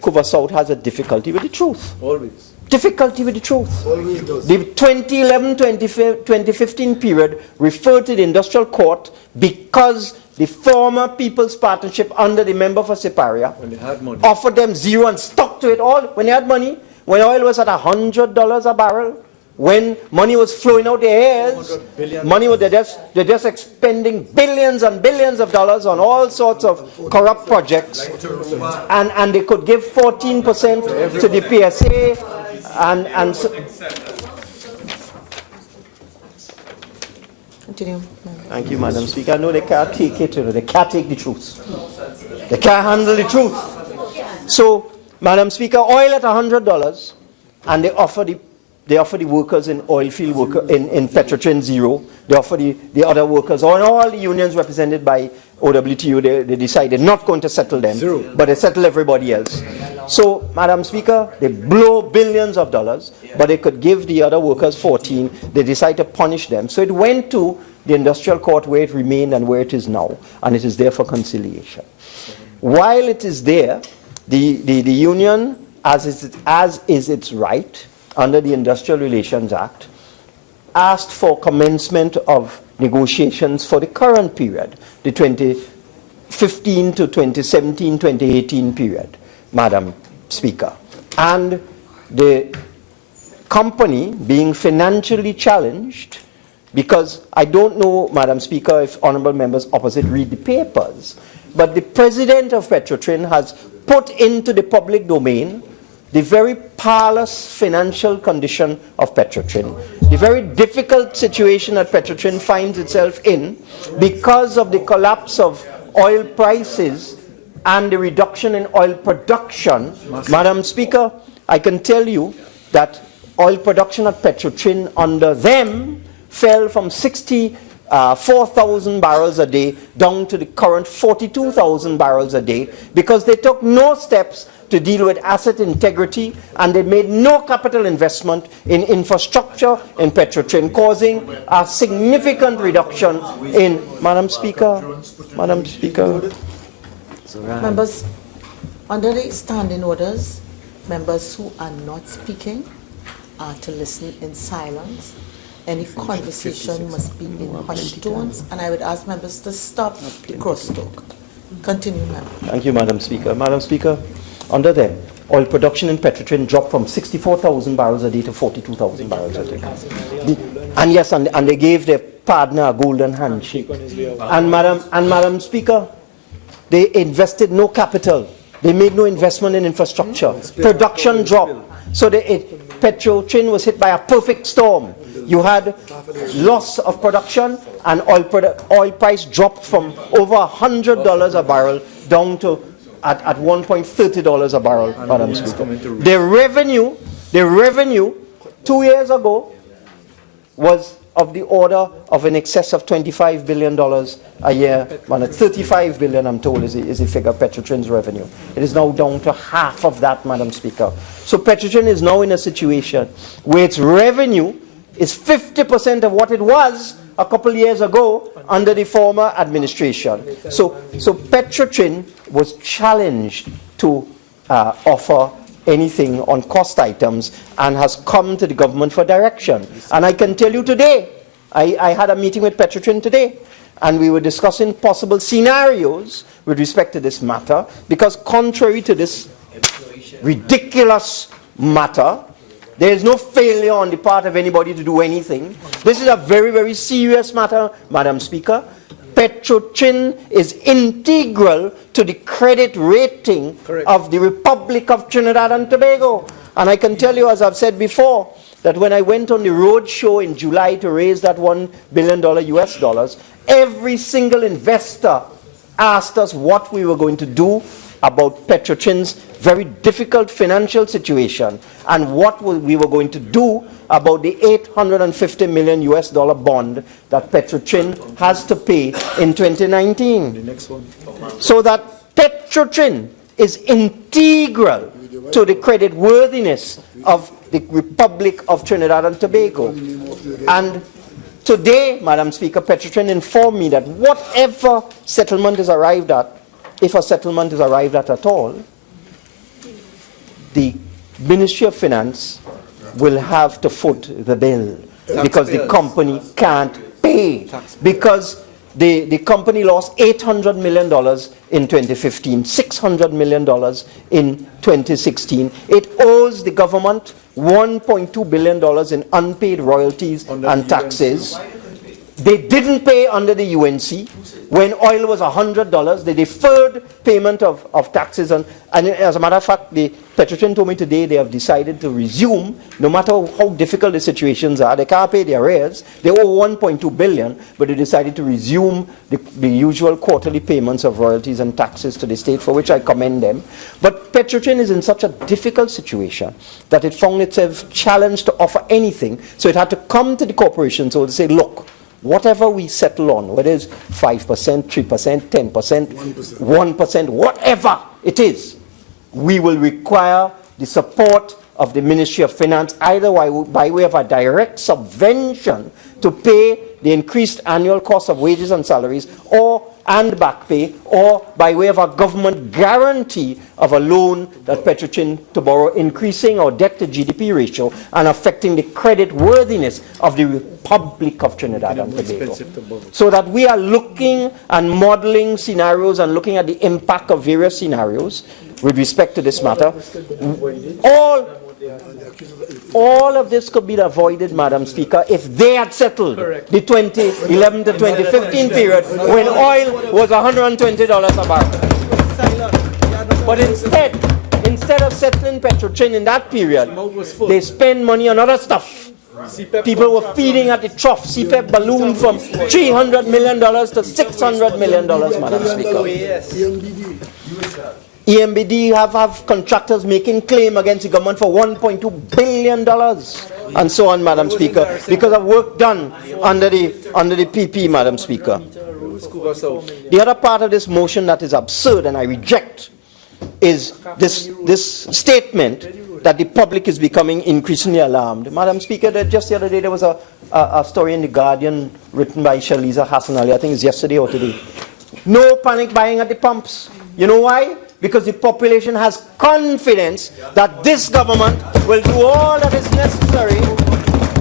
Couva South has a difficulty with the truth. Always. Difficulty with the truth. Always does. The 2011-2015 period referred to the industrial court because the former People's Partnership under the member for Siparia offered them zero and stuck to it all when they had money, when oil was at $100 a barrel, when money was flowing out their ears, money was they're just expending billions and billions of dollars on all sorts of corrupt projects, and they could give 14% to the PSA, and so, Continue. thank you, Madam Speaker. I know they can't take it, they can't take the truth. They can't handle the truth. So, Madam Speaker, oil at $100, and they offer the workers in oil field in PETROTRIN zero. They offer the other workers, or all the unions represented by OWTU, they decided not going to settle them, but they settle everybody else. So, Madam Speaker, they blow billions of dollars, but they could give the other workers 14. They decide to punish them. So it went to the industrial court, where it remained and where it is now, and it is there for conciliation. While it is there, the union, as is its right under the Industrial Relations Act, asked for commencement of negotiations for the current period, the 2015 to 2017, 2018 period, Madam Speaker. And the company, being financially challenged, because I don't know, Madam Speaker, if honourable members opposite read the papers, but the president of PETROTRIN has put into the public domain the very parlous financial condition of PETROTRIN, the very difficult situation that PETROTRIN finds itself in because of the collapse of oil prices and the reduction in oil production. Madam Speaker, I can tell you that oil production at PETROTRIN under them fell from 64,000 barrels a day down to the current 42,000 barrels a day because they took no steps to deal with asset integrity, and they made no capital investment in infrastructure in PETROTRIN, causing a significant reduction in, Madam Speaker, Members, under the standing orders, members who are not speaking are to listen in silence. Any conversation must be in hushed tones, and I would ask members to stop the crosstalk. Continue, Member. Thank you, Madam Speaker. Madam Speaker, under them, oil production in PETROTRIN dropped from 64,000 barrels a day to 42,000 barrels a day. And yes, and they gave their partner a golden handshake. And Madam Speaker, they invested no capital. They made no investment in infrastructure. Production dropped. So PETROTRIN was hit by a perfect storm. You had loss of production, and oil price dropped from over $100 a barrel down to at $1.30 a barrel, Madam Speaker. The revenue 2 years ago was of the order of in excess of $25 billion a year. 35 billion, I'm told, is the figure of PETROTRIN's revenue. It is now down to half of that, Madam Speaker. So PETROTRIN is now in a situation where its revenue is 50% of what it was a couple of years ago under the former administration. So PETROTRIN was challenged to offer anything on cost items and has come to the government for direction. And I can tell you today, I had a meeting with PETROTRIN today, and we were discussing possible scenarios with respect to this matter, because contrary to this ridiculous matter, there is no failure on the part of anybody to do anything. This is a very, very serious matter, Madam Speaker. PETROTRIN is integral to the credit rating of the Republic of Trinidad and Tobago. And I can tell you, as I've said before, that when I went on the road show in July to raise that $1 billion US dollars, every single investor asked us what we were going to do about PETROTRIN's very difficult financial situation and what we were going to do about the $850 million US dollar bond that PETROTRIN has to pay in 2019. The next one. So that PETROTRIN is integral to the creditworthiness of the Republic of Trinidad and Tobago. And today, Madam Speaker, PETROTRIN informed me that whatever settlement is arrived at, if a settlement is arrived at all, the Ministry of Finance will have to foot the bill because the company can't pay. Because the company lost $800 million in 2015, $600 million in 2016. It owes the government $1.2 billion in unpaid royalties and taxes. They didn't pay under the UNC. When oil was $100, they deferred payment of taxes. And as a matter of fact, the PETROTRIN told me today they have decided to resume, no matter how difficult the situations are. They can't pay their arrears. They owe $1.2 billion, but they decided to resume the usual quarterly payments of royalties and taxes to the state, for which I commend them. But PETROTRIN is in such a difficult situation that it found itself challenged to offer anything. So it had to come to the corporation to say, look, whatever we settle on, whether it's 5%, 3%, 10%, 1%, whatever it is, we will require the support of the Ministry of Finance, either by way of a direct subvention to pay the increased annual cost of wages and salaries, and back pay, or by way of a government guarantee of a loan that PETROTRIN to borrow, increasing our debt to GDP ratio and affecting the credit worthiness of the Republic of Trinidad and Tobago. So that we are looking and modeling scenarios and looking at the impact of various scenarios with respect to this matter. All of this could be avoided, Madam Speaker, if they had settled the 2011 to 2015 period when oil was $120 a barrel. But instead of settling PETROTRIN in that period, they spend money on other stuff. People were feeding at the trough. CPEP ballooned from $300 million to $600 million, Madam Speaker. EMBD have contractors making claim against the government for $1.2 billion and so on, Madam Speaker, because of work done under the PP, Madam Speaker. The other part of this motion that is absurd and I reject is this statement that the public is becoming increasingly alarmed. Madam Speaker, just the other day there was a story in The Guardian written by Shaliza Hassan Ali, I think it's yesterday or today. No panic buying at the pumps. You know why? Because the population has confidence that this government will do all that is necessary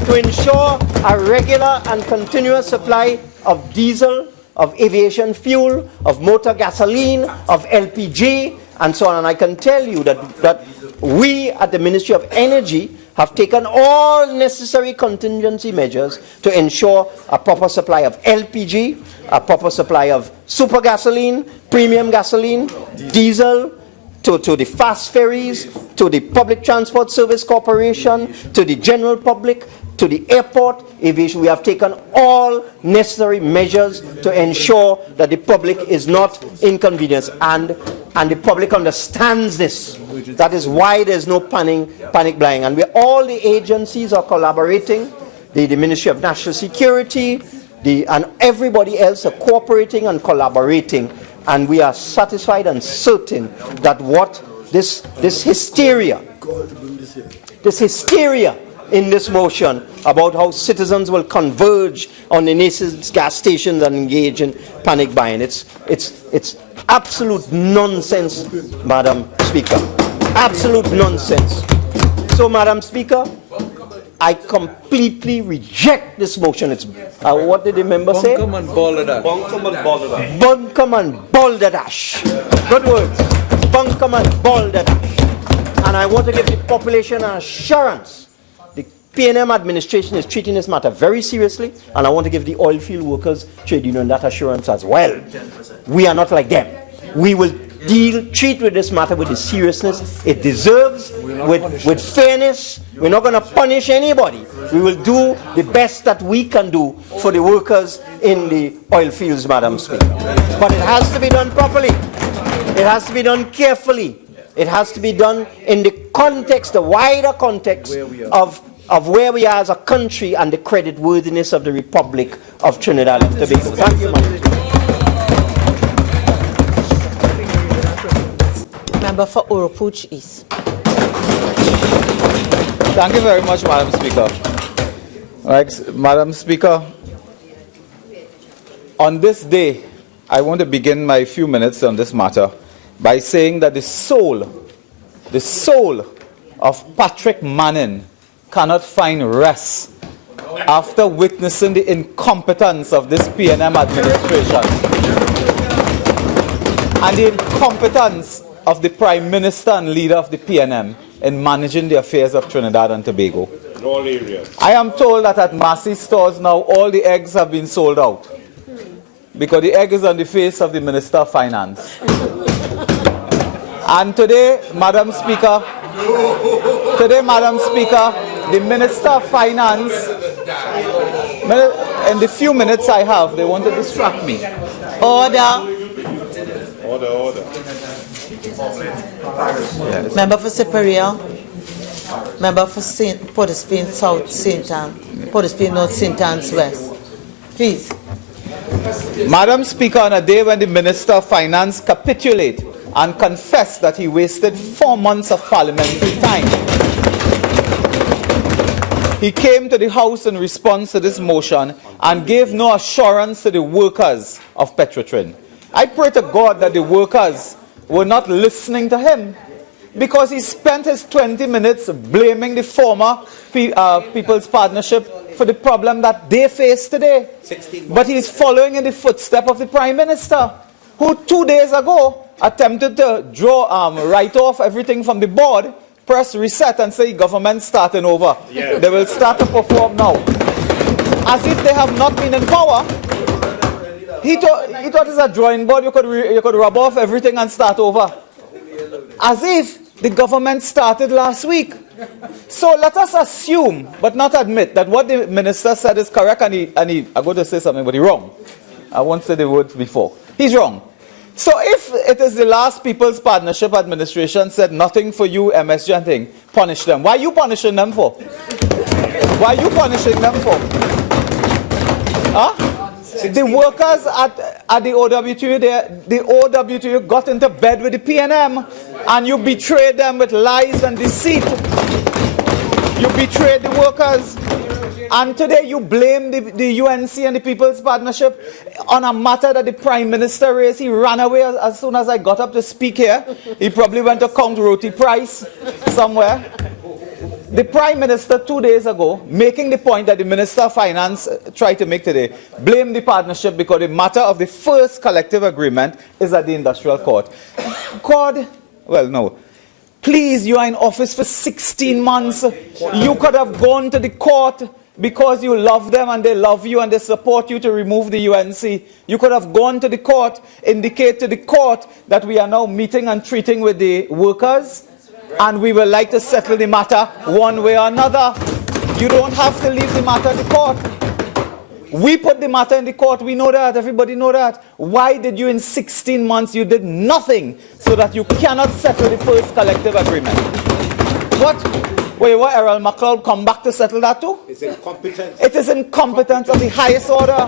to ensure a regular and continuous supply of diesel, of aviation fuel, of motor gasoline, of LPG, and so on. And I can tell you that we at the Ministry of Energy have taken all necessary contingency measures to ensure a proper supply of LPG, a proper supply of super gasoline, premium gasoline, diesel, to the fast ferries, to the Public Transport Service Corporation, to the general public, to the airport, aviation. We have taken all necessary measures to ensure that the public is not inconvenienced, and the public understands this. That is why there's no panic buying. And all the agencies are collaborating, the Ministry of National Security, and everybody else are cooperating and collaborating. And we are satisfied and certain that what this hysteria in this motion about how citizens will converge on the nation's gas stations and engage in panic buying, it's absolute nonsense, Madam Speaker. Absolute nonsense. So, Madam Speaker, I completely reject this motion. It's what did the member say? Bunkum and balderdash. Bunkum and balderdash. Good words. Bunkum and balderdash. And I want to give the population an assurance. The PNM administration is treating this matter very seriously, and I want to give the oil field workers trade union that assurance as well. We are not like them. We will treat with this matter with the seriousness it deserves, with fairness. We're not going to punish anybody. We will do the best that we can do for the workers in the oil fields, Madam Speaker. But it has to be done properly. It has to be done carefully. It has to be done in the context, the wider context of where we are as a country and the creditworthiness of the Republic of Trinidad and Tobago. Thank you, Madam Speaker. Member for Oropouche East. Thank you very much, Madam Speaker. Right, Madam Speaker, on this day, I want to begin my few minutes on this matter by saying that the soul of Patrick Manning cannot find rest after witnessing the incompetence of this PNM administration and the incompetence of the Prime Minister and leader of the PNM in managing the affairs of Trinidad and Tobago. In all areas. I am told that at Massey stores now all the eggs have been sold out because the egg is on the face of the Minister of Finance. And today, Madam Speaker, the Minister of Finance, in the few minutes I have, they want to distract me. Order. Order. Yes. Member for Superior. Member for Port of Spain South, St. Anne. Port of Spain North, St. Anne's West. Please. Madam Speaker, on a day when the Minister of Finance capitulated and confessed that he wasted 4 months of parliamentary time, he came to the House in response to this motion and gave no assurance to the workers of PETROTRIN. I pray to God that the workers were not listening to him, because he spent his 20 minutes blaming the former People's Partnership for the problem that they face today. But he's following in the footsteps of the Prime Minister, who 2 days ago attempted to write off everything from the board, press reset and say government starting over. Yes. They will start to perform now. As if they have not been in power. He thought it's a drawing board, you could rub off everything and start over. As if the government started last week. So let us assume, but not admit, that what the minister said is correct, and I'm going to say something, but he's wrong. I won't say the word before. He's wrong. So if it is the last People's Partnership administration said nothing for you, MSG and thing, punish them. Why are you punishing them for? Why are you punishing them for? Huh? The workers at the OWTU, the OWTU got into bed with the PNM, and you betrayed them with lies and deceit. You betrayed the workers. And today you blame the UNC and the People's Partnership on a matter that the Prime Minister raised. He ran away as soon as I got up to speak here. He probably went to count roti price somewhere. The Prime Minister 2 days ago, making the point that the Minister of Finance tried to make today, blamed the partnership because the matter of the first collective agreement is at the Industrial Court. Please, you are in office for 16 months. You could have gone to the court because you love them and they love you and they support you to remove the UNC. You could have gone to the court, indicate to the court that we are now meeting and treating with the workers, and we would like to settle the matter one way or another. You don't have to leave the matter in the court. We put the matter in the court. We know that. Everybody know that. Why did you in 16 months, you did nothing so that you cannot settle the first collective agreement? What? Wait, what, Errol McLeod come back to settle that too? It's incompetence. It is incompetence of the highest order.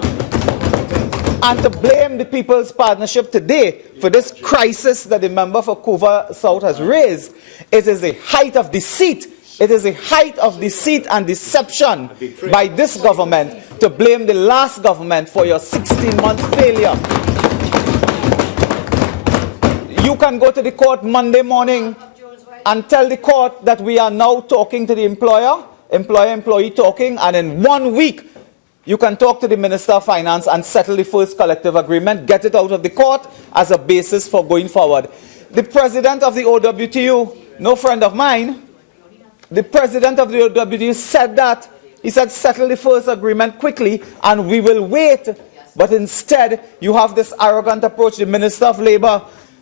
And to blame the People's Partnership today for this crisis that the member for Couva South has raised, it is a height of deceit. It is a height of deceit and deception by this government to blame the last government for your 16-month failure. You can go to the court Monday morning and tell the court that we are now talking to the employer-employee talking, and in 1 week, you can talk to the Minister of Finance and settle the first collective agreement, get it out of the court as a basis for going forward. The president of the OWTU, no friend of mine, the president of the OWTU said that. He said, settle the first agreement quickly and we will wait. But instead, you have this arrogant approach. The Minister of Labour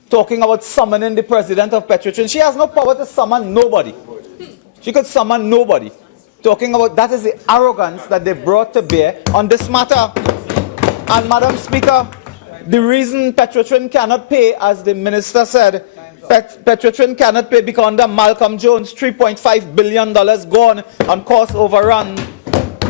talking about summoning the president of PETROTRIN. She has no power to summon nobody. She could summon nobody. Talking about that is the arrogance that they brought to bear on this matter. And Madam Speaker, the reason PETROTRIN cannot pay, as the minister said, PETROTRIN cannot pay because under Malcolm Jones, $3.5 billion gone on cost overrun.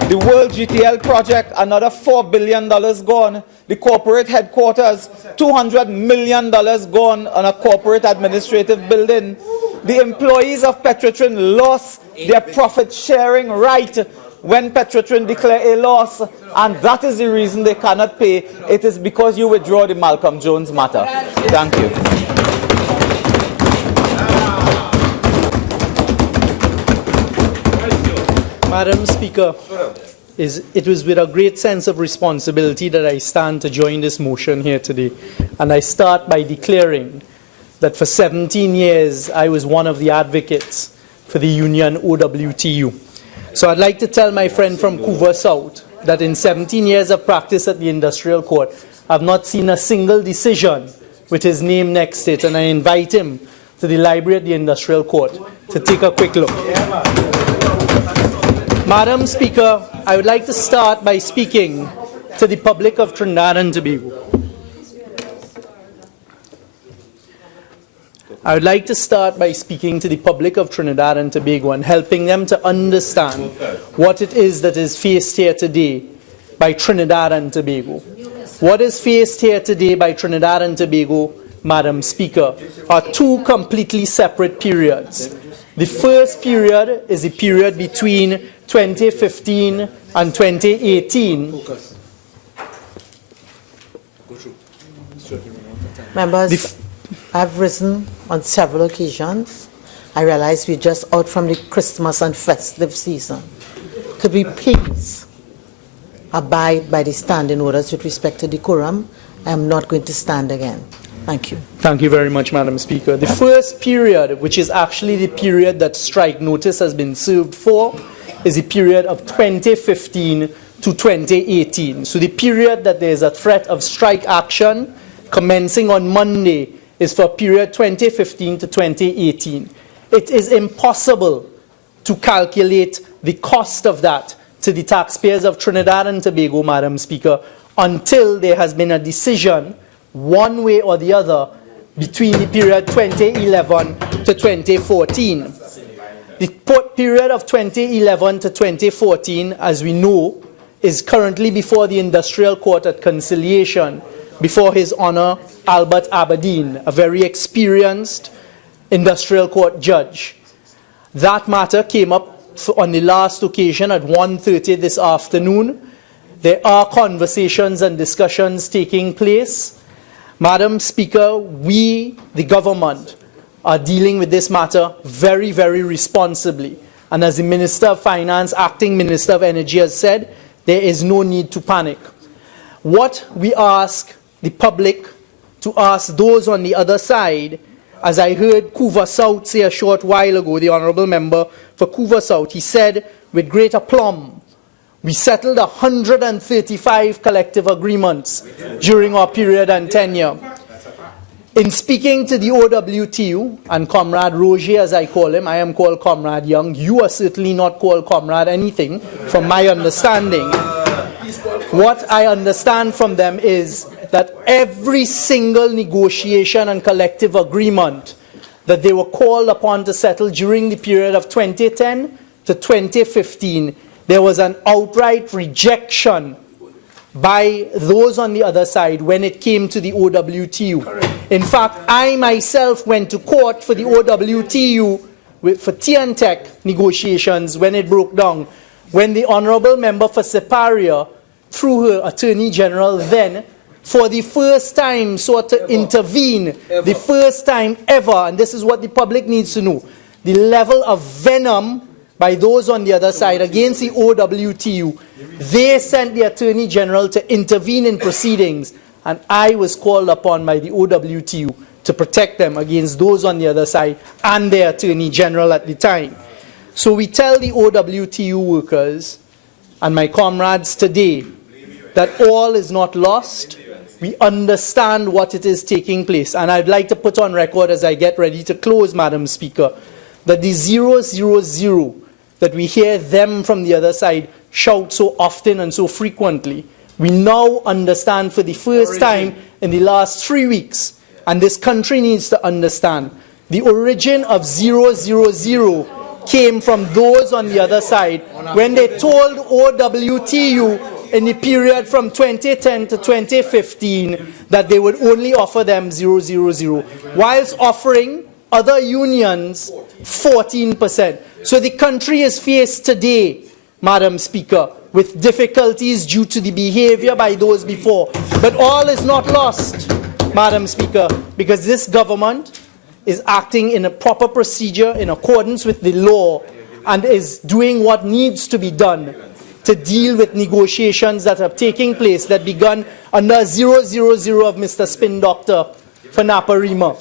The World GTL project, another $4 billion gone. The corporate headquarters, $200 million gone on a corporate administrative building. The employees of PETROTRIN lost their profit-sharing right when PETROTRIN declared a loss, and that is the reason they cannot pay. It is because you withdraw the Malcolm Jones matter. Thank you. Madam Speaker, it was with a great sense of responsibility that I stand to join this motion here today. And I start by declaring that for 17 years I was one of the advocates for the union OWTU. So I'd like to tell my friend from Couva South that in 17 years of practice at the Industrial Court, I've not seen a single decision with his name next to it, and I invite him to the library at the Industrial Court to take a quick look. Madam Speaker, I would like to start by speaking to the public of Trinidad and Tobago. I would like to start by speaking to the public of Trinidad and Tobago and helping them to understand what it is that is faced here today by Trinidad and Tobago. What is faced here today by Trinidad and Tobago, Madam Speaker, are two completely separate periods. The first period is the period between 2015 and 2018. Members, I've risen on several occasions. I realize we're just out from the Christmas and festive season. Could we please abide by the standing orders with respect to decorum? I'm not going to stand again. Thank you. Thank you very much, Madam Speaker. The first period, which is actually the period that strike notice has been served for, is the period of 2015 to 2018. So the period that there is a threat of strike action commencing on Monday is for period 2015 to 2018. It is impossible to calculate the cost of that to the taxpayers of Trinidad and Tobago, Madam Speaker, until there has been a decision, one way or the other, between the period 2011 to 2014. The period of 2011 to 2014, as we know, is currently before the Industrial Court at conciliation, before His Honour Albert Aberdeen, a very experienced Industrial Court judge. That matter came up on the last occasion at 1:30 this afternoon. There are conversations and discussions taking place. Madam Speaker, we, the government, are dealing with this matter very, very responsibly. And as the Minister of Finance, Acting Minister of Energy has said, there is no need to panic. What we ask the public to ask those on the other side, as I heard Couva South say a short while ago, the Honourable Member for Couva South, he said with great aplomb, we settled 135 collective agreements during our period and tenure. In speaking to the OWTU, and Comrade Roger, as I call him, I am called Comrade Young, you are certainly not called Comrade anything, from my understanding. What I understand from them is that every single negotiation and collective agreement that they were called upon to settle during the period of 2010 to 2015, there was an outright rejection by those on the other side when it came to the OWTU. In fact, I myself went to court for the OWTU for TNTech negotiations when it broke down, when the Honourable Member for Siparia, through her Attorney General then, for the first time sought to intervene, the first time ever, and this is what the public needs to know, the level of venom by those on the other side against the OWTU. They sent the Attorney General to intervene in proceedings, and I was called upon by the OWTU to protect them against those on the other side and their Attorney General at the time. So we tell the OWTU workers and my comrades today that all is not lost, we understand what it is taking place. And I'd like to put on record as I get ready to close, Madam Speaker, that the 000 that we hear them from the other side shout so often and so frequently, we now understand for the first time in the last 3 weeks, and this country needs to understand, the origin of 000 came from those on the other side when they told OWTU in the period from 2010 to 2015 that they would only offer them 000, whilst offering other unions 14%. So the country is faced today, Madam Speaker, with difficulties due to the behavior by those before. But all is not lost, Madam Speaker, because this government is acting in a proper procedure in accordance with the law and is doing what needs to be done to deal with negotiations that are taking place that begun under 000 of Mr. Spin Doctor for Naparima.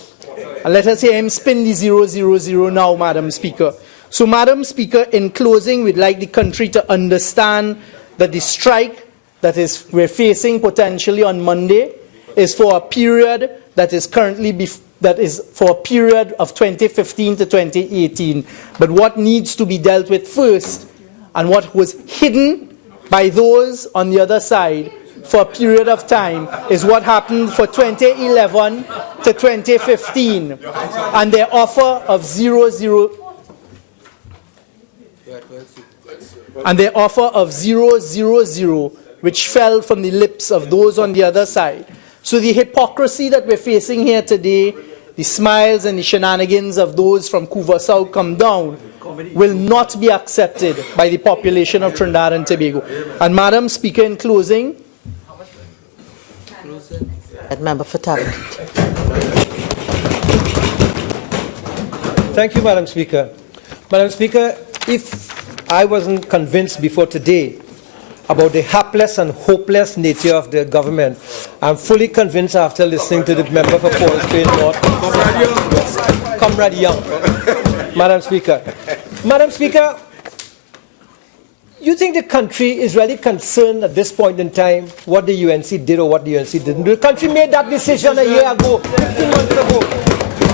And let us hear him spin the 000 now, Madam Speaker. So, Madam Speaker, in closing, we'd like the country to understand that the strike that we're facing potentially on Monday is for a period that is currently for a period of 2015 to 2018. But what needs to be dealt with first, and what was hidden by those on the other side for a period of time, is what happened for 2011 to 2015, and their offer of 000, which fell from the lips of those on the other side. So the hypocrisy that we're facing here today, the smiles and the shenanigans of those from Couva South come down, will not be accepted by the population of Trinidad and Tobago. And Madam Speaker, in closing, Member for Tabak. Thank you, Madam Speaker. Madam Speaker, if I wasn't convinced before today about the hapless and hopeless nature of the government, I'm fully convinced after listening to the member for ParlView North, Comrade Young. Madam Speaker. Madam Speaker, you think the country is really concerned at this point in time what the UNC did or what the UNC didn't do? The country made that decision a year ago, 15 months ago.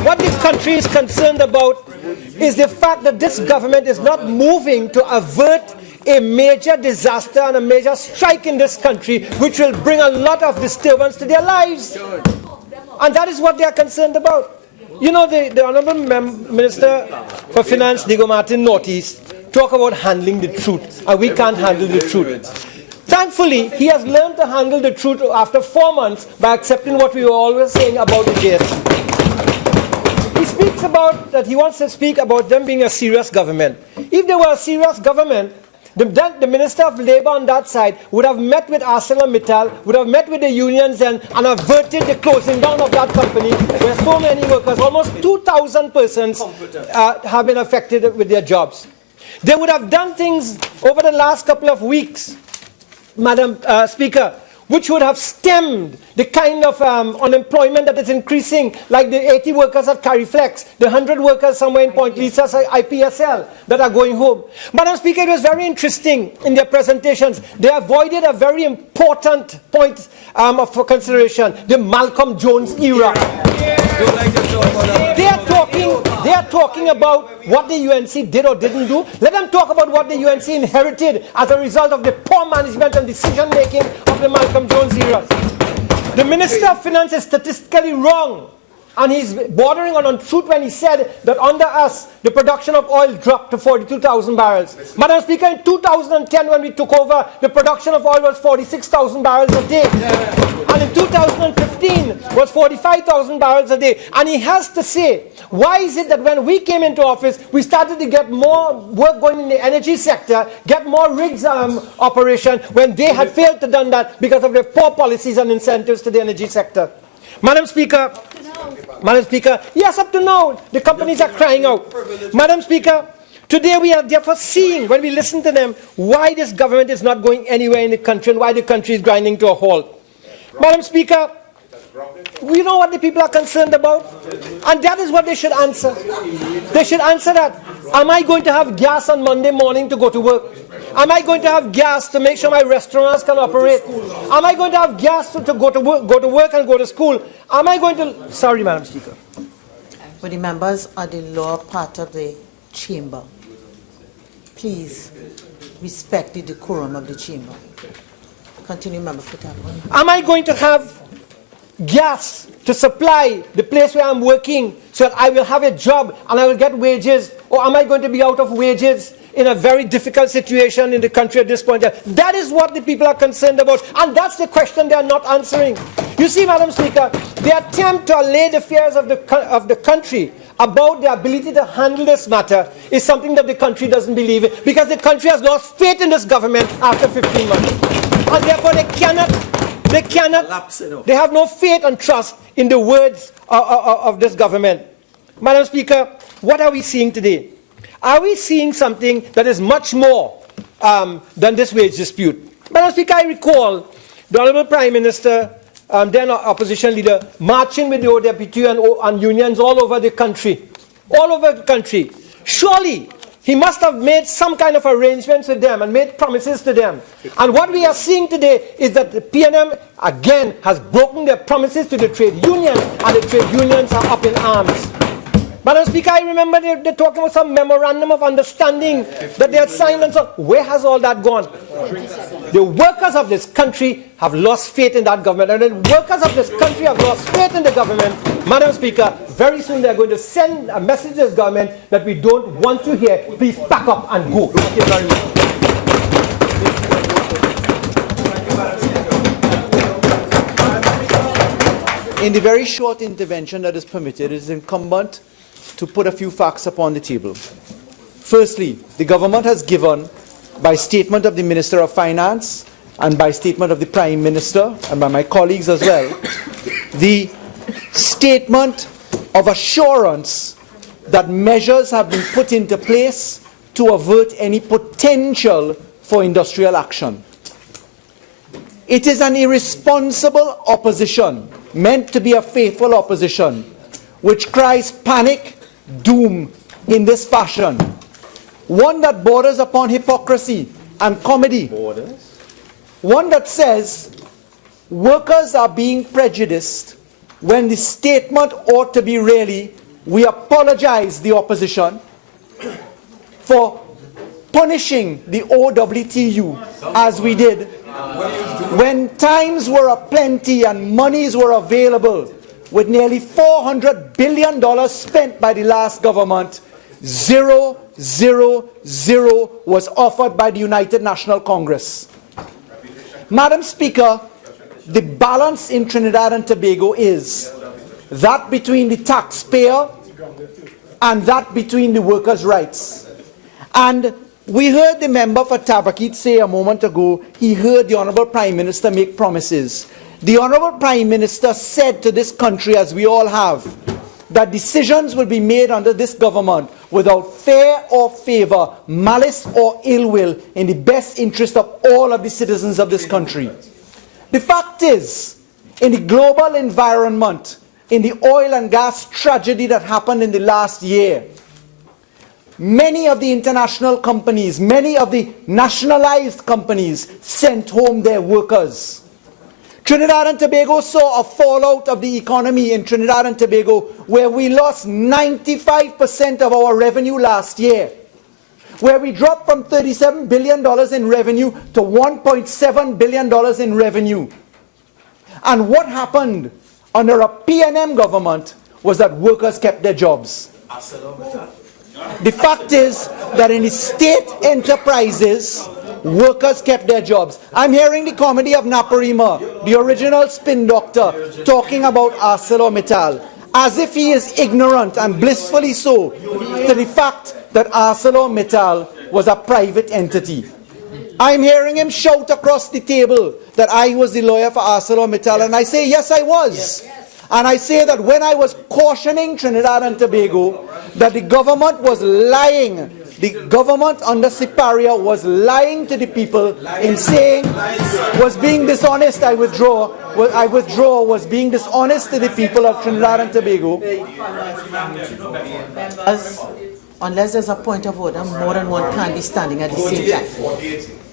What the country is concerned about is the fact that this government is not moving to avert a major disaster and a major strike in this country, which will bring a lot of disturbance to their lives. And that is what they are concerned about. You know, the Honourable Minister for Finance, Diego Martin Northeast, talk about handling the truth, and we can't handle the truth. Thankfully, he has learned to handle the truth after 4 months by accepting what we were always saying about the JSC. He speaks about that he wants to speak about them being a serious government. If they were a serious government, the Minister of Labour on that side would have met with ArcelorMittal, would have met with the unions and averted the closing down of that company where so many workers, almost 2,000 persons, have been affected with their jobs. They would have done things over the last couple of weeks, Madam Speaker, which would have stemmed the kind of unemployment that is increasing, like the 80 workers at Cariflex, the 100 workers somewhere in Point Lisa's IPSL that are going home. Madam Speaker, it was very interesting in their presentations. They avoided a very important point for consideration, the Malcolm Jones era. They are talking about what the UNC did or didn't do. Let them talk about what the UNC inherited as a result of the poor management and decision-making of the Malcolm Jones era. The Minister of Finance is statistically wrong, and he's bordering on untruth when he said that under us, the production of oil dropped to 42,000 barrels. Madam Speaker, in 2010, when we took over, the production of oil was 46,000 barrels a day. And in 2015, was 45,000 barrels a day. And he has to say, why is it that when we came into office, we started to get more work going in the energy sector, get more rigs operation, when they had failed to do that because of their poor policies and incentives to the energy sector? Madam Speaker, yes, up to now, the companies are crying out. Madam Speaker, today we are therefore seeing, when we listen to them, why this government is not going anywhere in the country and why the country is grinding to a halt. Madam Speaker, we know what the people are concerned about, and that is what they should answer. They should answer that. Am I going to have gas on Monday morning to go to work? Am I going to have gas to make sure my restaurants can operate? Am I going to have gas to go to work and go to school? Am I going to... Sorry, Madam Speaker. Would the members of the lower part of the chamber please respect the decorum of the chamber? Continue, Member Furtado. Am I going to have gas to supply the place where I'm working so that I will have a job and I will get wages? Or am I going to be out of wages in a very difficult situation in the country at this point? That is what the people are concerned about, and that's the question they are not answering. You see, Madam Speaker, the attempt to allay the fears of the country about the ability to handle this matter is something that the country doesn't believe in, because the country has lost faith in this government after 15 months. And therefore they have no faith and trust in the words of this government. Madam Speaker, what are we seeing today? Are we seeing something that is much more than this wage dispute? Madam Speaker, I recall the Honourable Prime Minister, then opposition leader, marching with the OWTU and unions all over the country. All over the country. Surely, he must have made some kind of arrangements with them and made promises to them. And what we are seeing today is that the PNM, again, has broken their promises to the trade unions, and the trade unions are up in arms. Madam Speaker, I remember they're talking about some memorandum of understanding that they had signed and so. Where has all that gone? The workers of this country have lost faith in that government, and the workers of this country have lost faith in the government. Madam Speaker, very soon they're going to send a message to this government that we don't want you here. Please pack up and go. Thank you very much. In the very short intervention that is permitted, it is incumbent to put a few facts upon the table. Firstly, the government has given, by statement of the Minister of Finance and by statement of the Prime Minister and by my colleagues as well, the statement of assurance that measures have been put into place to avert any potential for industrial action. It is an irresponsible opposition, meant to be a faithful opposition, which cries panic, doom in this fashion. One that borders upon hypocrisy and comedy. One that says workers are being prejudiced when the statement ought to be really, we apologize, the opposition, for punishing the OWTU as we did when times were aplenty and monies were available. With nearly $400 billion spent by the last government, 0, 0, 0 was offered by the United National Congress. Madam Speaker, the balance in Trinidad and Tobago is that between the taxpayer and that between the workers' rights. And we heard the member for Tabakit say a moment ago, he heard the Honourable Prime Minister make promises. The Honourable Prime Minister said to this country, as we all have, that decisions will be made under this government without fear or favour, malice or ill will, in the best interest of all of the citizens of this country. The fact is, in the global environment, in the oil and gas tragedy that happened in the last year, many of the international companies, many of the nationalized companies sent home their workers. Trinidad and Tobago saw a fallout of the economy in Trinidad and Tobago, where we lost 95% of our revenue last year, where we dropped from $37 billion in revenue to $1.7 billion in revenue. And what happened under a PNM government was that workers kept their jobs. The fact is that in the state enterprises, workers kept their jobs. I'm hearing the comedy of Naparima, the original spin doctor, talking about ArcelorMittal, as if he is ignorant, and blissfully so, to the fact that ArcelorMittal was a private entity. I'm hearing him shout across the table that I was the lawyer for ArcelorMittal, and I say, yes, I was. And I say that when I was cautioning Trinidad and Tobago that the government was lying, the government under Siparia was lying to the people in saying, was being dishonest, I withdraw, was being dishonest to the people of Trinidad and Tobago. Unless there's a point of order, more than one can't be standing at the same time.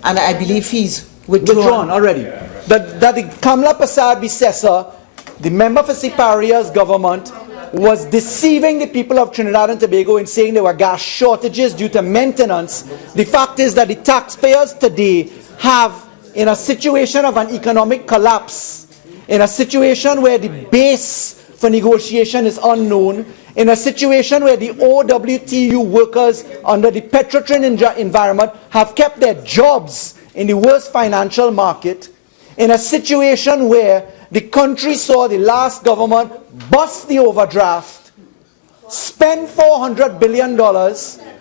And I believe he's Withdrawn already. That the Kamla Persad-Bissessar, the member for Siparia's government, was deceiving the people of Trinidad and Tobago in saying there were gas shortages due to maintenance. The fact is that the taxpayers today have, in a situation of an economic collapse, in a situation where the base for negotiation is unknown, in a situation where the OWTU workers under the PETROTRIN environment have kept their jobs in the worst financial market, in a situation where the country saw the last government bust the overdraft, spend $400 billion,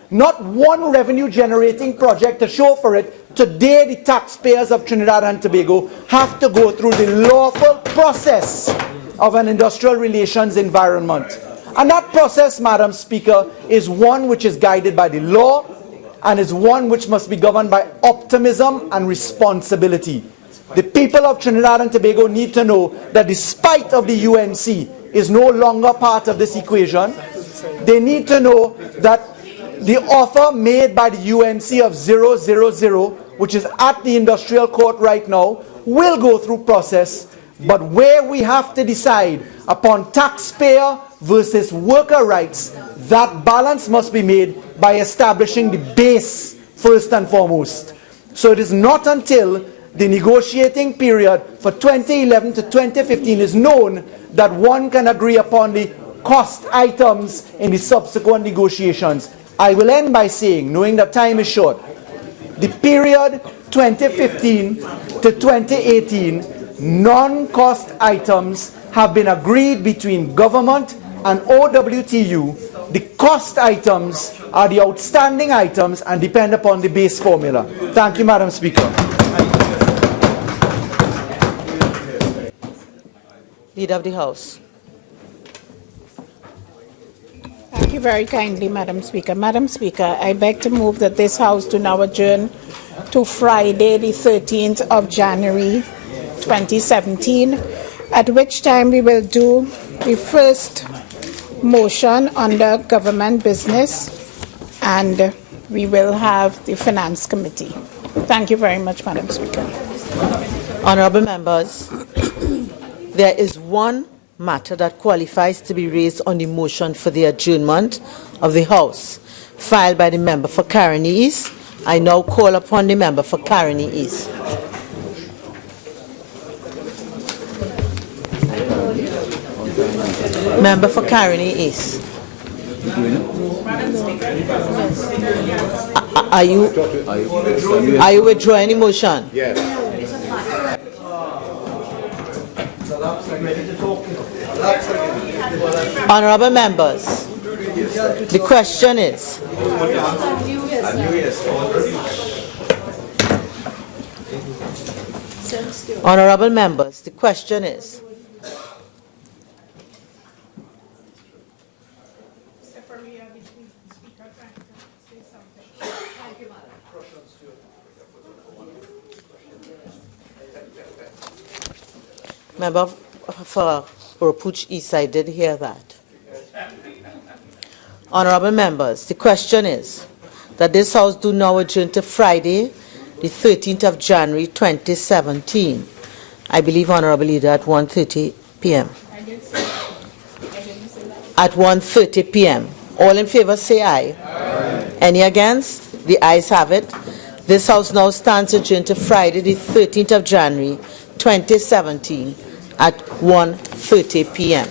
not one revenue-generating project to show for it. Today, the taxpayers of Trinidad and Tobago have to go through the lawful process of an industrial relations environment. And that process, Madam Speaker, is one which is guided by the law and is one which must be governed by optimism and responsibility. The people of Trinidad and Tobago need to know that despite of the UNC is no longer part of this equation, they need to know that the offer made by the UNC of 000, which is at the industrial court right now, will go through process, but where we have to decide upon taxpayer versus worker rights, that balance must be made by establishing the base first and foremost. So it is not until the negotiating period for 2011 to 2015 is known that one can agree upon the cost items in the subsequent negotiations. I will end by saying, knowing that time is short, the period 2015 to 2018, non-cost items have been agreed between government and OWTU. The cost items are the outstanding items and depend upon the base formula. Thank you, Madam Speaker. Leader of the House. Thank you very kindly, Madam Speaker. Madam Speaker, I beg to move that this House do now adjourn to Friday, the 13th of January, 2017, at which time we will do the first motion under government business, and we will have the Finance Committee. Thank you very much, Madam Speaker. Honourable members, there is one matter that qualifies to be raised on the motion for the adjournment of the House, filed by the member for Caroni East. I now call upon the member for Caroni East. Member for Caroni East. Are you withdrawing the motion? Yes. Honourable members, the question is, honourable members, the question is, member for Oropouche East, I did hear that. Honourable members, the question is that this House do now adjourn to Friday, the 13th of January, 2017. I believe, Honourable Leader, at 1:30 p.m. At 1:30 p.m. All in favour say aye. Aye. Any against? The ayes have it. This House now stands adjourned to Friday, the 13th of January, 2017 at 1:30 p.m.